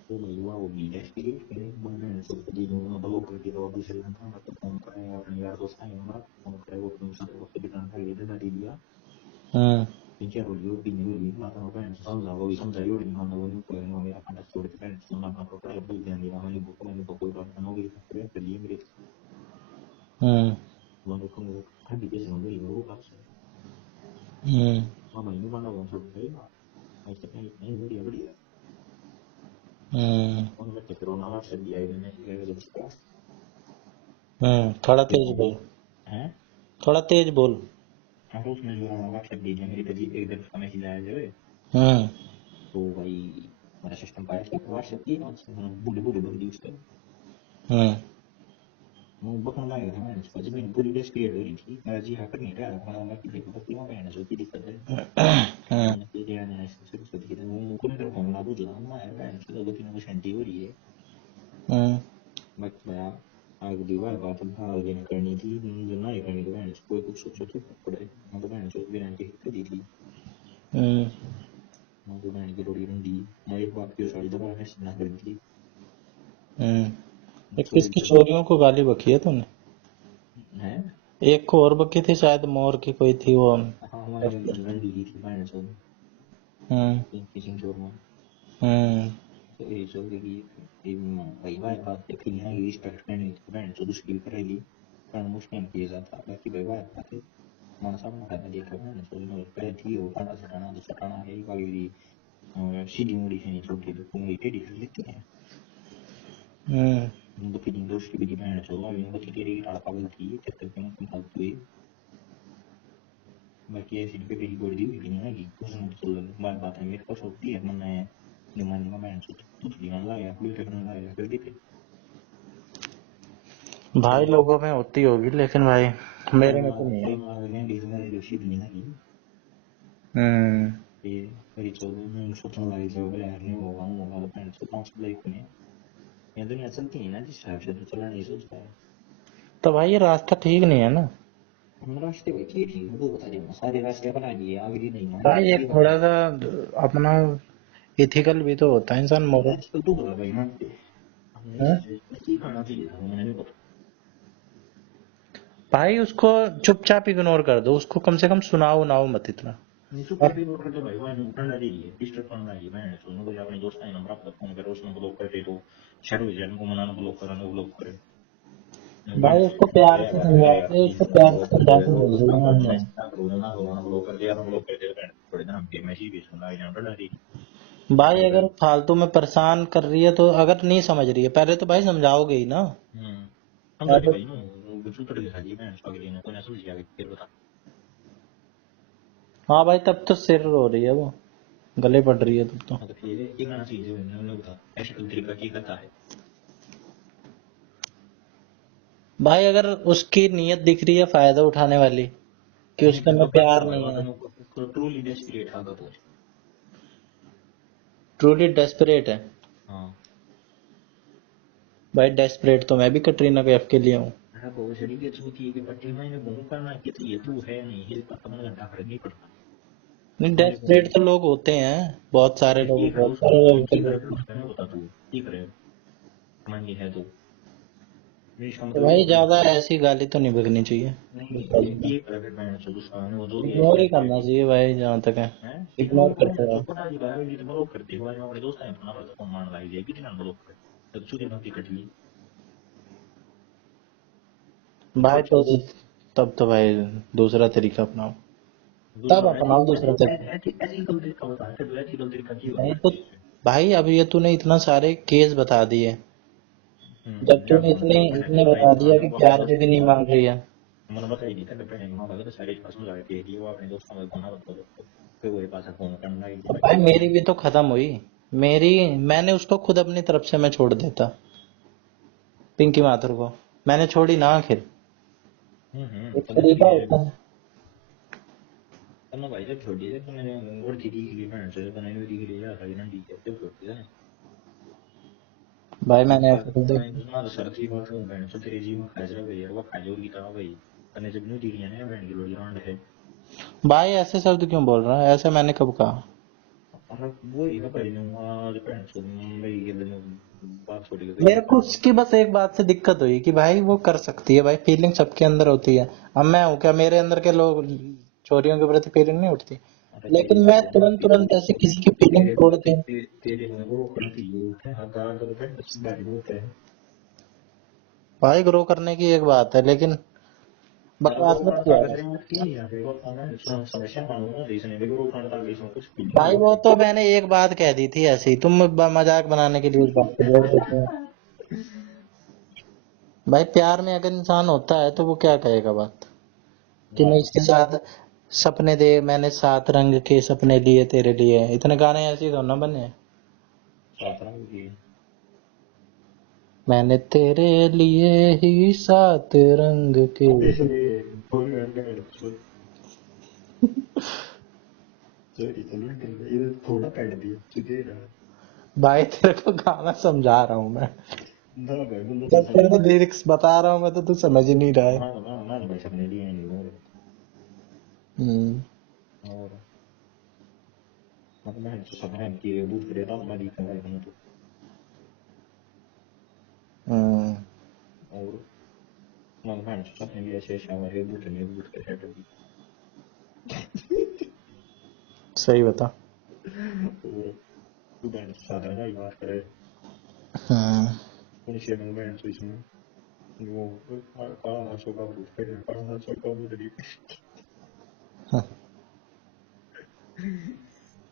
तो मैं हुआ वो भी एक्सपीरियंस करे मैंने सब दी दूंगा ब्लॉक करके तो दूसरे दिन था तो फोन करे और यार दोस्त है हमारा फोन करे वो तुम सब उससे दुकान का ये दे दिया तीन चार वीडियो भी नहीं हुई माता को पहले समझा वो भी समझा योर नहीं होना वो नहीं कोई नहीं मेरा कंडा छोड़ के पहले सुनना ना तो पहले बोल दिया मेरा मैंने बुक मैंने तो कोई बात नहीं होगी फिर लिए मेरे वो को वो ठंडी के समय में वो बात है मामा नहीं बना वो सब है ऐसे नहीं बढ़िया बढ़िया उनमें तो कोरोना वाला से दिया इन्होंने थोड़ा तेज बोल, हैं थोड़ा तेज बोल। हाँ तो उसने जो व्हाट्सएप दे दिया मेरे पे एक दिन उसका मैसेज आया जो है हम्म तो भाई मेरा सिस्टम पाया कि व्हाट्सएप की बूढ़े बूढ़े बंदी उसका हम्म वो बकने लगा था मैंने उसको जब मैंने पूरी लिस्ट क्रिएट करी थी मेरा जी हैकर नहीं रहा मैं कि देखो बस क्यों मैंने जो की दिक्कत है हम्म मैंने ये दिया मैंने सिर्फ उसको दिया वो को मेरे फोन लागू जो ना है मैंने उसको दो तीन सेंटी हो रही है हम्म बट मैं अगली बार बात भाग लेने करनी थी जो ना करनी तो मैंने कोई कुछ सोचो तो पड़े मैं तो मैंने सोच बिना के कर दी थी हम्म मैं तो मैंने की रोटी रंडी मैं एक बात की सारी दबा है ना कर दी एक किसकी चोरियों को गाली बकी है तूने? है एक को और बकी थी शायद, मोर की कोई थी वो। हाँ हमारी रंडी की थी मैंने सोच किसी चोर में हम्म तो ये चल रही भाई भाई बात देखी है ये रिस्पेक्ट करनी थी मैंने तो दूसरी करेगी कारण मुश्किल किया जाता बाकी भाई बात बात मन सामने खाने देखा मैंने तो नो पहले थी वो खाना सटाना तो सटाना है ही बाकी सीधी मुड़ी से नहीं छोटी तो कुंगी टेढ़ी कर लेती है तो फिर दोस्त की भी मैंने चलो अभी वो तेरी की टाड़ा पागल थी चक्कर के मैं फालतू है बाकी ऐसी पे भी गोड़ दी भी नहीं लगी कुछ नहीं चल बात है मेरे पास होती है मन है निमान में मैंने सोचा तो दिमाग लगाया कोई करने लगा कर देते भाई लोगों में होती होगी लेकिन भाई मेरे में तो नहीं है। हम्म मेरी चौदह सोचने लगी जो यार नहीं होगा होगा तो सोचता हूँ लाइफ में ये दुनिया चलती है ना जिस हिसाब से तो चला नहीं सोचता है तो भाई ये रास्ता ठीक नहीं है ना हम रास्ते पे ठीक है वो बता रहे सारे रास्ते बना दिए आगे नहीं है भाई। एक थोड़ा सा अपना इथिकल भी तो होता है इंसान, मोरल। आजकल तो बोला भाई मानते हमने की खाना चाहिए मैंने भी पता भाई उसको चुपचाप इग्नोर कर दो, उसको कम से कम सुनाओ उनाओ मत इतना। नीचे पे भी नोट करते भाई वो उठा दी है डिस्टर्ब करना है मैंने सुनो तो अपने दोस्त ने नंबर पर फोन करो उसने ब्लॉक कर दे तो शर्व जन को मनाना ब्लॉक कराना ब्लॉक करे भाई उसको प्यार से समझा के, उसको प्यार से समझा के बोल दो ना हमने। ब्लॉक कर दिया ब्लॉक कर दिया थोड़े दिन हम गेम में ही भी सुना जान डर रही भाई अगर फालतू में परेशान कर रही है तो, अगर नहीं समझ रही है पहले तो भाई समझाओगे ही ना। हम तो भाई नो वो सूत्र दिखा दी मैंने उसको अगले ने कोई ना समझ गया फिर बता हाँ भाई तब तो सिर रो रही है वो, गले पड़ रही है तब तो। तो फिर एक गाना चीज है मैंने बता ऐसे तो तरीका की करता है भाई अगर उसकी नीयत दिख रही है फायदा उठाने वाली कि उसके अंदर प्यार नहीं है, ट्रूली डेस्परेट था तो ट्रूली डेस्परेट है। हां भाई डेस्परेट तो मैं भी कटरीना कैफ के लिए हूँ। हाँ वो शरीर की छूती है पट्टी में घूम करना कि तो ये तू है नहीं ये पता नहीं घंटा खड़े नहीं पड़ता नहीं डेस्परेट तो लोग होते हैं, बहुत सारे लोग, बहुत सारे लोग होता तू ठीक है मान ये है तो तो भाई ज्यादा ऐसी गाली तो नहीं बकनी चाहिए, नहीं ये प्राइवेट मैंने से दूसरा वो जो भी इग्नोर ही करना चाहिए भाई जहाँ तक है, इग्नोर करते रहो। पता नहीं बाहर भी ब्लॉक करते हुए हमारे दोस्त हैं अपना फोन मान लाई जाए कितना ब्लॉक कर तब चुरी नौकरी कट ली भाई तो तब तो भाई दूसरा तरीका अपनाओ, तब अपनाओ दूसरा तरीका। ऐसी गलती का होता है फिर ऐसी गलती का क्यों नहीं तो भाई अब ये तूने इतना सारे केस बता दिए, जब तूने इतने इतने बता दिया कि प्यार से भी नहीं मांग रही है। मैंने बताई नहीं था पहले मां बाप सारे पास में लगा के वो अपने दोस्तों को बना बता फिर वही पास फोन करना है भाई मेरी भी तो खत्म हुई, मेरी, मैंने उसको खुद अपनी तरफ से मैं छोड़ देता, पिंकी माथुर को मैंने छोड़ी ना आखिर। एक तरीका होता है करना भाई जब छोड़ दिया तो मैंने और दीदी के लिए फ्रेंड से बनाई हुई के लिए यार ना दी जब छोड़ दिया भाई। मैंने ऐसा तो ना तो सरती बात है मैंने तो तेरे जीवन खाज रहा है वो खाजो की तरह भाई कने जब न्यू दी ने फ्रेंड की लोड़ी राउंड है भाई ऐसे शब्द क्यों बोल रहा है, ऐसे मैंने कब कहा? और वो ही ना पहले आज फ्रेंड से मेरी के लिए बात छोड़ गई मेरे को उसकी बस एक बात से दिक्कत हुई कि भाई वो कर सकती है, भाई फीलिंग सबके अंदर होती है। अब मैं हूँ क्या, मेरे अंदर के लोग छोरियों के प्रति फीलिंग नहीं उठती, लेकिन मैं तुरंत तुरंत ऐसे किसी की फीलिंग तोड़ के। तेरे में वो करती है हकार तो फ्रेंड बात होता है भाई ग्रो करने की एक बात है लेकिन बकवास मत किया भाई। वो तो मैंने एक बात कह दी थी ऐसी, तुम मजाक बनाने के लिए उस बात को बोल देते हो। भाई प्यार में अगर इंसान होता है तो वो क्या कहेगा बात कि मैं इसके साथ सपने दे मैंने 7 रंग के सपने लिए तेरे लिए, इतने गाने ऐसे ही तो ना बने हैं। साथ रंग की मैंने तेरे लिए ही 7 रंग के। थोड़ा काट दिया तुझे ना भाई तेरे को गाना समझा रहा हूँ मैं, ना भाई बोलो जब तेरे को लिरिक्स बता रहा हूँ मैं तो तू समझ ही नहीं रहा है। ना भाई सपने लिए नहीं और मतलब मैं सपने की बूट देता हूँ मैं लिखा है तो हम्म, और मैं सपने लिए ऐसे शावर है बूट के सेट होगी सही बता। और तू बहन सादा ना बात करे हम्म, उनसे मैं बहन से इसमें वो काला सो का बूट पे काला सो का बूट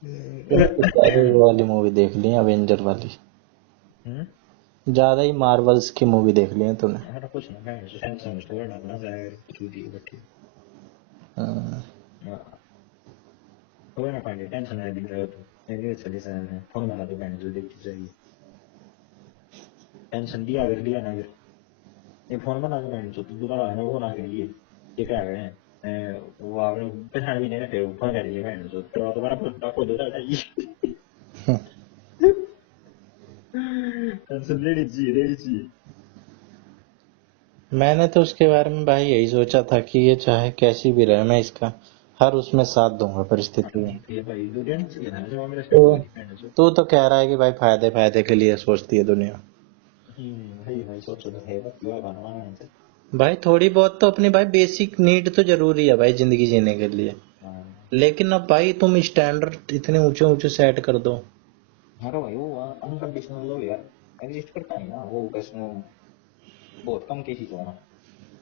वो वाली मूवी देख ली अवेंजर वाली, ज्यादा ही मार्वल्स की मूवी देख ली है तूने। हमारा कुछ ना बहन से सेंस स्टोर डालना जाए तू दी बैठी हम्म, तो ना पानी टेंशन है दिख रहा तो मेरे चले जाने फोन वाला तो बहन जो देखती चाहिए टेंशन दिया अगर लिया ना अगर ये फोन बना के बहन जो तू दोबारा है ना वो ना के लिए ये क्या है वो आपने पहचान भी नहीं रखे फोन कर दिया बहन जो तो दोबारा फोन दे रहा है टेंशन लेनी चाहिए मैंने तो उसके बारे में भाई यही सोचा था कि ये चाहे कैसी भी रहे मैं इसका हर उसमें साथ दूंगा परिस्थिति में। ये भाई दो दिन चाहिए ना जो मेरे तो से बहन जो तू तो कह रहा है कि भाई फायदे फायदे के लिए सोचती है दुनिया। भाई सोचो तो है बस ये गाना माना है भाई थोड़ी बहुत तो अपनी भाई बेसिक नीड तो जरूरी है भाई जिंदगी जीने के लिए, लेकिन अब भाई तुम स्टैंडर्ड इतने ऊंचे ऊंचे सेट कर दो। हमारा भाई वो अनकंडीशनल लव यार एग्जिस्ट करता है ना वो कसम बहुत कम केसेस है ना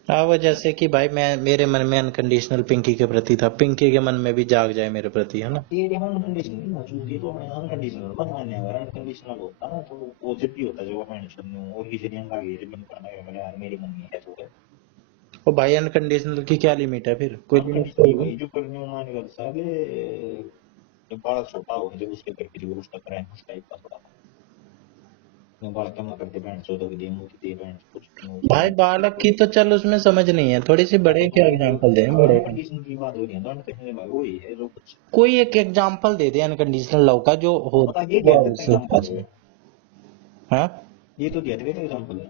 अब जैसे कि भाई मैं मेरे मन में अनकंडीशनल पिंकी के प्रति था, पिंकी के मन में भी जाग जाए मेरे प्रति, है ना। ये हम अनकंडीशनल मौजूद है तो हमें अनकंडीशनल मत मानने अगर अनकंडीशनल होता ना तो वो जब भी होता जो मैं सुनूं और किसी ने का ये रिबन करना है मैंने यार मेरी मम्मी है तो है और भाई अनकंडीशनल की क्या लिमिट है फिर, कोई लिमिट तो अनकंडीशनल होगी। भाई जो करने में मान कर साले जब बड़ा छोटा हो जब उसके करके जो उसका करें उस टाइप का थोड़ा मैं बड़ा कम करते बहन चौदह की दे मुझे दे बहन कुछ भाई बालक की तो चल उसमें समझ नहीं है, थोड़ी सी बड़े के एग्जांपल दे, बड़े का। अनकंडीशनल की बात हो रही है तो अनकंडीशनल भाई वही है जो कुछ कोई एक एग्जांपल दे दे अनकंडीशनल लव का जो हो बता ये हुआ दिया हो था उसके पास में। एग्जांपल हाँ ये तो दिया था एग्जांपल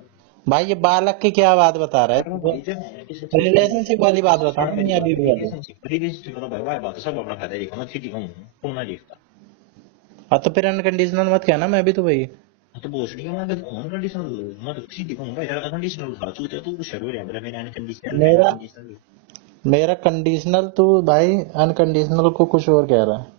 भाई ये बालक की क्या बात बता रहा अरे है, भाई जब किसी रिलेशनशिप वाली बात बता ना, मेरी मियां बात बीवी वाली। रिलेशनशिप मतलब भाई वाई बात सब अपना फायदा देखो मैं ठीक हूँ कौन ना देखता हाँ तो फिर अनकंडीशनल मत कहना, मैं भी तो वही। तो बोझ नहीं मैं अनकंडीशनल मैं तो ठीक हूँ भाई अनकंडीशनल था चूते तू शरूर है मेरा अनकंडीशनल मेरा अनकंडीशनल मेरा कंडीशनल तू भाई अनकंडीशनल को कुछ और कह रहा है।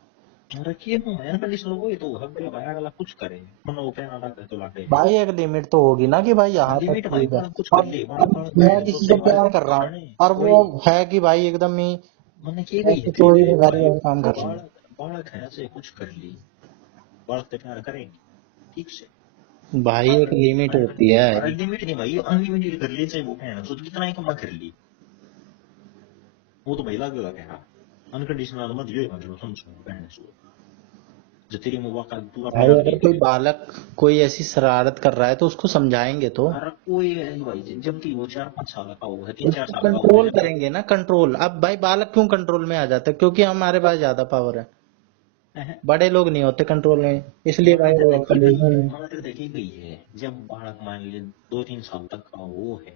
रखिए हूँ अनकंडीशनल वो तो हक दिया भाई अगला कुछ करे मन वो पे ना लगा तो लाटे भाई एक लिमिट तो होगी ना कि भाई यहाँ तक लिमिट भाई ठीक है। पर कुछ कर अब ले अब मैं किसी से प्यार कर रहा हूँ और वो है कि भाई एकदम ही मैंने की गई ऐसे धीरे चोरी धीरे बेकारी भाई वाला काम कर रही है। बालक है से कुछ कर ली बालक तो प्यार करेंगे ठीक से भाई एक लिमिट होती है। अनलिमिटेड नहीं भाई अनलिमिटेड कर ले चाहे वो कहना तो कितना ही कमा कर ली वो तो भाई लगेगा कहना अनकंडीशनल मत जो मतलब समझो कहने से जो तेरी मुबाका पूरा भाई प्यार अगर दे कोई बालक कोई ऐसी शरारत कर रहा है तो उसको समझाएंगे तो हर कोई भाई जब भी वो 4-5 साल का होगा 3-4 उसको साल का कंट्रोल होगा करेंगे ना, कंट्रोल। अब भाई बालक क्यों कंट्रोल में आ जाता है, क्योंकि हमारे पास ज्यादा पावर है, बड़े लोग नहीं होते कंट्रोल में, इसलिए भाई वो कंडीशन है। मैंने तो देखी गई है जब बालक मान लीजिए 2-3 साल तक का वो है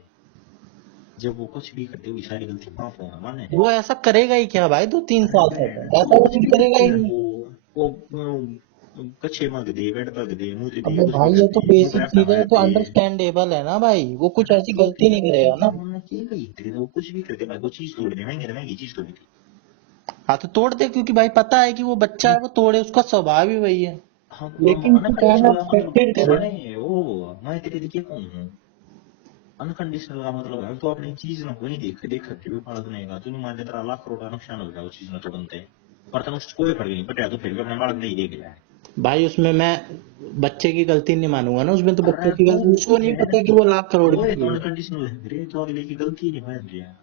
जब वो कुछ भी करते हुए सारी गलती माफ होना माने वो ऐसा करेगा ही क्या भाई 2-3 साल तक, ऐसा कुछ भी करेगा ही नहीं। वो कच्चे मग दे बेड तक दे मुझे दे अबे कुछ भी भाई कर ये तो दे मुझे बेसिक रखा चीज है, मैं तो दे अंडरस्टैंडेबल है ना भाई, वो कुछ ऐसी गलती नहीं करेगा ना। हमने की गई तेरे वो कुछ भी करते भाई वो चीज तोड़ दे महंगी चीज तोड़ी थी हाँ तो तोड़ दे, क्योंकि भाई पता है कि वो बच्चा है, वो तोड़े, उसका स्वभाव ही वही है। हाँ लेकिन तू कहना अनकंडीशनल मतलब एक्सपेक्टेड करे। माने ओ मैं तेरे देखिए कौन हूँ अनकंडीशनल का मतलब है तो अपनी चीज ना कोई देख सकते हो बालक नहीं का तूने मान तेरा लाख करोड़ का नुकसान हो गया उस चीज में तो बनते हैं पर तन उसको कोई फर्क नहीं पटा तो फिर भी अपने बालक नहीं देख रहा है भाई उसमें मैं बच्चे की गलती नहीं मानूंगा ना, उसमें तो बच्चे अरे की तो गलती, उसको नहीं पता कि वो लाख करोड़ वो की है तो चीज है। अनकंडीशनल है रे तो अगले की गलती नहीं मान रहा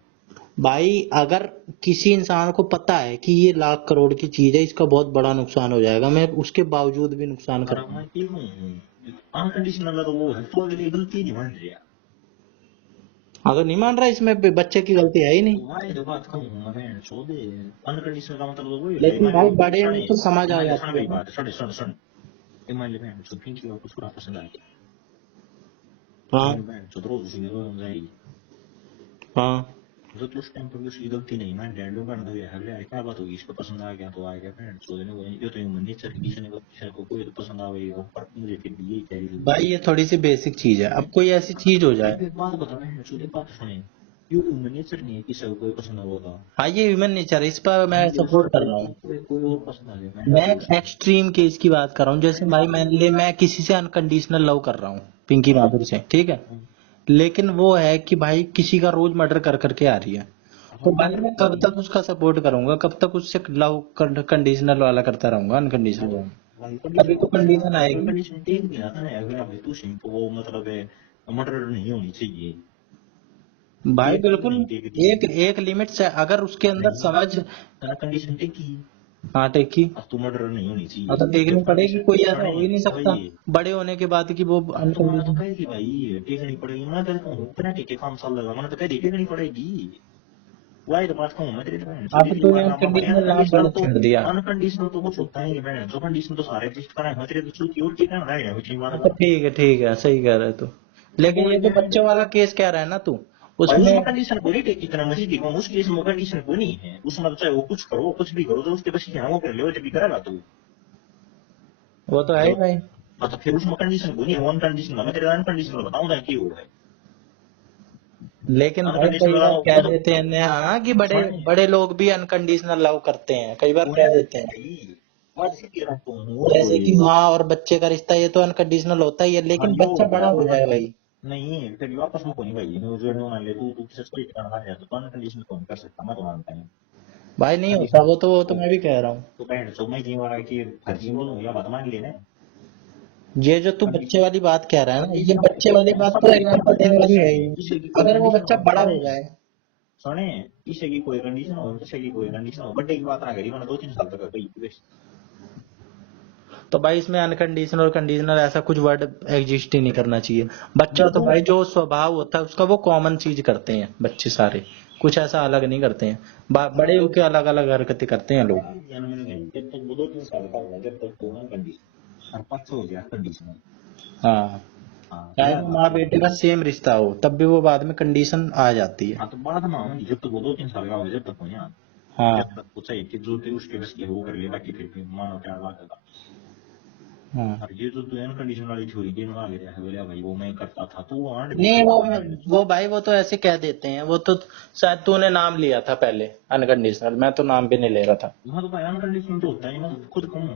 भाई अगर किसी इंसान को पता है कि ये लाख करोड़ की चीज है, इसका बहुत बड़ा नुकसान हो जाएगा, मैं उसके बावजूद भी नुकसान और करूंगा। मैं क्यों अनकंडीशनल तो वो है, तो ये गलती नहीं मान रहा। अगर नहीं मान रहा, इसमें बच्चे की गलती है ही नहीं। तुम्हारे जो बात कहूँ मैं बहन छोड़ दे, अनकंडीशनल का मतलब तो वही है। लेकिन भाई बड़े में तो समझ आ सुन जाती है मेरी ना। बात, सुन मान ले बहन छोड़, पिंकी को थोड़ा पसंद आ गया, हाँ बहन छोड़ रोज उसी में रोज जाएगी, हाँ। तो उस टाइम पर भी उसकी गलती नहीं, मैं डैडो कर दो यार, यार क्या बात होगी, इसको पसंद आ गया तो आ गया, बहन छोड़ देने को ये तो ह्यूमन नेचर है, किसी को कोई तो पसंद आएगा, पर मुझे फिर भी यही कह रही भाई ये थोड़ी सी बेसिक चीज है, अब कोई ऐसी चीज हो जाए। एक बात बता, बहन छोड़ एक बात सुने, ये ह्यूमन नेचर नहीं है किसी को कोई पसंद होगा, हाँ ये ह्यूमन नेचर है, इस पर मैं सपोर्ट कर रहा हूँ। कोई और पसंद आ जाए, मैं एक एक्सट्रीम केस की बात कर रहा हूँ, जैसे भाई मान ले मैं किसी से अनकंडीशनल लव कर रहा हूँ, पिंकी माथुर से, ठीक है। लेकिन वो है कि भाई किसी का रोज मर्डर कर करके आ रही है, तो भाई मैं कब तक उसका सपोर्ट करूंगा, कब तक उससे लव कंडीशनल वाला करता रहूंगा, अनकंडीशनल वाला। अभी तो कंडीशन आएगी। कंडीशन ठीक नहीं आता ना, अगर आप तू सिंह को वो मतलब है मर्डर नहीं होनी चाहिए, भाई एक बिल्कुल, नहीं टेकती, एक एक लिमिट से अगर उसके अंदर समझ। कंडीशन टेकी, हाँ टेकी। अब तू मर्डर नहीं होनी चाहिए, हाँ तो देखनी पड़ेगी, कोई ऐसा हो ही नहीं सकता वही बड़े होने के बाद कि वो अब तुम्हारा तो अनकंडीशनल। कहेगी भाई टेकनी पड़ेगी, मैं तेरे को इतना टेके 5 साल लगा, मैंने तो कह दी टेकनी पड़ेगी, वही तो बात कहूँ मैं तेरे बहन, हाँ तो इसलिए तूने बात आप अनकंडीशनल नाम अनकंडीशनल गलत तो, छेड़ दिया। अनकंडीशनल तो कुछ होता ही नहीं बहन, जो कंडीशन तो सारे एग्जिस्ट करें, मैं तेरे तो चूती और क्या रहा है कुछ नहीं हाँ बात, तो ठीक है सही कह रहा है तू। लेकिन ये तो बच्चे वाला केस कह रहा है ना तू, भाई उसमें उसमें। कंडीशन को नहीं टेक कितना मर्जी दिखाऊं, उस केस में कंडीशन को नहीं है, उसमें तो चाहे वो कुछ करो कुछ भी करो, तो उसके बस क्या वो कर ले, जब भी करेगा तू, वो तो है ही भाई। तो फिर उसमें कंडीशन को नहीं है, वन कंडीशन मैं तेरे अनकंडीशनल बताऊं कि वो है लेकिन भाई कई बार अनकंडीशनल कह खुद, देते हैं ना, हाँ कि बड़े सुन बड़े लोग भी अनकंडीशनल लव करते हैं, कई बार कह देते हैं। भाई मैं जिसकी रखता हूँ जैसे कि माँ और बच्चे का रिश्ता, ये तो अनकंडीशनल होता ही है, हाँ लेकिन यो बच्चा बड़ा हो जाए भाई। नहीं फिर वापस में कोई भाई जो मान ले तू तू किसी से ट्रीट करना है तो अनकंडीशनल कौन कर सकता, मैं तो मानता हूँ, भाई नहीं होता, वो तो मैं भी कह रहा हूँ। तो बहन सो मैं जीवन रहा कि फर्जी बोलूँ या बात मान लेना, ये जो तू बच्चे वाली बात कह रहा है ना, ये बच्चे वाली बात तो एग्जाम्पल देने वाली है ही किसी नहीं। की कोई अगर वो कंडीशन बच्चा हो, बड़ा हो जाए। सुने किसी की कोई कंडीशन हो, किसी की कोई कंडीशन हो, बर्थडे की बात ना करी, मैंने 2-3 साल तक कही बस, तो भाई इसमें अनकंडीशनल और कंडीशनल ऐसा कुछ वर्ड एग्जिस्ट ही नहीं करना चाहिए। बच्चा तो भाई जो स्वभाव होता है उसका, वो कॉमन चीज करते हैं बच्चे सारे, कुछ ऐसा अलग नहीं करते हैं। बड़े होके अलग अलग हरकतें करते हैं लोग। जब तक वो 2-3 साल का होगा, जब तक वो कंडीशन और 5 हो गया कंडीशन, हाँ, हाँ चाहे वो माँ बेटे का सेम रिश्ता हो, तब भी वो बाद में कंडीशन आ जाती है। हाँ तो बाद में होंगी, जब तक वो 2-3 साल का होगा, जब तक हो यहाँ, हाँ जब तक वो चाहिए कि जो तेरे उसके बस की है वो कर ले, बाकी फिर मानो क्या बात है, हाँ। और ये तो तू अनकंडीशनल वाली थ्योरी के बना ले रहा है, बोले भाई वो मैं करता था तो वो आंट नहीं वो भाई वो तो ऐसे कह देते हैं, वो तो शायद तूने नाम लिया था पहले अनकंडीशनल, मैं तो नाम भी नहीं ले रहा था। हाँ तो भाई अनकंडीशनल तो होता है, मैं खुद कहूँ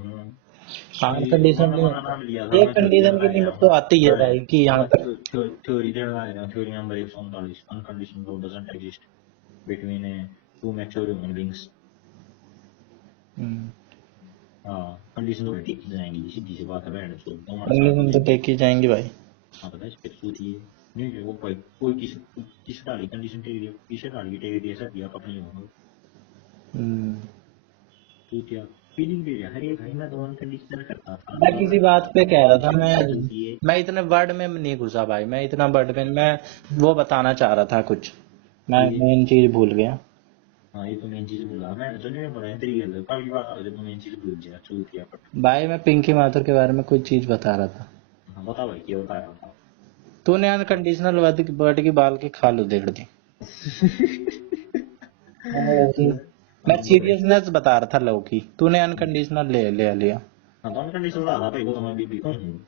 हाँ अनकंडीशनल नहीं मैंने होता, नाम लिया था, एक मैं थ्योरी कंडीशन देने की आ गया लिमिट हूँ, तो आती है भाई कि यहाँ तक। थ्योरी देने आ गया, theory number 139, unconditional love doesn't exist between two mature human beings, हाँ कंडीशन तो ठीक जाएंगी, सीधी सी बात है बहन, तो तुम्हारे साथ कंडीशन तो टेक ही जाएंगी भाई। हाँ पता है फिर सूती है नहीं है, वो कोई कोई किस डाली कंडीशन टेक दिया, किसे डाली टेक दिया, सब दिया अपनी होगा, हम्म। तू क्या फीलिंग दे रहा है, अरे भाई मैं तो अनकंडीशनल करता था, मैं किसी बात पे कह रहा था, गलती है, मैं इतने वर्ड में नहीं घुसा भाई, मैं इतना वर्ड में मैं वो बताना चाह रहा था कुछ, मैं मेन चीज भूल गया। हाँ ये तो मेन चीज भूला, मैं तो नहीं पता तेरी गल काफी बात आ जब मेन चीज भूल गया, चूत किया पट, भाई मैं पिंकी माथुर के बारे में कुछ चीज बता रहा था। हाँ बता भाई क्या बताया बता, तूने अनकंडीशनल वर्ड की बाल की खाल उधेड़ दी। मैं हाँ भाई सीरियसनेस बता रहा था लोग की, तूने अनकंडीशनल ले लिया। हाँ तो अनकंडीशनल डाला भाई, वो तो मैं भी कहूँ,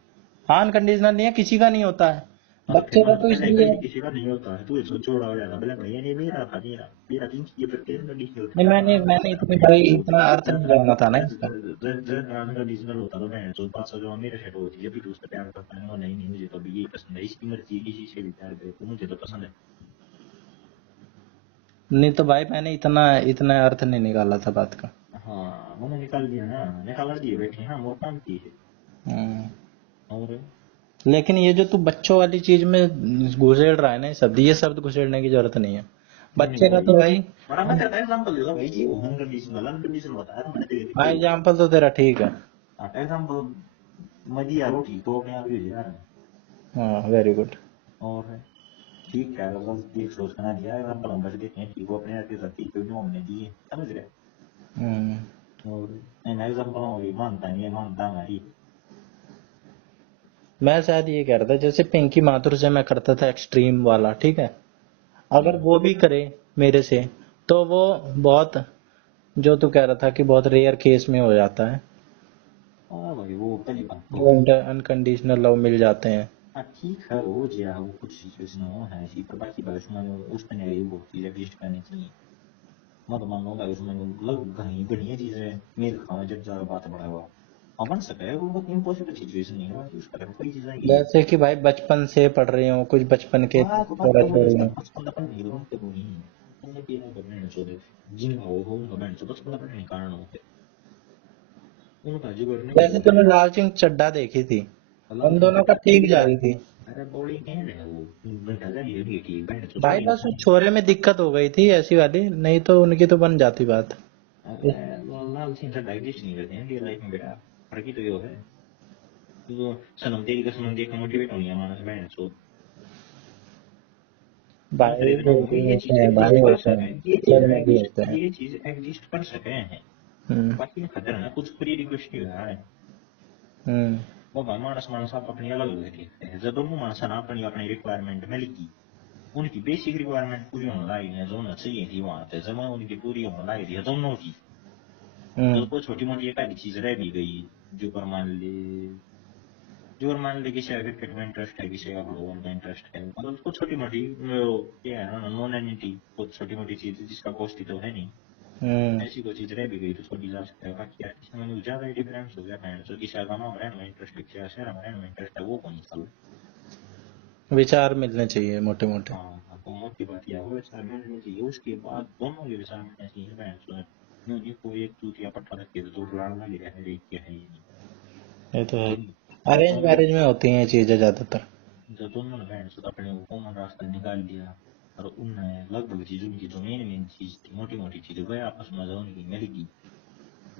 हाँ अनकंडीशनल नहीं है, किसी का नहीं होता है, हाँ तो फिर बच्चे का मैंने तो तो पहले इसलिए। कहीं किसी का नहीं होता है, तू एक छोड़ा हो जाता बोले भैया नहीं मेरा था, मेरा तीन ये फिर तेरे कंडीशनल नहीं मैंने इतनी भाई इतना अर्थ नहीं जानना था ना इसका। अनकंडीशनल होता तो मैं तो 500 जो मेरे सेट होती है, जब भी तू उससे प्यार करता है, नहीं नहीं मुझे तो अभी ये पसंद है, इसकी मर्जी किसी से भी प्यार करे तो मुझे तो पसंद है, नहीं तो भाई मैंने इतना इतना अर्थ नहीं निकाला था बात का। हाँ मैंने निकाल दिया ना, निकाल दिए बैठे हाँ वो काम की है, और लेकिन ये जो तू बच्चों वाली चीज में घुसेड़ रहा है ना, ये शब्द घुसेड़ने की जरूरत नहीं है। बच्चे का तो भाई और मैं तेरा एग्जांपल देता भाई जी, वो अनकंडीशनल बता रहा हूं मैं तेरे हाँ, एग्जाम्पल तो तेरा ठीक है। एग्जांपल मदी या रोटी तो अपने आप ही हो जा रहा है। हाँ, वेरी गुड। और ठीक है, अगर एक सोच करना दिया एग्जांपल हम बस देते हैं कि वो अपने आप के साथ क्यों हमने दिए, समझ रहे। और इन एग्जांपल में मानता नहीं है, मानता हमारी। मैं शायद ये कह रहा था, जैसे पिंकी माथुर से मैं करता था एक्सट्रीम वाला, ठीक है, अगर वो भी करे मेरे से तो वो बहुत, जो तू कह रहा था कि बहुत रेयर केस में हो जाता है, हाँ भाई, वो पहली बात वो तो अनकंडीशनल लव मिल जाते हैं। हाँ ठीक है, हो गया वो कुछ सिचुएशन हो है ऐसी, पर बाकी बात उसमें उसमें नहीं वो चीज़ एग्जिस्ट करनी चाहिए। मत मानो भाई, उसमें मतलब कहीं बढ़िया चीज़ है, मेरे खाना जब ज़्यादा बात बढ़ा हुआ हाँ बन सका है, वो बहुत इम्पॉसिबल सिचुएशन नहीं है, बाकी उसका कोई चीज़ आएगी। जैसे कि भाई बचपन से पढ़ रहे हो, कुछ बचपन के हाँ तो बात थोड़ा तो छोड़ मुझे रहे उसका हो। बचपन अपन नहीं होगा तो नहीं है, उन्हें कि ना करने छोड़े जिनका वो उनका बैंड से बचपन अपने कारण होते उनका जीवन नहीं जैसे होता। तूने लाल सिंह चड्ढा देखी थी, अल्लाह उन से दोनों का ठीक जा रही थी अरे बॉडी कैन है वो, बैठा था ये ठीक बैंड तो भाई, थोड़ी बस उस छोरे में दिक्कत हो गई थी ऐसी वाली, नहीं तो उनकी तो बन जाती बात। अरे लाल सिंह से डाइजेस्ट नहीं करते हैं रियल लाइफ में बेटा, फर्क ही तो ये है। तो सनम तेरी कसम देख के मोटिवेट होनी है मानस बैंड सो मन भाई करे इतना होंगे, ये होते चीज हैं भाई, एग्जिस्ट कर होते सके, हैं, पिक्चर में भी होते हैं। ये चीज एग्जिस्ट कर सके हैं। हम्म। बाकी खतरा है कुछ प्री रिक्वेस्ट ही है हम्म। बाबा मानस मानस आप अपनी अलग अलग देखते हैं, जब दोनों मानस ना अपनी अपनी रिक्वायरमेंट मिलगी, उनकी बेसिक रिक्वायरमेंट पूरी होने लगी है, जो होना चाहिए थी वहां पे जमा उनकी पूरी होने लगी थी दोनों की। तो कोई छोटी मोटी एक आधी चीज रह भी गई, जो पर मान ले किसी का क्रिकेट में इंटरेस्ट है, किसी का फुटबॉल में इंटरेस्ट है, मतलब उसको छोटी मोटी क्या है ना नॉन एनिटी, कुछ छोटी मोटी चीज जिसका कॉस्ट तो है नहीं, ऐसी कोई चीज रह भी गई तो छोटी जा सकता है। बाकी यार किसी में ज्यादा डिफरेंस हो गया है, तो किसी का गाँव रहने में इंटरेस्ट है, किसी का शहर में रहने में इंटरेस्ट है, वो कौन सा विचार मिलने चाहिए मोटे मोटे। हाँ तो मोटी बात यह हो विचार मिलनी चाहिए, उसके बाद दोनों के विचार मिलने चाहिए बहन सो न्यू को एक चूतिया पट्टा रख के तो लड़ना ले रहा है एक क्या है ये नहीं। ये तो है, अरेंज दोनों मैरिज में होती हैं ये चीजें ज्यादातर। जब दोनों ने बहन सो अपने को कॉमन रास्ता निकाल दिया, और उनने लगभग चीज उनकी जो मेन चीज थी मोटी मोटी चीज वह आपस में जो उनकी मिलेगी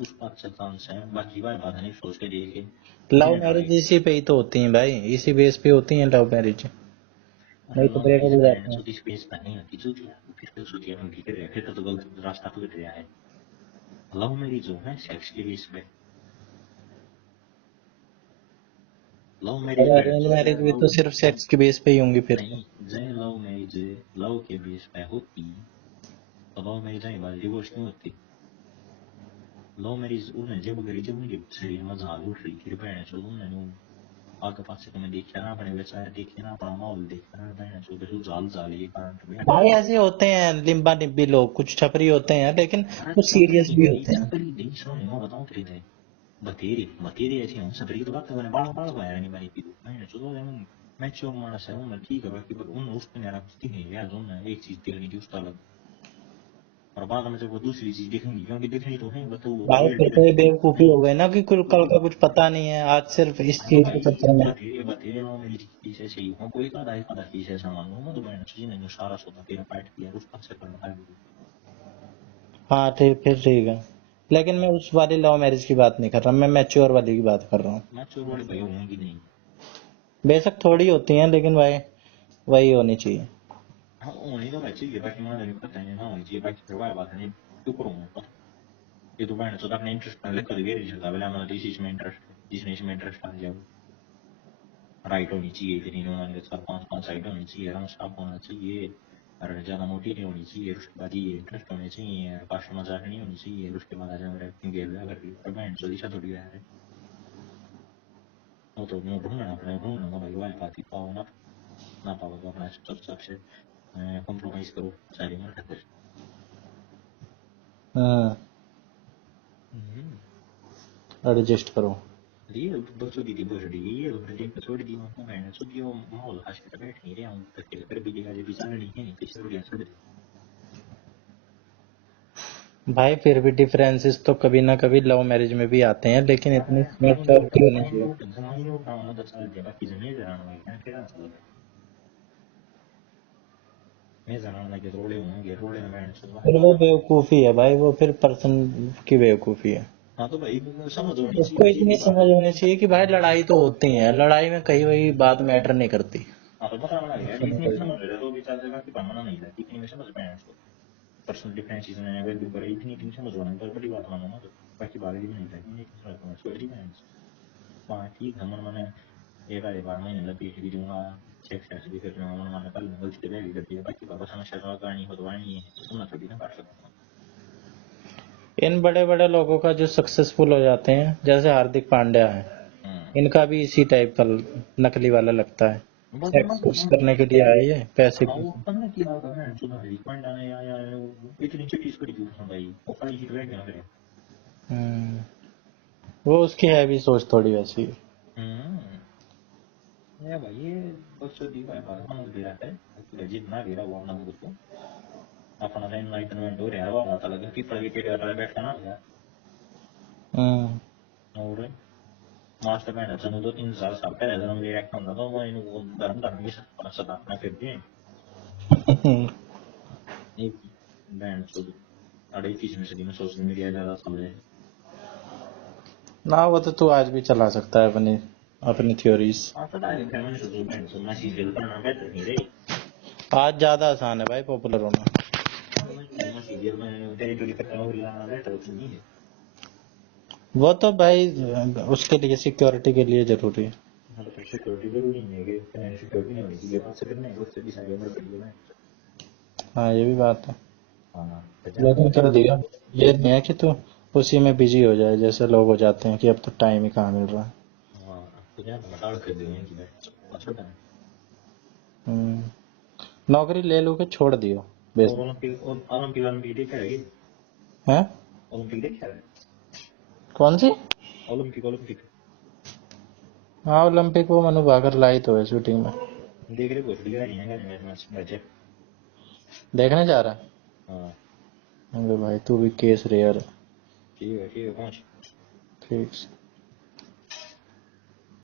उस बात से चांस है, बाकी बात बात नहीं सोच के देखे लव मिनट मैरिज आगे इसी पे ही तो होती हैं भाई, इसी बेस पे होती हैं लव मैरिज, नहीं तो लव ब्रेकअप मैरिज हो बहन जाते हैं। सो इस पेज पर नहीं होती चूतिया, फिर तो चूतिया में ठीक है, फिर तो गलत रास्ता पकड़ रहा है। लव मैरिज जो है सेक्स के बेस पे, लव मैरिज और बहन अरेंज तो मैरिज भी लव तो सिर्फ सेक्स के बेस पे ही होंगी फिर तो। नहीं, जय लव मैरिज लव के बेस पे होती तो लव मैरिज आई बात डिवोर्स नहीं होती। लव मैरिज उन्हें जब करी जब उनके शरीर में झाल उठ रही थी बहन चो, उन्होंने आगे पास से तुम्हें देखा ना, अपने व्यवसाय देखे ना, अपना माहौल देखा ना बहन चो, तो झाल झाल ये कारण तुम्हें भाई ऐसे होते हैं लिम्बा निब्बी लोग, कुछ छपरी होते हैं लेकिन अरे कुछ सीरियस भी होते हैं। छपरी नहीं सुनो मैं बताऊं तेरे बतेरी बतेरी ऐसी हम सब तो बात मैंने बाल बाल पाया नहीं मैंने पीलू मैंने चलो मैं चो मानस है मैं ठीक है, बाकी पर उन उसने मेरा कुछ दिख नहीं यार, उन्होंने एक चीज देखनी थी उसका अलग, और बाद में जब वो दूसरी चीज देखनी क्योंकि देखनी तो है बस वो भाई फिर रियलिटी तो ये में बेवकूफी हो गई ना कि कुल कल का कुछ पता नहीं है, आज सिर्फ इस तो चीज के भाई चक्कर में। बतेरे बतेरे में मेरी चीज ऐसे ही हूँ, कोई का चीज ऐसा मानूं मैं तो मैंने चीज नहीं सारा सोता तेरा पार्ट किया उसका से करना है। हाँ ठीक, फिर ठीक है, लेकिन मैं उस वाली लव मैरिज की बात नहीं कर रहा, मैं मैच्योर वाली की बात कर रहा हूँ। मैं चोर वाले भाई होंगी नहीं। बेशक थोड़ी होती हैं लेकिन भाई वही होनी चाहिए। हाँ होनी तो अच्छी है, बाकी मैं नहीं पता है ना होनी चाहिए, बाकी करवाया बात नहीं क्यों करूँगा, ये तो मैंने सोचा अपने इंटरेस्ट में लेकर गए नहीं चलता पहले हमारा इसमें इंटरेस्ट है, जिसमें इसमें इंटरेस्ट आ जाओ राइट होनी चाहिए, इतनी उन्होंने 4-5 साइड होनी चाहिए, रंग साफ होना चाहिए, और ज़्यादा मोटी नहीं होनी चाहिए, उसके बाद ये इंटरेस्ट होने चाहिए, कास्ट मजाक नहीं होनी चाहिए, उसके बाद आ एक्टिंग गेल अगर बैंड सो दिशा थोड़ी है वो तो मैं ढूंढना अपने ढूंढना भाई वाली बात ही पाओ ना पाओ तो अपना सबसे कॉम्प्रोमाइज करो सारी में खातिर। हाँ, एडजस्ट करो। ये बच्चों की बर्थडे ये बर्थडे छोड़ दी मैंने सो दियो माहौल खास के बैठ नहीं रहा हूँ तक फिर भी दिखा जब बिचारा नहीं है किसी को छोड़ दे। भाई फिर भी डिफरेंसेस तो कभी ना कभी लव मैरिज में भी आते हैं, लेकिन इतनी मैच्योरिटी होनी चाहिए। जमाई उठाओ ना 10 साल के बाकी जमीन जरा ना क्या क्या चल रहा मैं जाना लगे रोड़े होंगे, रोड़े में बैंड से फिर वो बेवकूफी है भाई, वो फिर पर्सन की बेवकूफी है। हाँ तो भाई समझ होनी उसको चाहिए इतनी सीधी बात समझ है। होनी चाहिए कि भाई लड़ाई तो होती है, लड़ाई में कहीं वही बात मैटर नहीं करती। हाँ तो बताना लगे यार, इतनी समझ रहे तो भी चल जाएगा कि बनना नहीं था, इतनी में समझ बैंड से पर्सनल डिफरेंसेस में अगर भी बड़े इतनी समझ होना तो बड़ी बात मानो ना, तो बाकी बात भी नहीं था, इतनी समझ होना छोटी बैंड। हाँ ठीक है, मन मैंने एक आधे बार महीने लगी भी दूंगा, चेक से भी कर लूंगा, मन मैंने कल गलती भी कर दी है, बाकी बाबा समस्या तो करनी हो तो आनी है, सुनना थोड़ी ना काट सकता हूँ। इन बड़े बड़े लोगों का जो सक्सेसफुल हो जाते हैं, जैसे हार्दिक पांड्या है, इनका भी इसी टाइप का नकली वाला लगता है। बस एक्सपोज करने के लिए आए ये पैसे हाँ की। वो पन्ने की बात है, सुना है पॉइंट आने या इतनी चिट्ठी इसको क्यों पसंद आई, वो खाली हिट बैठ गया मेरे। वो उसकी है भी सोच थोड़ी वैसी है। या भाई ये बस दी भाई बात समझ भी रहा है, तो जितना भी रहा वो अपना उसको अपना टाइम एनलाइटमेंट हो रहा है, वो पता लगे कि पढ़ के कर रहा है बैठा ना यार। और मास्टर बैंड चलो 2-3 साल साल पहले जन्म ले रखा था तो मैं इनको धर्म धर्म की सदा ना फिर भी एक बैंड चलो 21वीं सदी में सोशल मीडिया ज्यादा समझे। ना वो तो तू आज भी चला सकता है अपनी अपनी थ्योरीज। हाँ तो डायरेक्ट है, मैंने सोचा बैंड सुनना सीरियल पढ़ना बेहतर नहीं रे। आज ज्यादा आसान है भाई पॉपुलर होना। हाँ मैं सुनना सीरियल में टेरिटरी खत्म हो रहा बेहतर तो नहीं है। वो तो भाई उसके लिए सिक्योरिटी के लिए जरूरी है। हाँ तो फिर सिक्योरिटी जरूरी नहीं है कि फाइनेंशियल सिक्योरिटी नहीं होनी चाहिए, बात से करना है उससे भी सारी उम्र पड़ी है। हाँ ये भी बात है। हाँ लेकिन कर दिया, ये नहीं है कि तू उसी में बिजी हो जाए, जैसे लोग हो जाते हैं कि अब तो टाइम ही कहाँ मिल रहा है। हाँ तो क्या बता कर देंगे कि भाई छोटा है। नौकरी ले लो के छोड़ दियो बेस। और ओलंपिक देखा है, हैं? ओलंपिक देखा है, कौन सी? ओलंपिक हाँ ओलंपिक वो मनु भाकर लाई तो है शूटिंग में। देख रहे कुछ दिखा नहीं है मैच बचे। देखने जा रहा है? हाँ अरे भाई तू भी केस रेयर है। ठीक है पहुंच। ठीक।